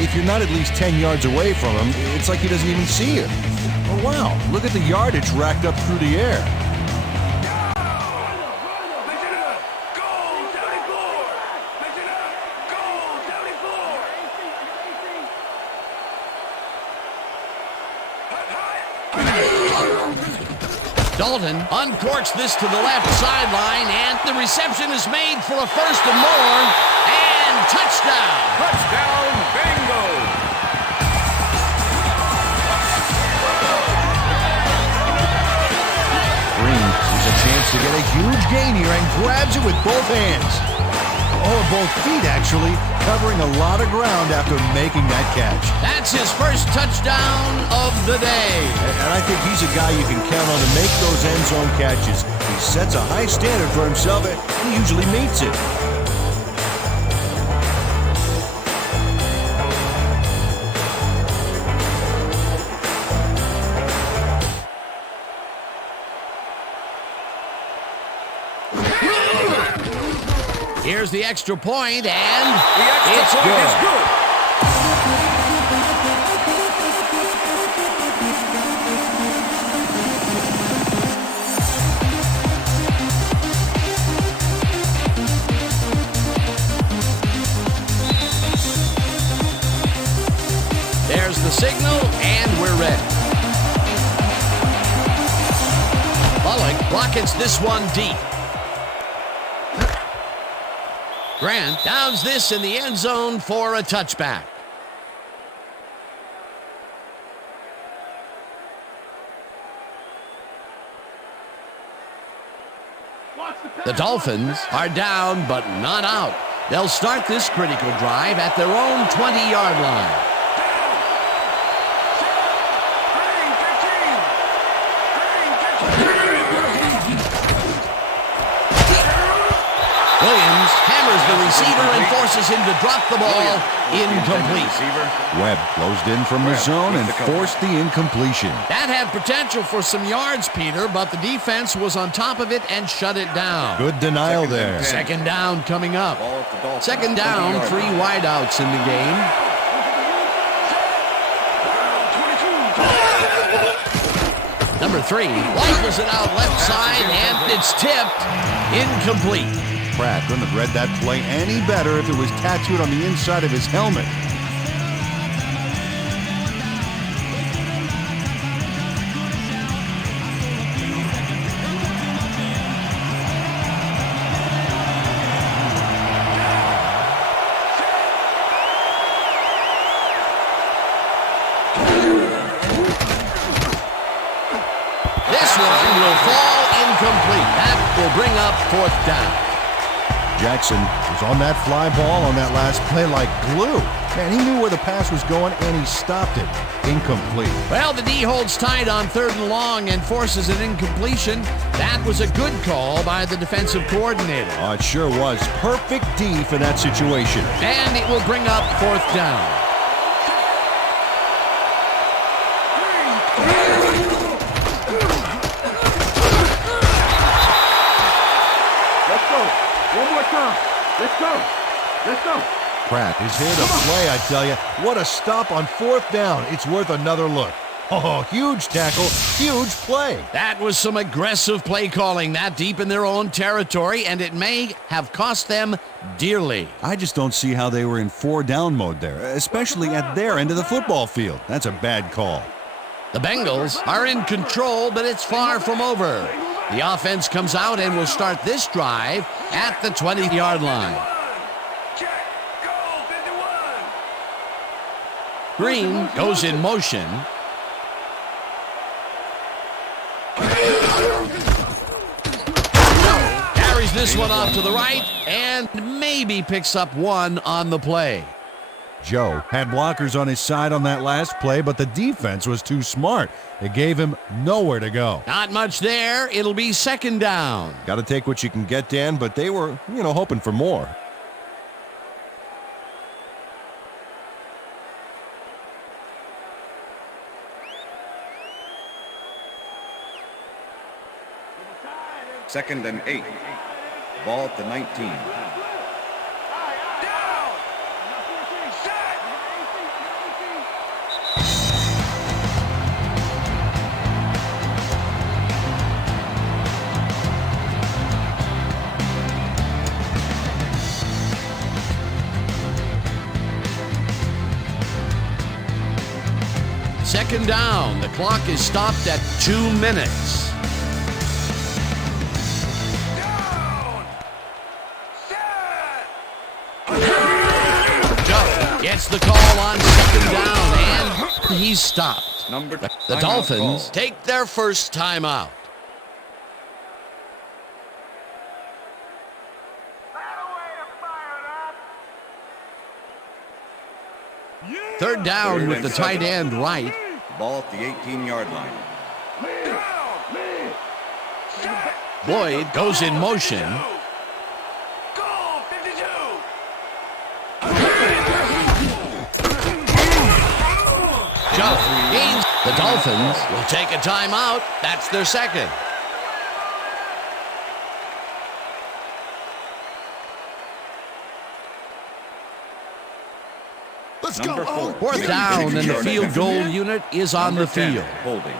If you're not at least 10 yards away from him, it's like he doesn't even see you. Oh, wow. Look at the yardage racked up through the air. Dalton uncorks this to the left sideline, and the reception is made for a first and more, and touchdown. Touchdown, Bengals. Green has a chance to get a huge gain here and grabs it with both hands. Or both feet, actually, covering a lot of ground after making that catch. That's his first touchdown of the day. And I think he's a guy you can count on to make those end zone catches. He sets a high standard for himself, and he usually meets it. Here's the extra point, and The extra point is good. There's the signal, and we're ready. Bullock rockets this one deep. Grant downs this in the end zone for a touchback. The Dolphins are down but not out. They'll start this critical drive at their own 20-yard line. Williams hammers the receiver and forces him to drop the ball. Incomplete. Webb closed in from the zone and forced the incompletion. That had potential for some yards, Peter, but the defense was on top of it and shut it down. Good denial there. Second down coming up. Second down, 3 wideouts in the game. Number 3 rifles it out left side, and it's tipped. Incomplete. Pratt couldn't have read that play any better if it was tattooed on the inside of his helmet. This one will fall incomplete. That will bring up 4th down. Jackson was on that fly ball on that last play like glue. Man, he knew where the pass was going, and he stopped it. Incomplete. Well, the D holds tight on 3rd and long and forces an incompletion. That was a good call by the defensive coordinator. Oh, it sure was. Perfect D for that situation. And it will bring up 4th down. Let's go. Pratt is here to play, I tell you. What a stop on 4th down. It's worth another look. Oh, huge tackle, huge play. That was some aggressive play calling that deep in their own territory, and it may have cost them dearly. I just don't see how they were in 4-down mode there, especially at their end of the football field. That's a bad call. The Bengals are in control, but it's far from over. The offense comes out and will start this drive at the 20-yard line. Green goes in motion. Carries this one off to the right and maybe picks up 1 on the play. Joe had blockers on his side on that last play, but the defense was too smart. It gave him nowhere to go. Not much there. It'll be 2nd down. Got to take what you can get, Dan, but they were, hoping for more. Second and 8. Ball at the 19. Second down. The clock is stopped at 2 minutes. Joe gets the call on 2nd down, and he's stopped. The Dolphins take their first timeout. Third down with the tight end right. Ball at the 18-yard line. Boyd goes in motion. Joe gains. The Dolphins will take a timeout. That's their second. Let's Number go. 4. 4th down, and the field goal unit is on the field. Holding.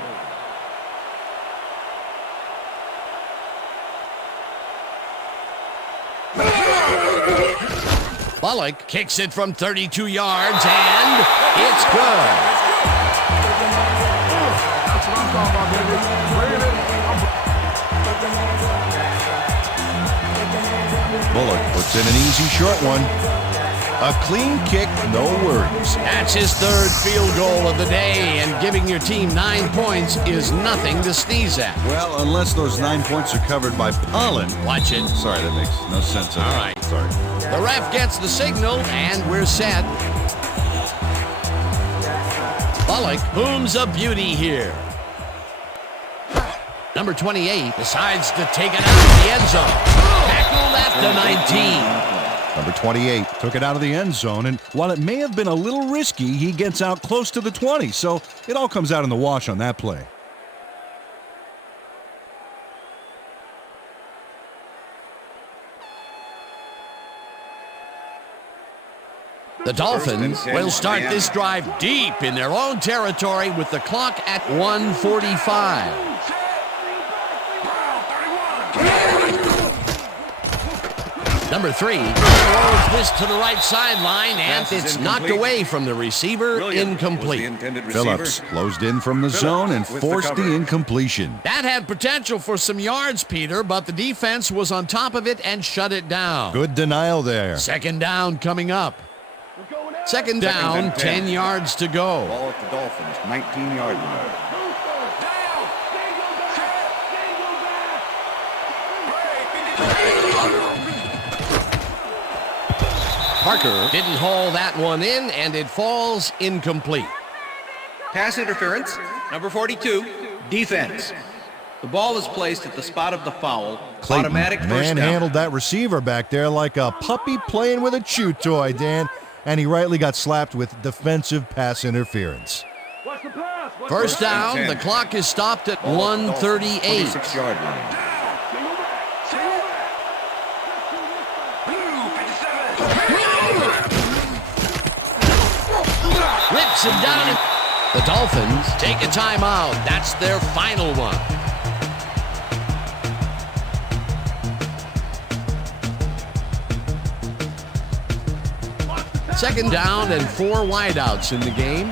Bullock kicks it from 32 yards, and it's good. That's what I'm talking about, baby. Bring it in. Bullock puts in an easy short one. A clean kick, no worries. That's his third field goal of the day, and giving your team 9 points is nothing to sneeze at. Well, unless those 9 points are covered by pollen. Watch it. Sorry, that makes no sense at all. All right. Sorry. The ref gets the signal, and we're set. Bullock booms a beauty here. Number 28 decides to take it out of the end zone. Tackled at the 19. Number 28 took it out of the end zone, and while it may have been a little risky, he gets out close to the 20, so it all comes out in the wash on that play. The Dolphins will start this drive deep in their own territory with the clock at 1:45. Number 3 throws this to the right sideline, and it's knocked away from the receiver, incomplete. Phillips closed in from the zone and forced the incompletion. That had potential for some yards, Peter, but the defense was on top of it and shut it down. Good denial there. Second down coming up. Second down, 10 yards to go. Ball at the Dolphins, 19-yard line. Parker didn't haul that one in, and it falls incomplete. Pass interference, number 42, defense. The ball is placed at the spot of the foul. Clayton Automatic first down. manhandled that receiver back there like a puppy playing with a chew toy, Dan, and he rightly got slapped with defensive pass interference. First down, the clock is stopped at 1:38. 26-yard line. Rips him down. The Dolphins take a timeout. That's their final one. Second down and 4 wideouts in the game.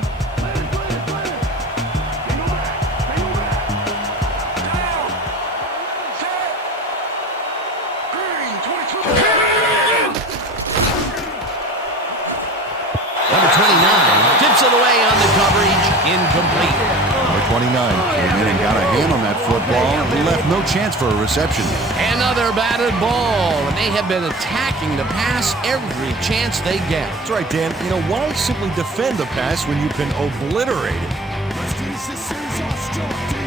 Number 29 tips it away on the coverage, incomplete. Number 29 came in and got a hand on that football and left no chance for a reception. Another batted ball, and they have been attacking the pass every chance they get. That's right, Dan. You know, why simply defend the pass when you can obliterate it? Let's finish this series off strong, D.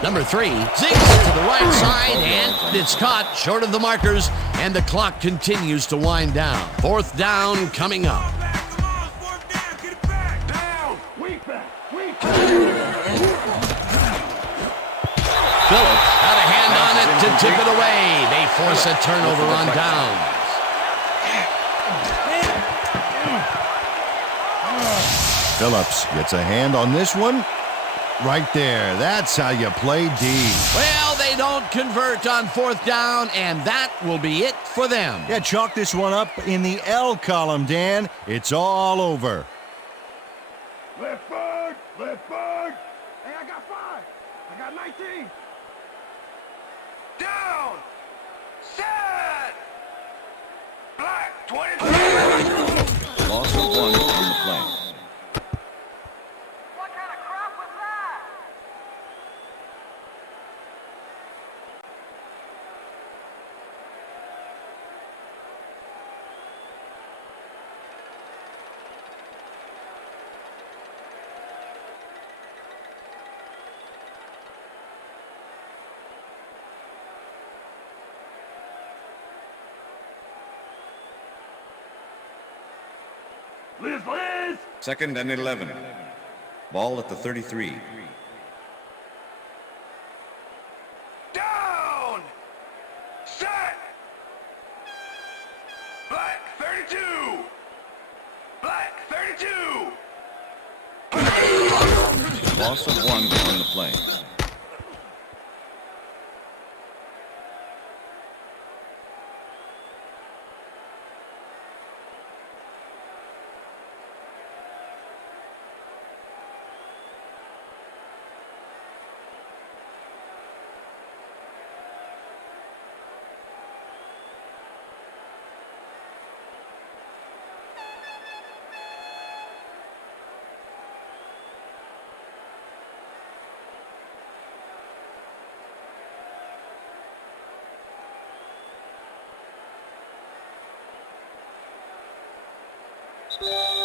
Number 3 zings to the right side, and it's caught short of the markers, and the clock continues to wind down. Fourth down coming up. Phillips got a hand on it to tip it away. They force a turnover on downs. Phillips gets a hand on this one. Right there. That's how you play D. Well, they don't convert on fourth down, and that will be it for them. Yeah, chalk this one up in the L column, Dan. It's all over. Left bird! Left bird! Hey, I got 5. I got 19. Down! Set! Black 23. Loss of 1 on the play. Liz! Second and 11. Ball at the 33. Down! Set! Black 32! Black 32! Loss of 1 on the play.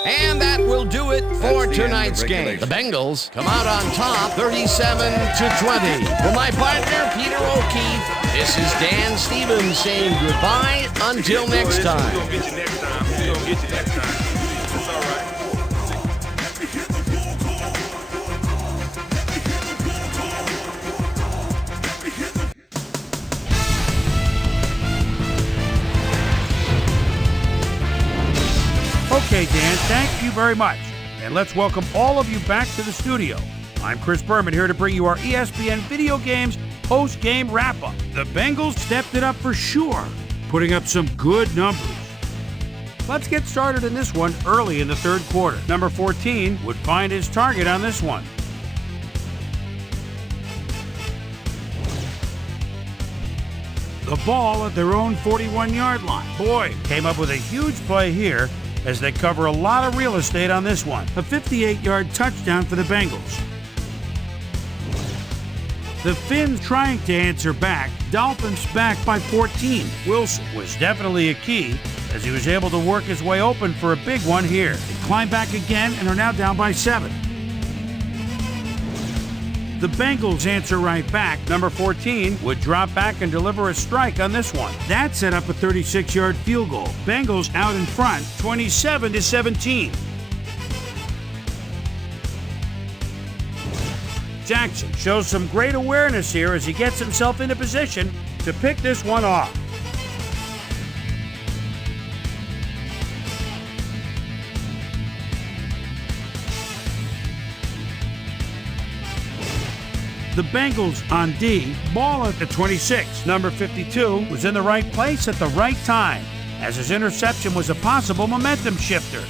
And that will do it for That's the end of tonight's game. The regulation. Bengals come out on top 37-20. For my partner, Peter O'Keefe, this is Dan Stevens saying goodbye until next time. We're gonna get you next time. We're gonna get you next time. It's all right. Okay, Dan, thank you very much. And let's welcome all of you back to the studio. I'm Chris Berman here to bring you our ESPN Video Games post-game wrap-up. The Bengals stepped it up for sure, putting up some good numbers. Let's get started in this one early in the third quarter. Number 14 would find his target on this one. The ball at their own 41-yard line. Boyd came up with a huge play here as they cover a lot of real estate on this one. A 58-yard touchdown for the Bengals. The Finns trying to answer back. Dolphins back by 14. Wilson was definitely a key as he was able to work his way open for a big one here. They climb back again and are now down by 7. The Bengals answer right back. Number 14 would drop back and deliver a strike on this one. That set up a 36-yard field goal. Bengals out in front, 27-17. Jackson shows some great awareness here as he gets himself into position to pick this one off. The Bengals on D, ball at the 26. Number 52 was in the right place at the right time, as his interception was a possible momentum shifter.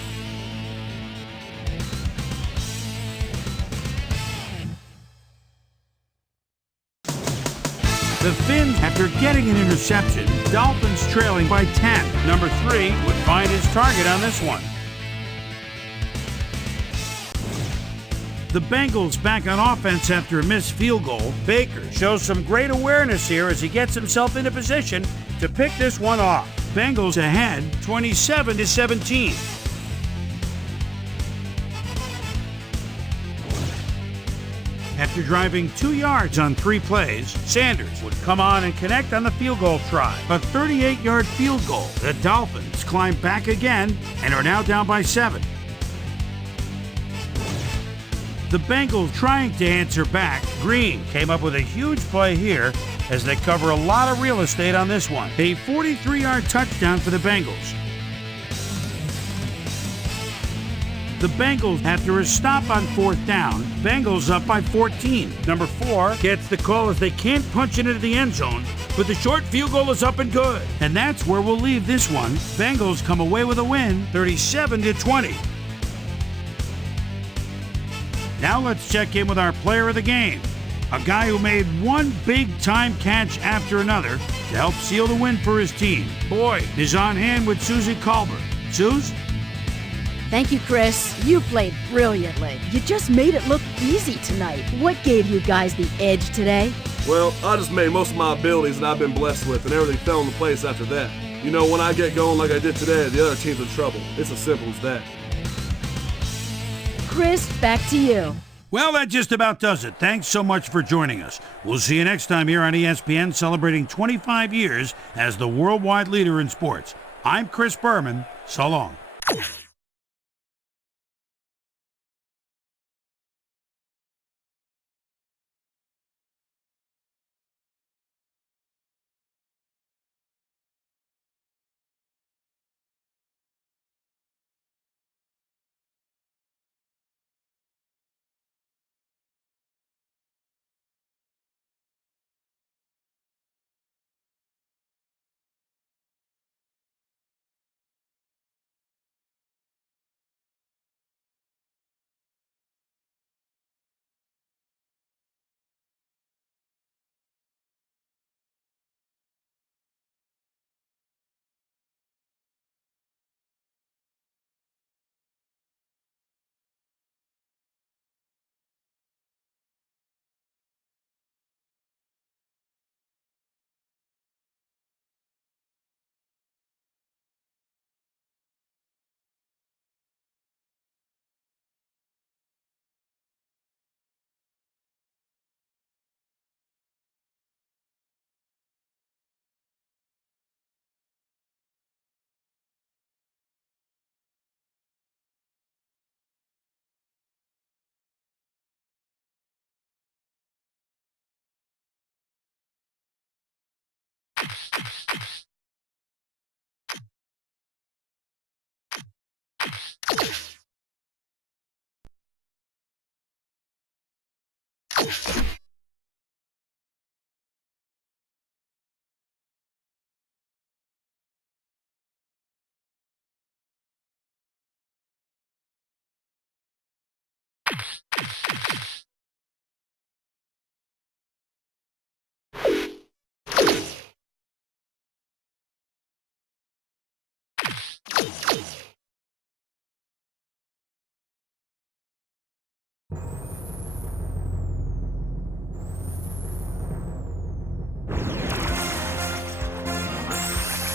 The Finns, after getting an interception, Dolphins trailing by 10. Number 3 would find his target on this one. The Bengals back on offense after a missed field goal. Baker shows some great awareness here as he gets himself into position to pick this one off. Bengals ahead, 27-17. After driving 2 yards on 3 plays, Sanders would come on and connect on the field goal try. A 38-yard field goal. The Dolphins climb back again and are now down by 7. The Bengals trying to answer back. Green came up with a huge play here as they cover a lot of real estate on this one. A 43-yard touchdown for the Bengals. The Bengals, after a stop on 4th down, Bengals up by 14. Number 4 gets the call as they can't punch it into the end zone, but the short field goal is up and good. And that's where we'll leave this one. Bengals come away with a win, 37-20. Now let's check in with our player of the game, a guy who made one big-time catch after another to help seal the win for his team. Boyd is on hand with Susie Colbert. Suze? Thank you, Chris. You played brilliantly. You just made it look easy tonight. What gave you guys the edge today? Well, I just made most of my abilities that I've been blessed with, and everything fell into place after that. You know, when I get going like I did today, the other team's in trouble. It's as simple as that. Chris, back to you. Well, that just about does it. Thanks so much for joining us. We'll see you next time here on ESPN, celebrating 25 years as the worldwide leader in sports. I'm Chris Berman. So long.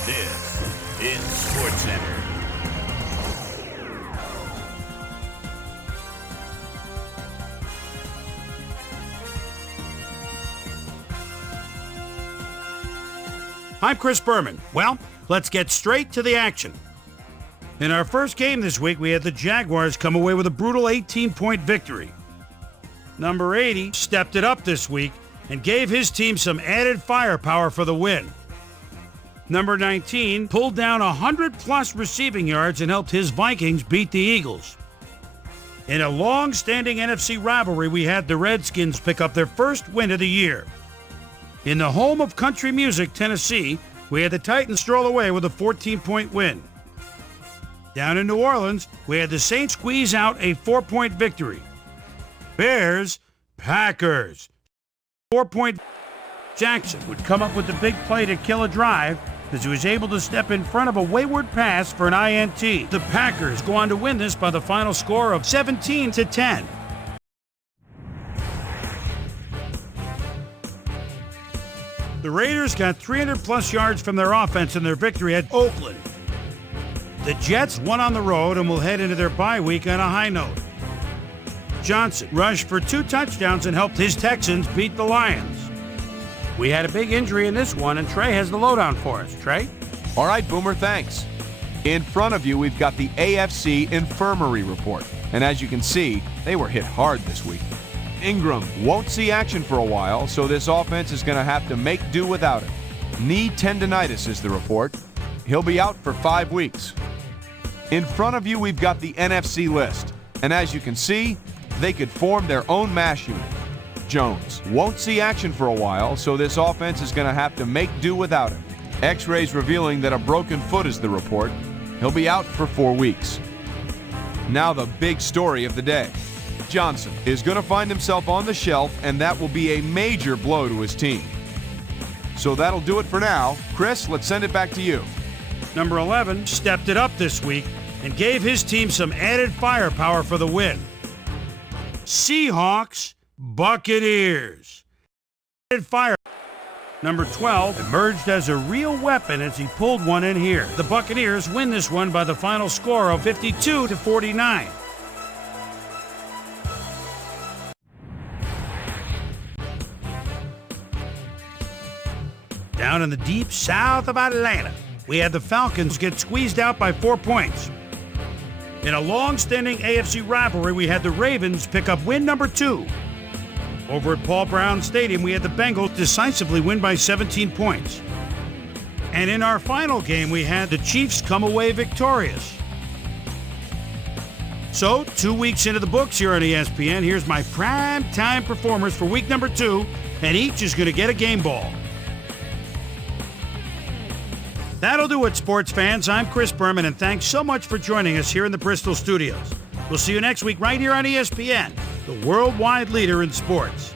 This is SportsCenter. I'm Chris Berman. Well, let's get straight to the action. In our first game this week, we had the Jaguars come away with a brutal 18-point victory. Number 80 stepped it up this week and gave his team some added firepower for the win. Number 19 pulled down 100-plus receiving yards and helped his Vikings beat the Eagles. In a long-standing NFC rivalry, we had the Redskins pick up their first win of the year. In the home of country music, Tennessee, we had the Titans stroll away with a 14-point win. Down in New Orleans, we had the Saints squeeze out a 4-point victory. Bears, Packers. 4-point. Jackson would come up with the big play to kill a drive as he was able to step in front of a wayward pass for an INT. The Packers go on to win this by the final score of 17-10. The Raiders got 300-plus yards from their offense in their victory at Oakland. The Jets won on the road and will head into their bye week on a high note. Johnson rushed for 2 touchdowns and helped his Texans beat the Lions. We had a big injury in this one, and Trey has the lowdown for us. Trey? All right, Boomer, thanks. In front of you, we've got the AFC Infirmary Report. And as you can see, they were hit hard this week. Ingram won't see action for a while, so this offense is going to have to make do without him. Knee tendonitis is the report. He'll be out for 5 weeks. In front of you, we've got the NFC list. And as you can see, they could form their own mash unit. Jones won't see action for a while, so this offense is going to have to make do without him. X-rays revealing that a broken foot is the report. He'll be out for 4 weeks. Now the big story of the day. Johnson is going to find himself on the shelf, and that will be a major blow to his team. So that'll do it for now. Chris, let's send it back to you. Number 11 stepped it up this week and gave his team some added firepower for the win. Seahawks, Buccaneers. Added fire. Number 12 emerged as a real weapon as he pulled one in here. The Buccaneers win this one by the final score of 52-49. Down in the deep south of Atlanta, we had the Falcons get squeezed out by 4 points. In a long-standing AFC rivalry, we had the Ravens pick up win number 2. Over at Paul Brown Stadium, we had the Bengals decisively win by 17 points. And in our final game, we had the Chiefs come away victorious. So, 2 weeks into the books here on ESPN, here's my prime-time performers for week number 2, and each is going to get a game ball. That'll do it, sports fans. I'm Chris Berman, and thanks so much for joining us here in the Bristol studios. We'll see you next week right here on ESPN, the worldwide leader in sports.